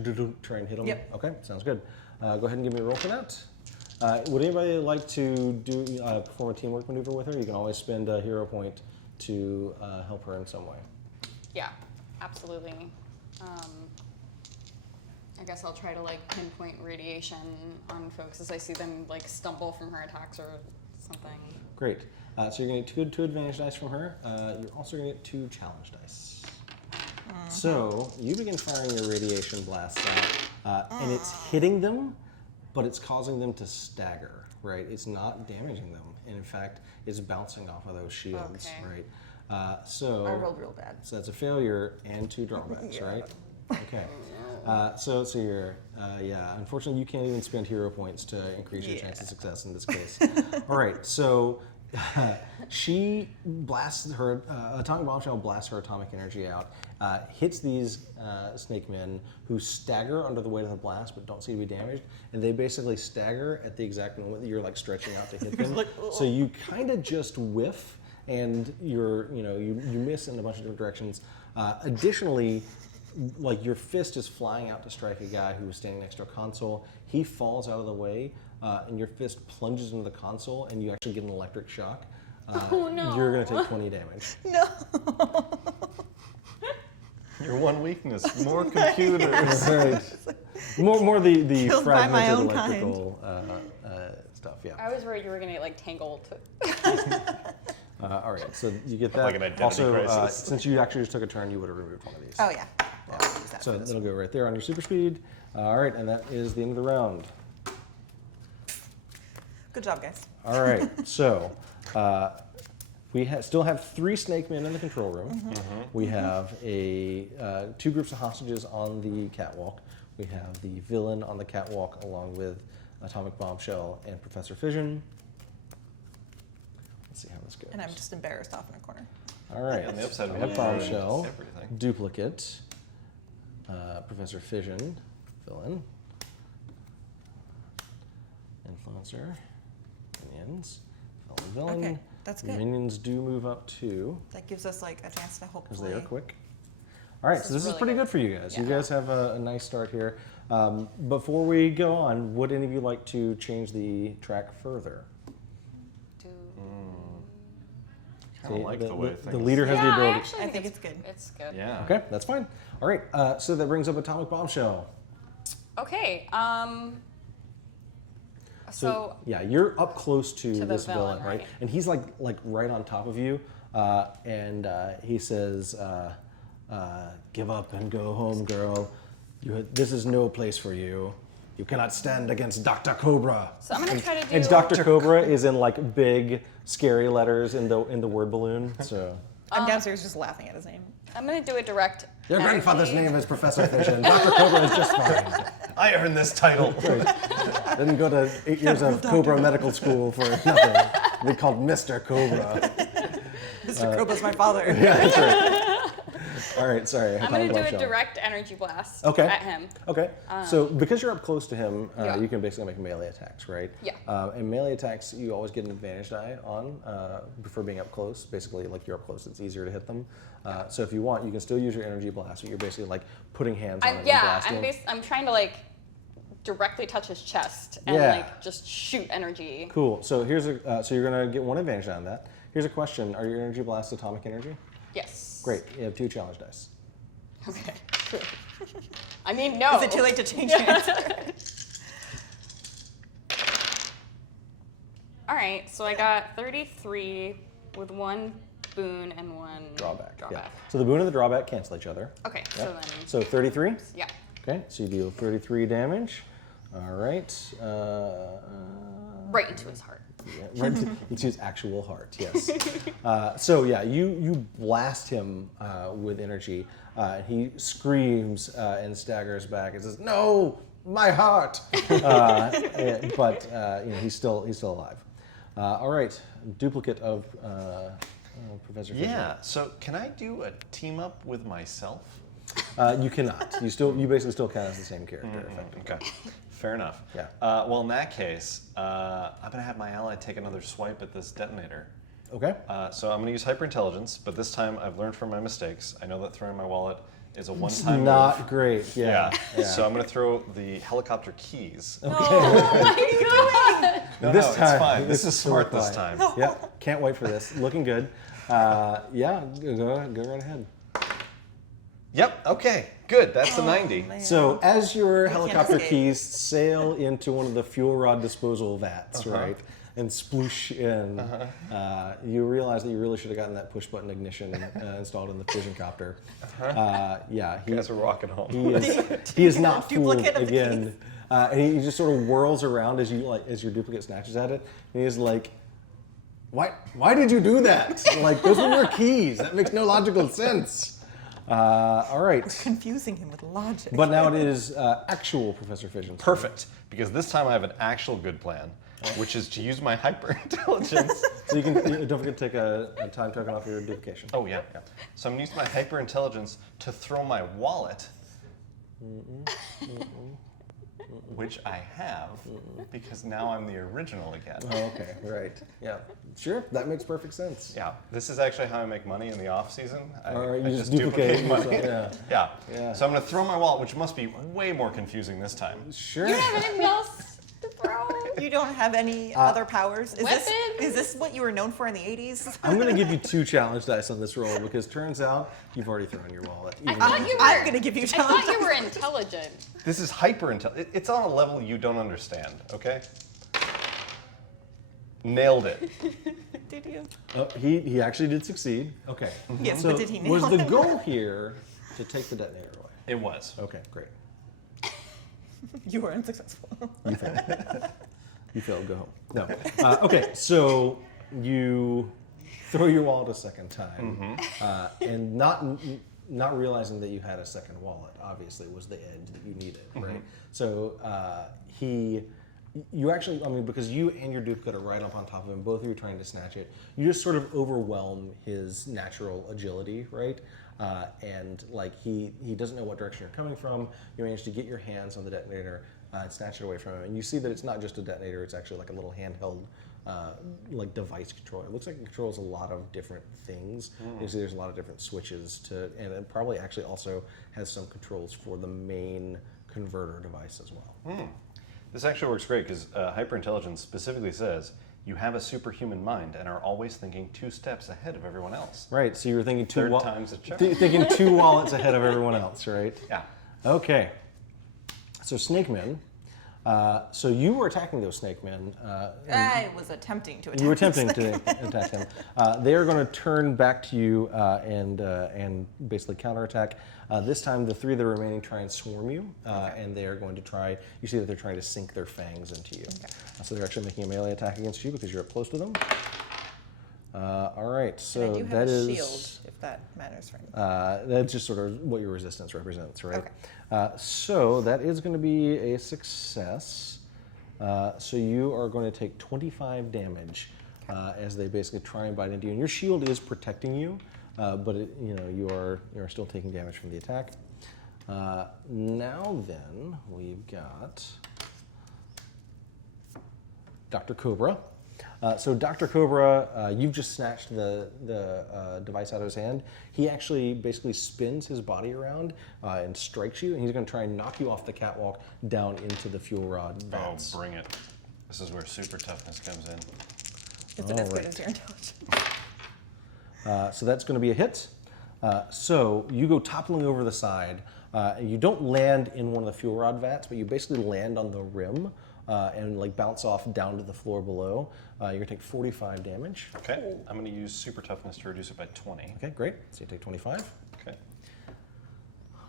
try and hit them? Yep. Okay, sounds good. Go ahead and give me a roll for that. Would anybody like to perform a teamwork maneuver with her? You can always spend a hero point to help her in some way. Yeah, absolutely. I guess I'll try to pinpoint radiation on folks as I see them stumble from her attacks or something. Great. So you're going to get two advantage dice from her. You're also going to get 2 challenge dice. So you begin firing your radiation blasts out, and it's hitting them, but it's causing them to stagger, right? It's not damaging them. And in fact, it's bouncing off of those shields, Okay. right? So I rolled real bad. So that's a failure and 2 drawbacks, Yeah. right? Okay. So you're, unfortunately you can't even spend hero points to increase your chance of success in this case. All right, so she blasts her, Atomic Bombshell blasts her atomic energy out, hits these snake men who stagger under the weight of the blast but don't seem to be damaged, and they basically stagger at the exact moment that you're stretching out to hit them. So you kind of just whiff, and you miss in a bunch of different directions. Additionally, your fist is flying out to strike a guy who was standing next to a console. He falls out of the way, and your fist plunges into the console, and you actually get an electric shock. Oh, no. You're going to take 20 damage. No. Your one weakness, more computers. Right. More the Killed by my fragmented own kind. electrical stuff. Yeah. I was worried you were going to get tangled. All right. So you get that. Like an identity also, crisis. since you actually just took a turn, you would have removed one of these. Oh, yeah. I'll use that So for this it'll one. go right there on your super speed. All right, and that is the end of the round. Good job, guys. All right, so we still have 3 snake men in the control room. We have 2 groups of hostages on the catwalk. We have the villain on the catwalk along with Atomic Bombshell and Professor Fission. Let's see how this goes. And I'm just embarrassed off in a corner. All right, On the upside, we Atomic have ruined Bombshell, everything. duplicate, Professor Fission, villain, influencer, minions, villain. Okay, that's good. Minions do move up too, That gives us a chance to because hopefully. they are quick. All right, This so this is is really pretty good. good for you guys. You Yeah. guys have a nice start here. Before we go on, would any of you like to change the track further? Do... I don't like the way things. The leader has the Yeah, I ability. actually I think it's good. It's good. Yeah. Okay, that's fine. All right, so that brings up Atomic Bombshell. Okay. So yeah, you're up close to the this villain, villain, right? right. And he's like right on top of you, and he says, "Give up and go home, girl. This is no place for you. You cannot stand against Dr. Cobra." So I'm gonna try to do. And Dr. Cobra is in like big, scary letters in the word balloon. So I'm downstairs just laughing at his name. I'm gonna do a direct. your energy. grandfather's name is Professor Fission. Dr. Cobra is just fine. I earned this title. Didn't go to 8 years of Cobra medical school for nothing. They called Mr. Cobra. Mr. Cobra's my father. Yeah, that's right. All right, sorry. I'm gonna do a Bombshell. direct energy blast. Okay. At him. Okay. So because you're up close to him, Yeah. you can basically make melee attacks, right? Yeah. And melee attacks, you always get an advantage die on for being up close. Basically, like you're up close, it's easier to hit them. So if you want, you can still use your energy blast, but you're basically like putting hands on him and Yeah. blasting. I'm trying to like directly touch his chest and Yeah. like just shoot energy. Cool. So here's so you're gonna get one advantage on that. Here's a question: are your energy blasts atomic energy? Yes. Great. You have 2 challenge dice. Okay. Cool. I mean, no. Is it too late to change your answer? All right. So I got 33 with 1 boon and 1 Drawback. Yeah. Drawback. So the boon and the drawback cancel each other. Okay. Yeah. So then. So 33. Yeah. Okay, so you deal 33 damage. All right. Right into his heart. Yeah, right into his actual heart, yes. So yeah, you blast him with energy. He screams and staggers back and says, "No, my heart!" But you know, he's still alive. All right, duplicate of Professor Fisher. Yeah. So can I do a team up with myself? You cannot. You basically still count as the same character. effectively. Okay. Fair enough. Yeah. Well, in that case, I'm gonna have my ally take another swipe at this detonator. Okay. So I'm gonna use hyperintelligence, but this time I've learned from my mistakes. I know that throwing my wallet is a one-time Not move. great. Yeah. So I'm gonna throw the helicopter keys. Oh my god! No, This it's time, fine. This this is is smart so this fine. time. Yeah, can't wait for this. Looking good. Yeah, go right ahead. Yep. Okay. Good. That's a 90. man. So as your can't helicopter escape. keys sail into one of the fuel rod disposal vats, Uh-huh. right, and sploosh in, you realize that you really should have gotten that push button ignition installed in the fission copter. Yeah, You guys are rocking home. he is not fooled Duplicate of the again, and he just sort of whirls around as your duplicate snatches at it, and he's like, "Why did you do that? Like those were your keys. That makes no logical sense." All right. Confusing him with logic. But now it is actual Professor Fission. Perfect. Because this time I have an actual good plan, which is to use my hyperintelligence. So you can don't forget to take a time token off your duplication. Oh yeah. So I'm gonna use my hyperintelligence to throw my wallet, which I have, because now I'm the original again. Oh, okay, right. Yeah. Sure, that makes perfect sense. Yeah, this is actually how I make money in the off season. I You just duplicate money. yourself, Yeah. Yeah. So I'm gonna throw my wallet, which must be way more confusing this time. Sure. You don't have anything else to throw? You don't have any other powers? Weapons? Is this what you were known for in the 80s? I'm going to give you 2 challenge dice on this roll because turns out you've already thrown your wallet. I even thought though- you were. I'm going to give you I challenge. thought you were intelligent. This is hyperintelligence. It's on a level you don't understand. Okay. Nailed it. Did you? Oh, he actually did succeed. Okay. Yes, So but did he nail was the it? goal here to take the detonator away? It was. Okay, great. You were unsuccessful. You failed. You failed. Go home. No. Okay, so you throw your wallet a second time, and not realizing that you had a second wallet. Obviously, was the edge that you needed, right? So you actually, I mean, because you and your duplicate are right up on top of him, both of you are trying to snatch it. You just sort of overwhelm his natural agility, right? And like he doesn't know what direction you're coming from. You manage to get your hands on the detonator and snatch it away from him. And you see that it's not just a detonator; it's actually like a little handheld like device control. It looks like it controls a lot of different things. You see there's a lot of different switches to, and it probably actually also has some controls for the main converter device as well. This actually works great because hyperintelligence specifically says you have a superhuman mind and are always thinking 2 steps ahead of everyone else. Right, so you were thinking Third time's a charm. thinking 2 wallets ahead of everyone else, right? Yeah. Okay. So snake men. So you were attacking those snake men. I was attempting to attack. You were attempting to attack them. They are going to turn back to you and basically counterattack. This time, the 3 that are remaining try and swarm you, and they are going to try. You see that they're trying to sink their fangs into you. Okay. So they're actually making a melee attack against you because you're up close to them. All right, so And I do have that a is shield, if that matters for you. that's just sort of what your resistance represents, right? Okay. So that is going to be a success. So you are going to take 25 damage as they basically try and bite into you, and your shield is protecting you, but you are still taking damage from the attack. Now then, we've got Dr. Cobra. So Dr. Cobra, you've just snatched the device out of his hand. He actually basically spins his body around and strikes you, and he's going to try and knock you off the catwalk down into the fuel rod vats. Oh, bring it. This is where super toughness comes in. Is it as good Alright. as your intelligence? So that's going to be a hit. So you go toppling over the side. You don't land in one of the fuel rod vats, but you basically land on the rim and like bounce off down to the floor below. You're going to take 45 damage. Okay. I'm going to use super toughness to reduce it by 20. Okay, great. So you take 25. Okay.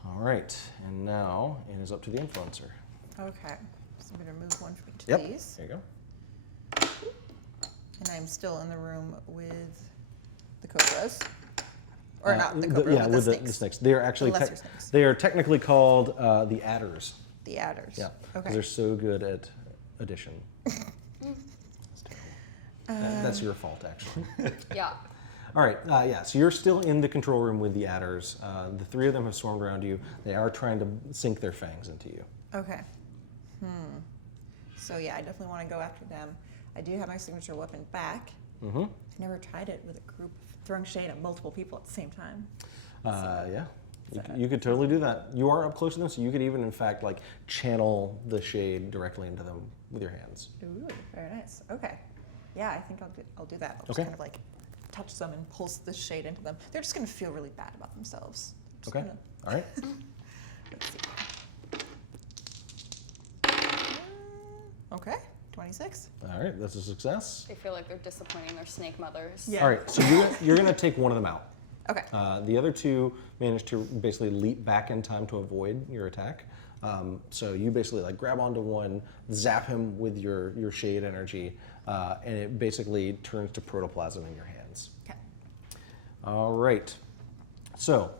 All right, and now it is up to the influencer. Okay. So I'm going to remove one from each Yep. of these. There you go. And I'm still in the room with the cobras. Or not the cobra, yeah, with the the snakes. snakes. They are actually lesser snakes. they are technically called the adders. The adders. Yeah, because Okay. they're so good at addition. That's your fault, actually. Yeah. All right, yeah, so you're still in the control room with the adders. The 3 of them have swarmed around you. They are trying to sink their fangs into you. Okay. So yeah, I definitely want to go after them. I do have my signature weapon back. Mm-hmm. I've never tried it with a group throwing shade at multiple people at the same time. Yeah, you could totally do that. You are up close to them, so you could even, in fact, like channel the shade directly into them with your hands. Ooh, very nice. Okay. Yeah, I think I'll do that. I'll just Okay. kind of like touch them and pulse the shade into them. They're just going to feel really bad about themselves. Just Okay, gonna- all right. let's see. Okay, 26. All right, that's a success. They feel like they're disappointing their snake mothers. Yeah. All right, so you're going to take one of them out. Okay. The other 2 managed to basically leap back in time to avoid your attack. So you basically like grab onto one, zap him with your shade energy, and it basically turns to protoplasm in your hands. Okay. All right. So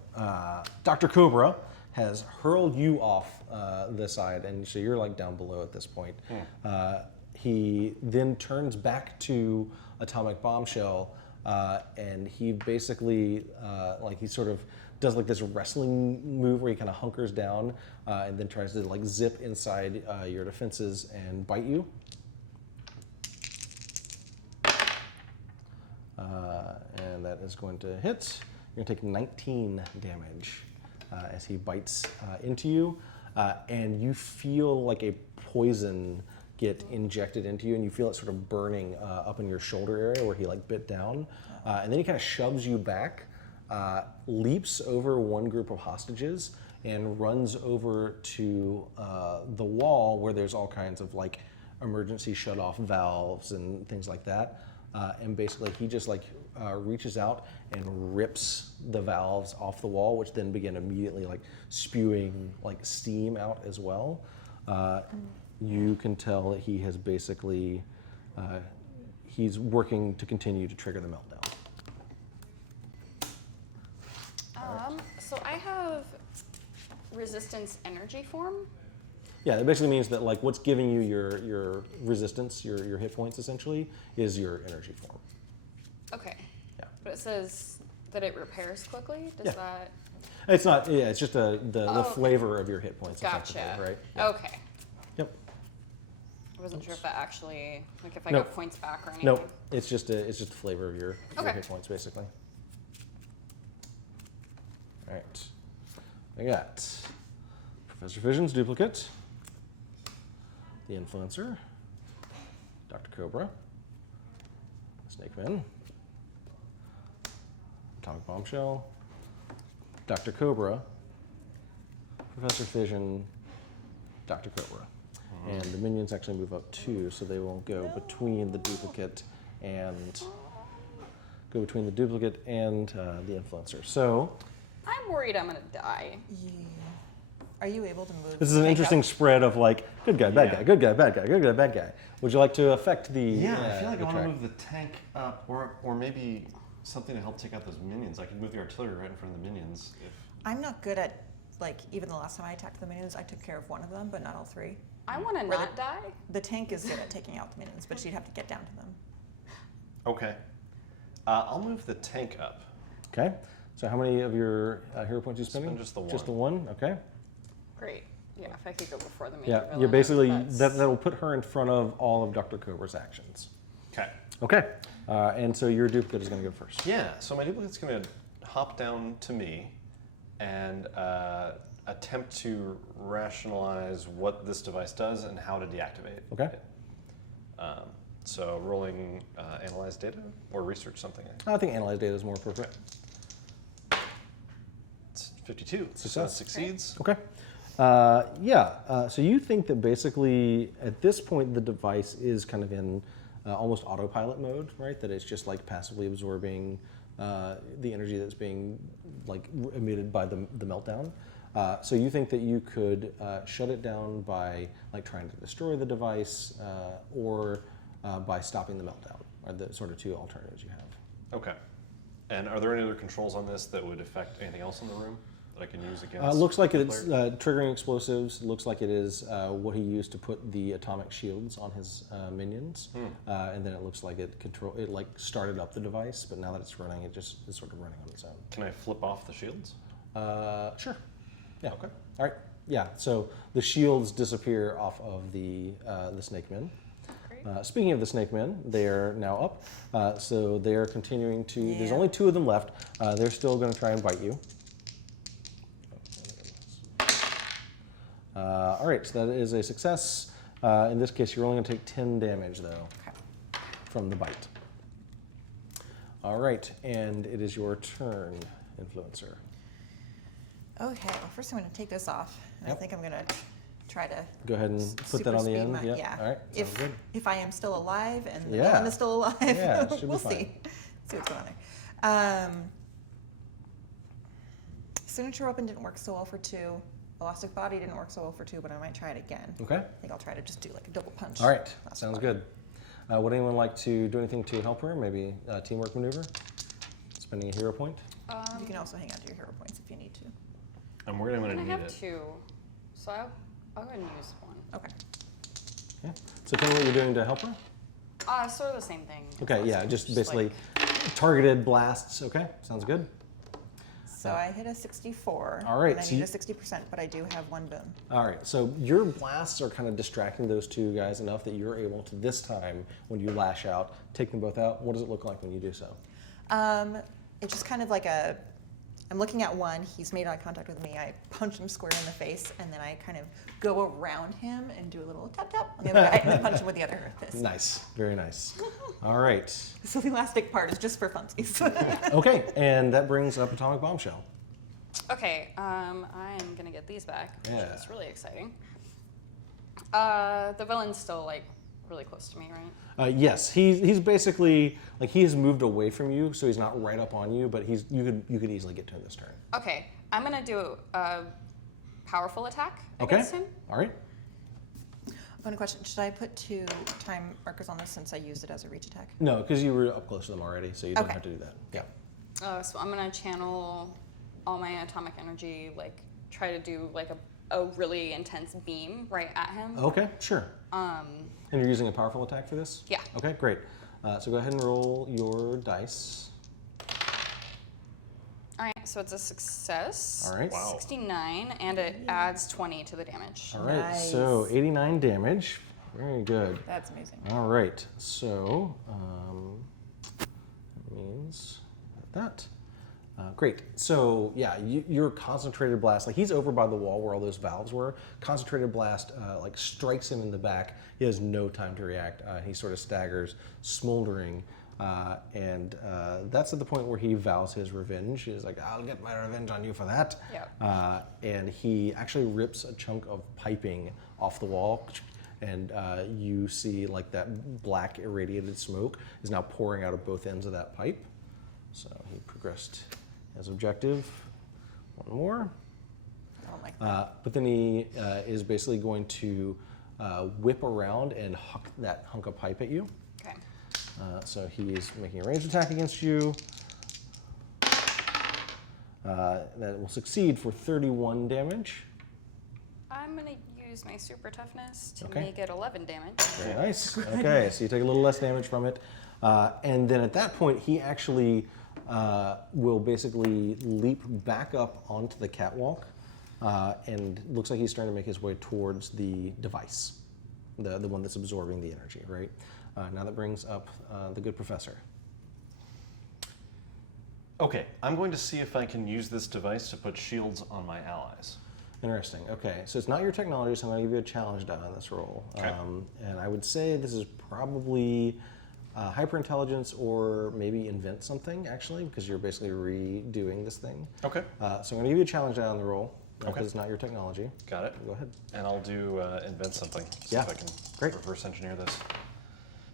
Dr. Cobra has hurled you off the side, and so you're like down below at this point. He then turns back to Atomic Bombshell, and he basically like he sort of does like this wrestling move where he kind of hunkers down and then tries to like zip inside your defenses and bite you. And that is going to hit. You're going to take 19 damage as he bites into you. And you feel like a poison get injected into you, and you feel it sort of burning up in your shoulder area where he like bit down. And then he kind of shoves you back, leaps over one group of hostages, and runs over to the wall where there's all kinds of like emergency shut-off valves and things like that. And basically he just like reaches out and rips the valves off the wall, which then begin immediately like spewing like steam out as well. You can tell that he has basically, he's working to continue to trigger the meltdown. So I have resistance energy form. Yeah, that basically means that like what's giving you your resistance, your hit points essentially, is your energy form. Okay. Yeah. But it says that it repairs quickly. Does Yeah. that? It's not, yeah, it's just the okay. flavor of your hit points. Gotcha. effectively, right? Yeah. Okay. Yep. I wasn't sure if that actually, like, if I Nope. got points back or anything. Nope, it's just the flavor of your Okay. hit points, basically. All right, I got Professor Fission's duplicate, the Influencer, Dr. Cobra, Snake Man, Atomic Bombshell, Dr. Cobra, Professor Fission, Dr. Cobra. And the minions actually move up 2, so they will go between the duplicate and the Influencer. So I'm worried I'm gonna die. Yeah. Are you able to move? this is an tank interesting up? spread of like good guy, bad Yeah. guy, good guy, bad guy, good guy, bad guy. Would you like to affect the? Yeah, I feel like the I want track? to move the tank up, or maybe something to help take out those minions. I could move the artillery right in front of the minions. If I'm not good at, like, even the last time I attacked the minions, I took care of one of them, but not all 3. I want to Really? not die. The tank is good at taking out the minions, but she'd have to get down to them. okay, I'll move the tank up. Okay. So how many of your hero points are you spending? Spend just the Just the one. Okay. Great. Yeah, if I could go before the main Yeah, villain, you're basically that's- that will put her in front of all of Dr. Cobra's actions. Okay. Okay. And so your duplicate is going to go first. Yeah. So my duplicate's going to hop down to me and attempt to rationalize what this device does and how to deactivate Okay. it. So rolling analyze data or research something. I think analyze data is more appropriate. It's 52. So Success. it succeeds. Okay. So you think that basically at this point the device is kind of in almost autopilot mode, right? That it's just like passively absorbing the energy that's being like emitted by the meltdown. So you think that you could shut it down by like trying to destroy the device or by stopping the meltdown, are the sort of 2 alternatives you have. Okay. And are there any other controls on this that would affect anything else in the room that I can use against? Looks like the it's player? triggering explosives. Looks like it is what he used to put the atomic shields on his minions, and then it looks like it like started up the device, but now that it's running, it just is sort of running on its own. Can I flip off the shields? Sure. Yeah. Okay. All right. Yeah. So the shields disappear off of the snake men. Great. Speaking of the snake men, they are now up. So they are continuing to. There's Yeah. only 2 of them left. They're still going to try and bite you. All right, so that is a success. In this case, you're only going to take 10 damage, though, Okay. from the bite. All right, and it is your turn, Influencer. Okay, well, first I'm going to take this off, and Yep. I think I'm going to try to Go ahead and put that super on the speed end. my- Yep. yeah. All right, sounds good. If I am still alive and the Yeah. villain is still alive, Yeah, it should be we'll fine. see. See what's going on there. Signature weapon didn't work so well for 2. Elastic body didn't work so well for 2, but I might try it again. Okay. I think I'll try to just do like a double punch. All right, Last sounds one. good. Would anyone like to do anything to help her? Maybe a teamwork maneuver? Spending a hero point? You can also hang on to your hero points if you need to. I'm worried I'm going I to need have it. 2, so I'll go ahead and use 1. Okay. Yeah. So tell me what you're doing to help her? Sort of the same thing. as Okay, last yeah, time, just basically like- targeted blasts. Okay, sounds good. So I hit a 64. All right, And I so need you- a 60%, but I do have 1 boon. All right, so your blasts are kind of distracting those 2 guys enough that you're able to, this time, when you lash out, take them both out. What does it look like when you do so? It's just kind of like I'm looking at one, he's made eye contact with me, I punch him square in the face, and then I kind of go around him and do a little tap tap on the other guy, and then punch him with the other fist. Nice, very nice. All right. So the elastic part is just for funsies. Okay, and that brings up Atomic Bombshell. Okay, I am gonna get these back, which Yeah. is really exciting. The villain's still like really close to me, right? Yes, he's basically like he has moved away from you, so he's not right up on you, but you could easily get to him this turn. Okay, I'm gonna do a powerful attack Okay. against him. All right. One question, should I put 2 time markers on this since I used it as a reach attack? No, because you were up close to them already, so you don't Okay. have to do that. Yeah. So I'm gonna channel all my atomic energy, like try to do like a really intense beam right at him. Okay, sure. And you're using a powerful attack for this? Yeah. Okay, great. So go ahead and roll your dice. All right, so it's a success. All right. Wow. 69, and it adds 20 to the damage. All right, Nice. so 89 damage. Very good. That's amazing. All right. So that means that. Great. So yeah, your concentrated blast, like he's over by the wall where all those valves were. Concentrated blast like strikes him in the back. He has no time to react. He sort of staggers, smoldering, and that's at the point where he vows his revenge. He's like, "I'll get my revenge on you for that." Yep. And he actually rips a chunk of piping off the wall. And you see like that black irradiated smoke is now pouring out of both ends of that pipe. So he progressed his objective. One more. I don't like that. But then he is basically going to whip around and huck that hunk of pipe at you. Okay. So he's making a ranged attack against you. That will succeed for 31 damage. I'm gonna use my super toughness to Okay. make it 11 damage. Very nice. Okay, so you take a little less damage from it. And then at that point, he actually will basically leap back up onto the catwalk. And looks like he's starting to make his way towards the device, the one that's absorbing the energy, right? Now that brings up the good professor. Okay, I'm going to see if I can use this device to put shields on my allies. Interesting. Okay, so it's not your technology, so I'm going to give you a challenge die on this roll. Okay. And I would say this is probably hyperintelligence or maybe invent something, actually, because you're basically redoing this thing. Okay. So I'm going to give you a challenge die on the roll, because Okay. it's not your technology. Got it. Go ahead. And I'll do invent something. See Yeah. if I can Great. reverse engineer this.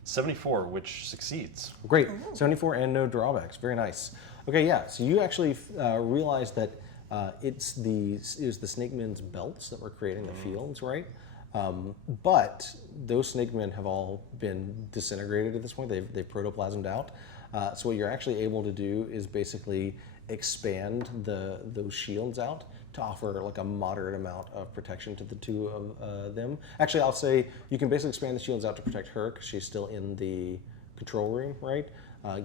74, which succeeds. Great. 74 and no drawbacks. Very nice. Okay, yeah. So you actually realize that it was the snake men's belts that were creating the fields, right? But those snake men have all been disintegrated at this point. They've protoplasmed out. So what you're actually able to do is basically expand those shields out to offer like a moderate amount of protection to the two of them. Actually, I'll say you can basically expand the shields out to protect her because she's still in the control room, right?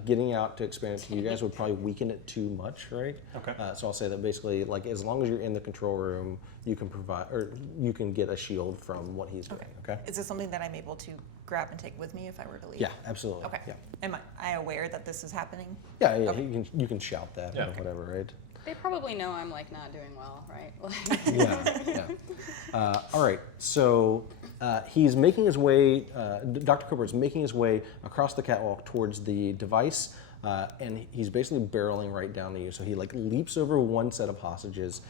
Getting out to expand it to you guys would probably weaken it too much, right? Okay. So I'll say that basically, like as long as you're in the control room, you can provide or you can get a shield from what he's doing. Okay. Is this something that I'm able to grab and take with me if I were to leave? Yeah, absolutely. Okay. Yeah. Am I aware that this is happening? Yeah, yeah. Okay. You can shout that Yeah. or whatever, right? They probably know I'm like not doing well, right? Like, Yeah, yeah. All right, so he's making his way, Dr. Cooper is making his way across the catwalk towards the device, and he's basically barreling right down to you. So he like leaps over one set of hostages,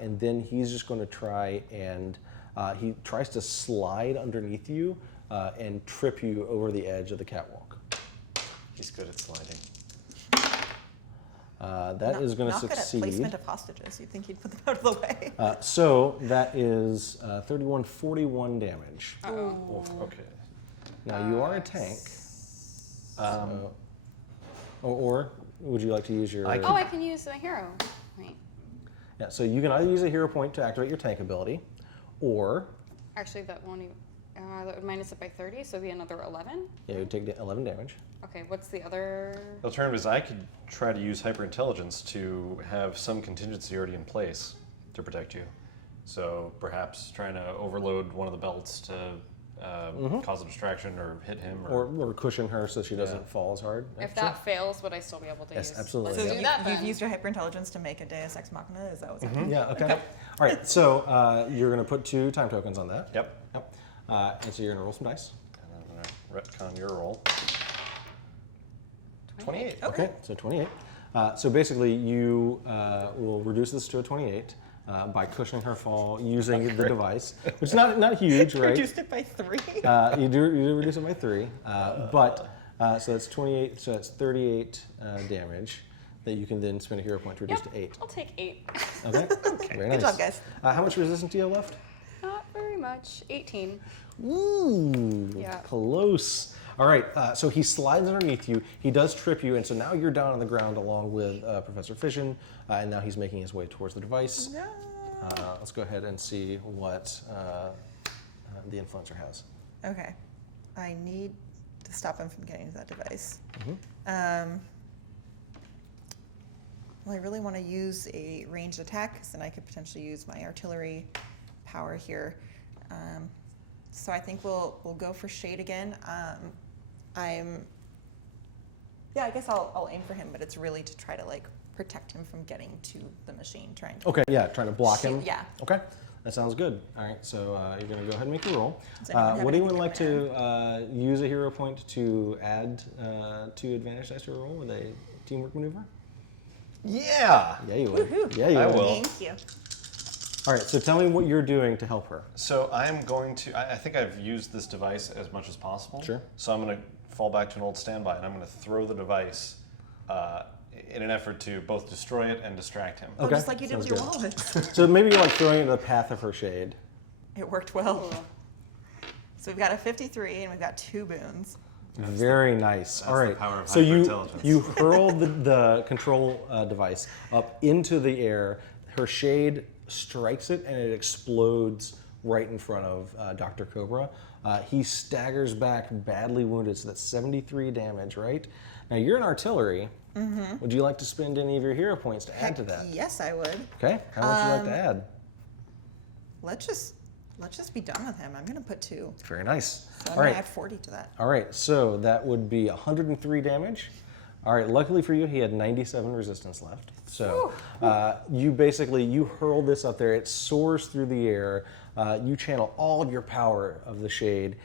and then he's just going to try and he tries to slide underneath you and trip you over the edge of the catwalk. He's good at sliding. That is going to Not good at succeed. placement of hostages. You'd think he'd put them out of the way. So that is 41 damage. Oof, okay. Now you are a tank. So, or would you like to use your? I oh, I can use my hero. Wait. Yeah. So you can either use a hero point to activate your tank ability, or Actually, that won't even. That would minus it by 30, so it'd be another 11. yeah, you take 11 damage. Okay, what's the other? The alternative is I could try to use hyperintelligence to have some contingency already in place to protect you. So perhaps trying to overload one of the belts to cause a distraction or hit him. Or cushion her so she doesn't fall as hard. If that fails, would I still be able to Yes, use? absolutely. Let's Yeah. do that You've then. used your hyperintelligence to make a Deus Ex Machina. Is that what's happening? Yeah. Okay. All right. So you're going to put 2 time tokens on that. Yep. Yep. And so you're going to roll some dice. And I'm going to retcon your roll. 28. Okay. So 28. So basically, you will reduce this to a 28 by cushioning her fall using the device, which is not huge, right? Reduced it by 3. You do reduce it by 3, but so that's 28. So that's 38 damage that you can then spend a hero point to reduce Yep, to 8. I'll take 8. Okay. Very nice. Good job, guys. How much resistance do you have left? Not very much. 18. Ooh, Yeah. close. All right, so he slides underneath you. He does trip you, and so now you're down on the ground along with Professor Fission, and now he's making his way towards the device. No. Let's go ahead and see what the influencer has. Okay. I need to stop him from getting to that device. Well, I really want to use a ranged attack, because then I could potentially use my artillery power here. So I think we'll go for shade again. I guess I'll aim for him, but it's really to try to like protect him from getting to the machine, trying to. Okay, yeah, trying to block him. Yeah. Okay, that sounds good. All right, so you're going to go ahead and make your roll. Does anyone have Would anyone anything like to to use a hero point to add 2 advantage dice to a roll with a teamwork maneuver? Yeah. Yeah, you would. Woohoo. Yeah, you I would. will. Thank you. All right, so tell me what you're doing to help her. So I'm going to, I think I've used this device as much as possible. Sure. So I'm going to fall back to an old standby, and I'm going to throw the device in an effort to both destroy it and distract him. Oh, Okay, just like you did with sounds your good. wallets. So maybe you're like throwing it in the path of her shade. It worked well. So we've got a 53 and we've got 2 boons. Very nice. All the right. power of So you hyperintelligence. hurl the control device up into the air. Her shade strikes it and it explodes right in front of Dr. Cobra. He staggers back, badly wounded. So that's 73 damage, right? Now you're an artillery. Mm-hmm. Would you like to spend any of your hero points to add to that? Yes, I would. Okay. How much would you like to add? Let's just be done with him. I'm gonna put 2. Very nice. So I'm All gonna right. add 40 to that. All right, so that would be 103 damage. All right, luckily for you, he had 97 resistance left. So you hurl this up there. It soars through the air. You channel all of your power of the shade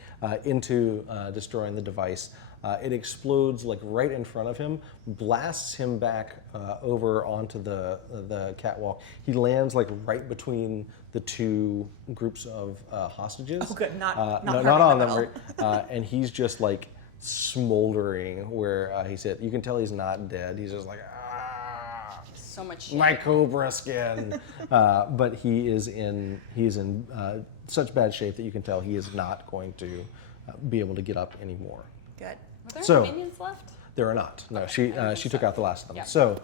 into destroying the device. It explodes like right in front of him, blasts him back over onto the catwalk. He lands like right between the 2 groups of hostages. Oh, good. Not on them. harming Right? And he's just like smoldering where he's hit. You can tell he's not dead. He's just like, So much my shade. cobra skin. But he's in such bad shape that you can tell he is not going to be able to get up anymore. Good. Were there So- any minions left? There are not. No, she took out the last of them. Yep. So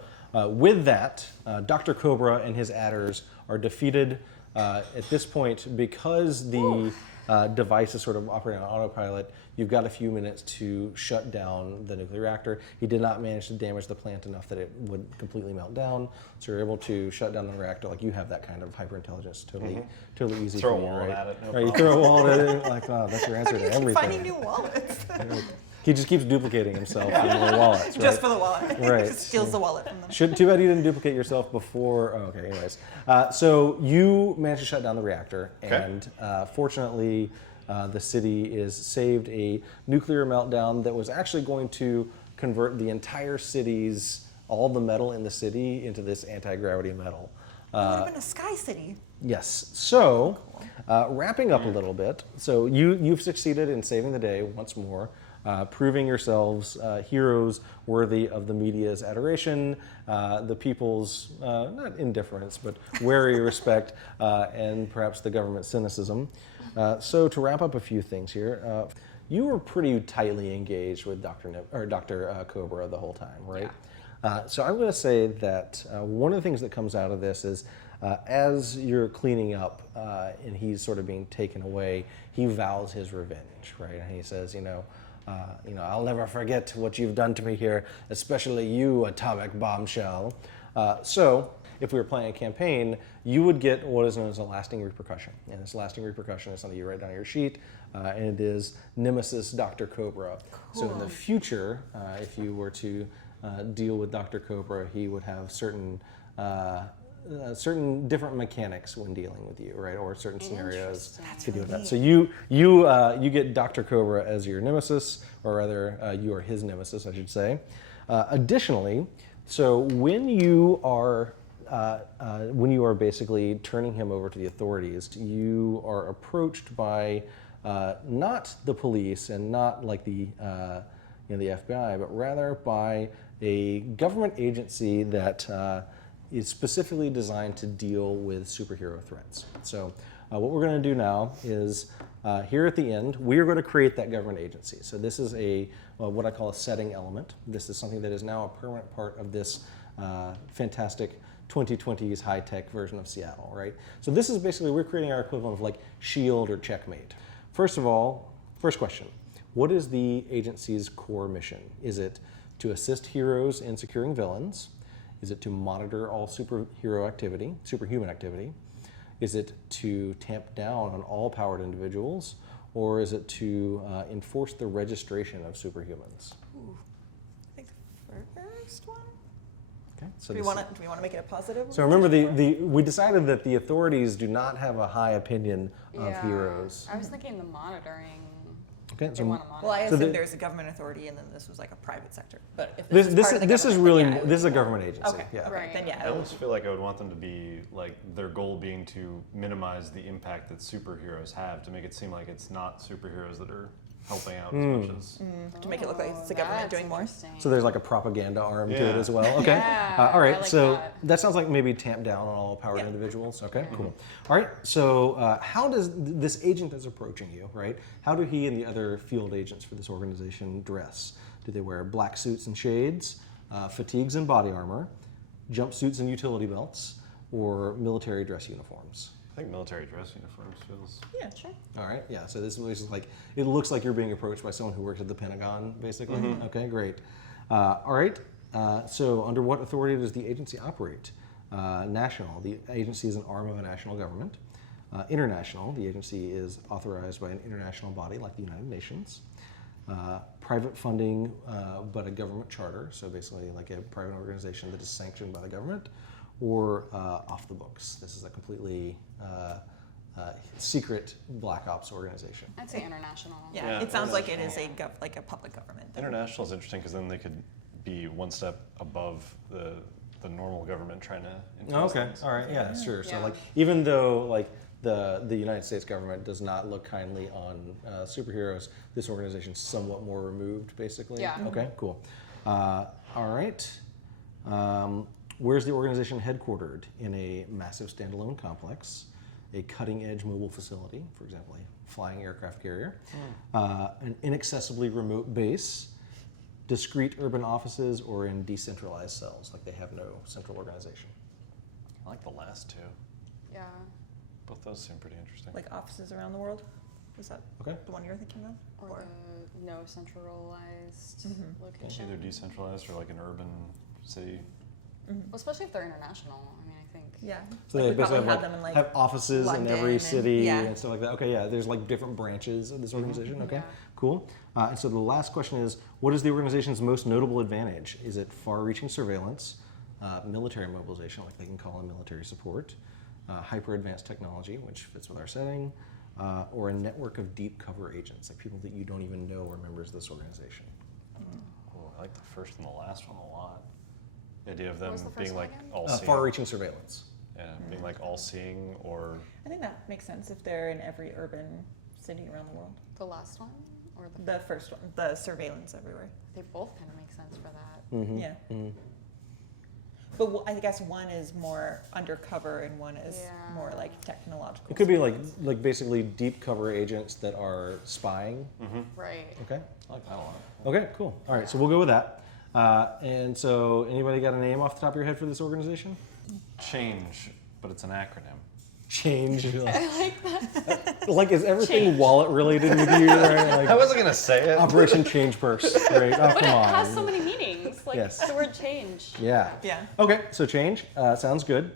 with that, Dr. Cobra and his adders are defeated at this point because the device is sort of operating on autopilot. You've got a few minutes to shut down the nuclear reactor. He did not manage to damage the plant enough that it would completely melt down. So you're able to shut down the reactor. Like you have that kind of hyperintelligence. Totally easy Throw for a you, wallet right? at it, no Right, you problem. throw a wallet at it. Like, oh, that's your answer to You keep everything. finding new wallets. He just keeps duplicating himself in more wallets, right? Just for the wallet. Right. Just steals the wallet from them. Too bad you didn't duplicate yourself before. Oh, okay, anyways. So you managed to shut down the reactor, Okay. and fortunately, the city is saved a nuclear meltdown that was actually going to convert the entire city's, all the metal in the city into this anti-gravity metal. It would have been a sky city. Yes. So, wrapping up a little bit. So you've succeeded in saving the day once more, proving yourselves heroes worthy of the media's adoration, the people's not indifference, but wary respect, and perhaps the government's cynicism. So to wrap up a few things here, you were pretty tightly engaged with Dr. Cobra the whole time, right? So I'm going to say that one of the things that comes out of this is as you're cleaning up and he's sort of being taken away, he vows his revenge, right? And he says, I'll never forget what you've done to me here, especially you, atomic bombshell. So if we were playing a campaign, you would get what is known as a lasting repercussion. And this lasting repercussion is something you write down on your sheet, and it is Nemesis Dr. Cobra. So in the future, if you were to deal with Dr. Cobra, he would have certain different mechanics when dealing with you, right? Or certain scenarios to deal with that. So you get Dr. Cobra as your nemesis, or rather, you are his nemesis, I should say. Additionally, so when you are basically turning him over to the authorities, you are approached by not the police and not like the FBI, but rather by a government agency that is specifically designed to deal with superhero threats. So what we're going to do now is here at the end, we are going to create that government agency. So this is what I call a setting element. This is something that is now a permanent part of this fantastic 2020s high-tech version of Seattle, right? So this is basically, we're creating our equivalent of like SHIELD or Checkmate. First of all, first question, what is the agency's core mission? Is it to assist heroes in securing villains? Is it to monitor all superhuman activity? Is it to tamp down on all powered individuals? or is it to enforce the registration of superhumans? I think the first one. Okay, so Do we want to make it a positive? So remember, we decided that the authorities do not have a high opinion of Yeah. heroes. I was thinking the monitoring. Okay, They so want to monitor. Well, I So assumed the- there's a government authority, and then this was like a private sector. But if this this, is part of the this is government, really then yeah, this is a government agency. Okay. Yeah. Right. Then yeah. I almost feel like I would want them to be like their goal being to minimize the impact that superheroes have, to make it seem like it's not superheroes that are helping out as much as. To make it look like it's the government That's doing more. interesting. So there's like a propaganda arm to it Yeah. as well. Okay. Yeah, All right. I like so that. sounds like maybe tamp down on all powered Yeah. individuals. Okay. Cool. All right. So how does this agent that's approaching you, right? How do he and the other field agents for this organization dress? Do they wear black suits and shades, fatigues and body armor, jumpsuits and utility belts, or military dress uniforms? I think military dress uniforms feels. Yeah, sure. All right, yeah, so this is like, it looks like you're being approached by someone who works at the Pentagon, basically. Okay, great. All right, so under what authority does the agency operate? National, the agency is an arm of a national government. International, the agency is authorized by an international body like the United Nations. Private funding, but a government charter, so basically like a private organization that is sanctioned by the government. Or off the books. This is a completely secret black ops organization. I'd say international. Yeah, Yeah, it sounds like it international. is like a public government. thing. International is interesting because then they could be one step above the normal government trying to influence Okay, things. all right, yeah, sure. So Yeah. like, even though like the United States government does not look kindly on superheroes, this organization is somewhat more removed, basically. Yeah. Okay, cool. All right. Where's the organization headquartered? In a massive standalone complex, a cutting-edge mobile facility, for example, a flying aircraft carrier, an inaccessibly remote base, discrete urban offices, or in decentralized cells, like they have no central organization. I like the last two. Yeah. Both those seem pretty interesting. Like offices around the world. Is that Okay. the one you're thinking of? Or the no centralized Mhm. location. Either decentralized or like an urban city. Well, especially if they're international. I mean, I think. Yeah. So Like, they we probably basically have them in like have offices London in every and- city yeah. and stuff like that. Okay, yeah, there's like different branches of this organization. Okay, Yeah. cool. And so the last question is, what is the organization's most notable advantage? Is it far-reaching surveillance, military mobilization, like they can call in military support, hyper-advanced technology, which fits with our setting, or a network of deep cover agents, like people that you don't even know are members of this organization? Oh, I like the first and the last one a lot. The idea of them was the first being one like again? all-seeing. Far-reaching surveillance. Yeah, being like all-seeing or I think that makes sense if they're in every urban city around the world. The last one or The first one, the surveillance everywhere. they both kind of make sense for that. Yeah. But I guess one is more undercover and one is Yeah. more like technological. It could be like basically deep cover agents that are spying. Right. Okay. I like that a lot. Okay, cool. All right, so we'll go with that. And so, anybody got a name off the top of your head for this organization? Change, but it's an acronym. Change. I like that. Like, is everything Change. wallet related with you? Right? Like, I wasn't gonna say it. Operation Change Purse. Right? Oh, But come it on. has so many meanings. Like Yes. the word change. Yeah. Yeah. Okay, so Change sounds good.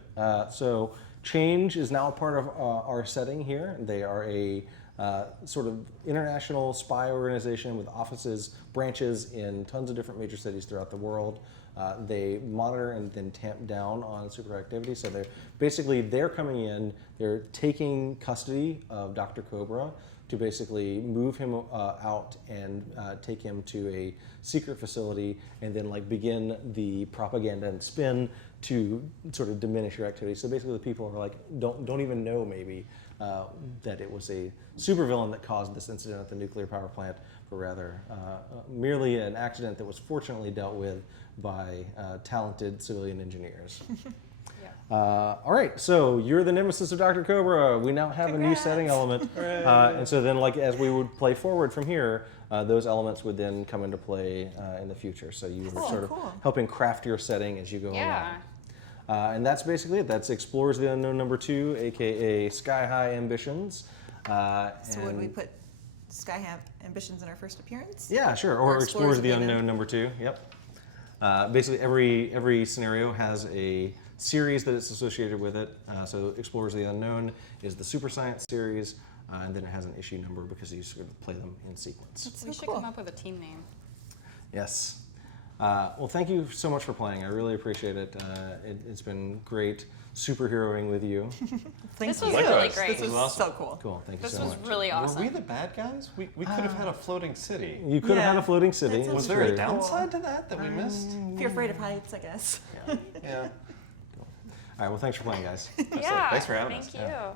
So Change is now a part of our setting here. They are a sort of international spy organization with offices, branches in tons of different major cities throughout the world. They monitor and then tamp down on super activity. So they're coming in, they're taking custody of Dr. Cobra to basically move him out and take him to a secret facility and then like begin the propaganda and spin to sort of diminish your activity. So basically the people are like, don't even know maybe that it was a supervillain that caused this incident at the nuclear power plant, but rather merely an accident that was fortunately dealt with by talented civilian engineers. All right, so you're the nemesis of Dr. Cobra. We now have a new setting element. And so then like as we would play forward from here, those elements would then come into play in the future. So you were sort of cool. helping craft your setting as you go Yeah. along. And that's basically it. That's Explores the Unknown #2, aka Sky High Ambitions. So would we and- put Sky have ambitions in our first appearance? Yeah, sure. Or Explores the Unknown #2. Yep. Basically, every scenario has a series that it's associated with it. So Explorers of the Unknown is the Super Science series, and then it has an issue number because you sort of play them in sequence. That's We so should cool. come up with a team name. Yes. Well, thank you so much for playing. I really appreciate it. It's been great superheroing with you. Thank This you. was really Likewise. great. This was awesome. so cool. Cool. Thank you This so was much. really awesome. Were we the bad guys? We could have had a floating city. You could have had Yeah, a floating city. that sounds Was it's there a true. downside to that we missed? If you're afraid of heights, I guess. Yeah. All right. Well, thanks for playing, guys. Yeah. Thanks for having thank us. you. Yeah.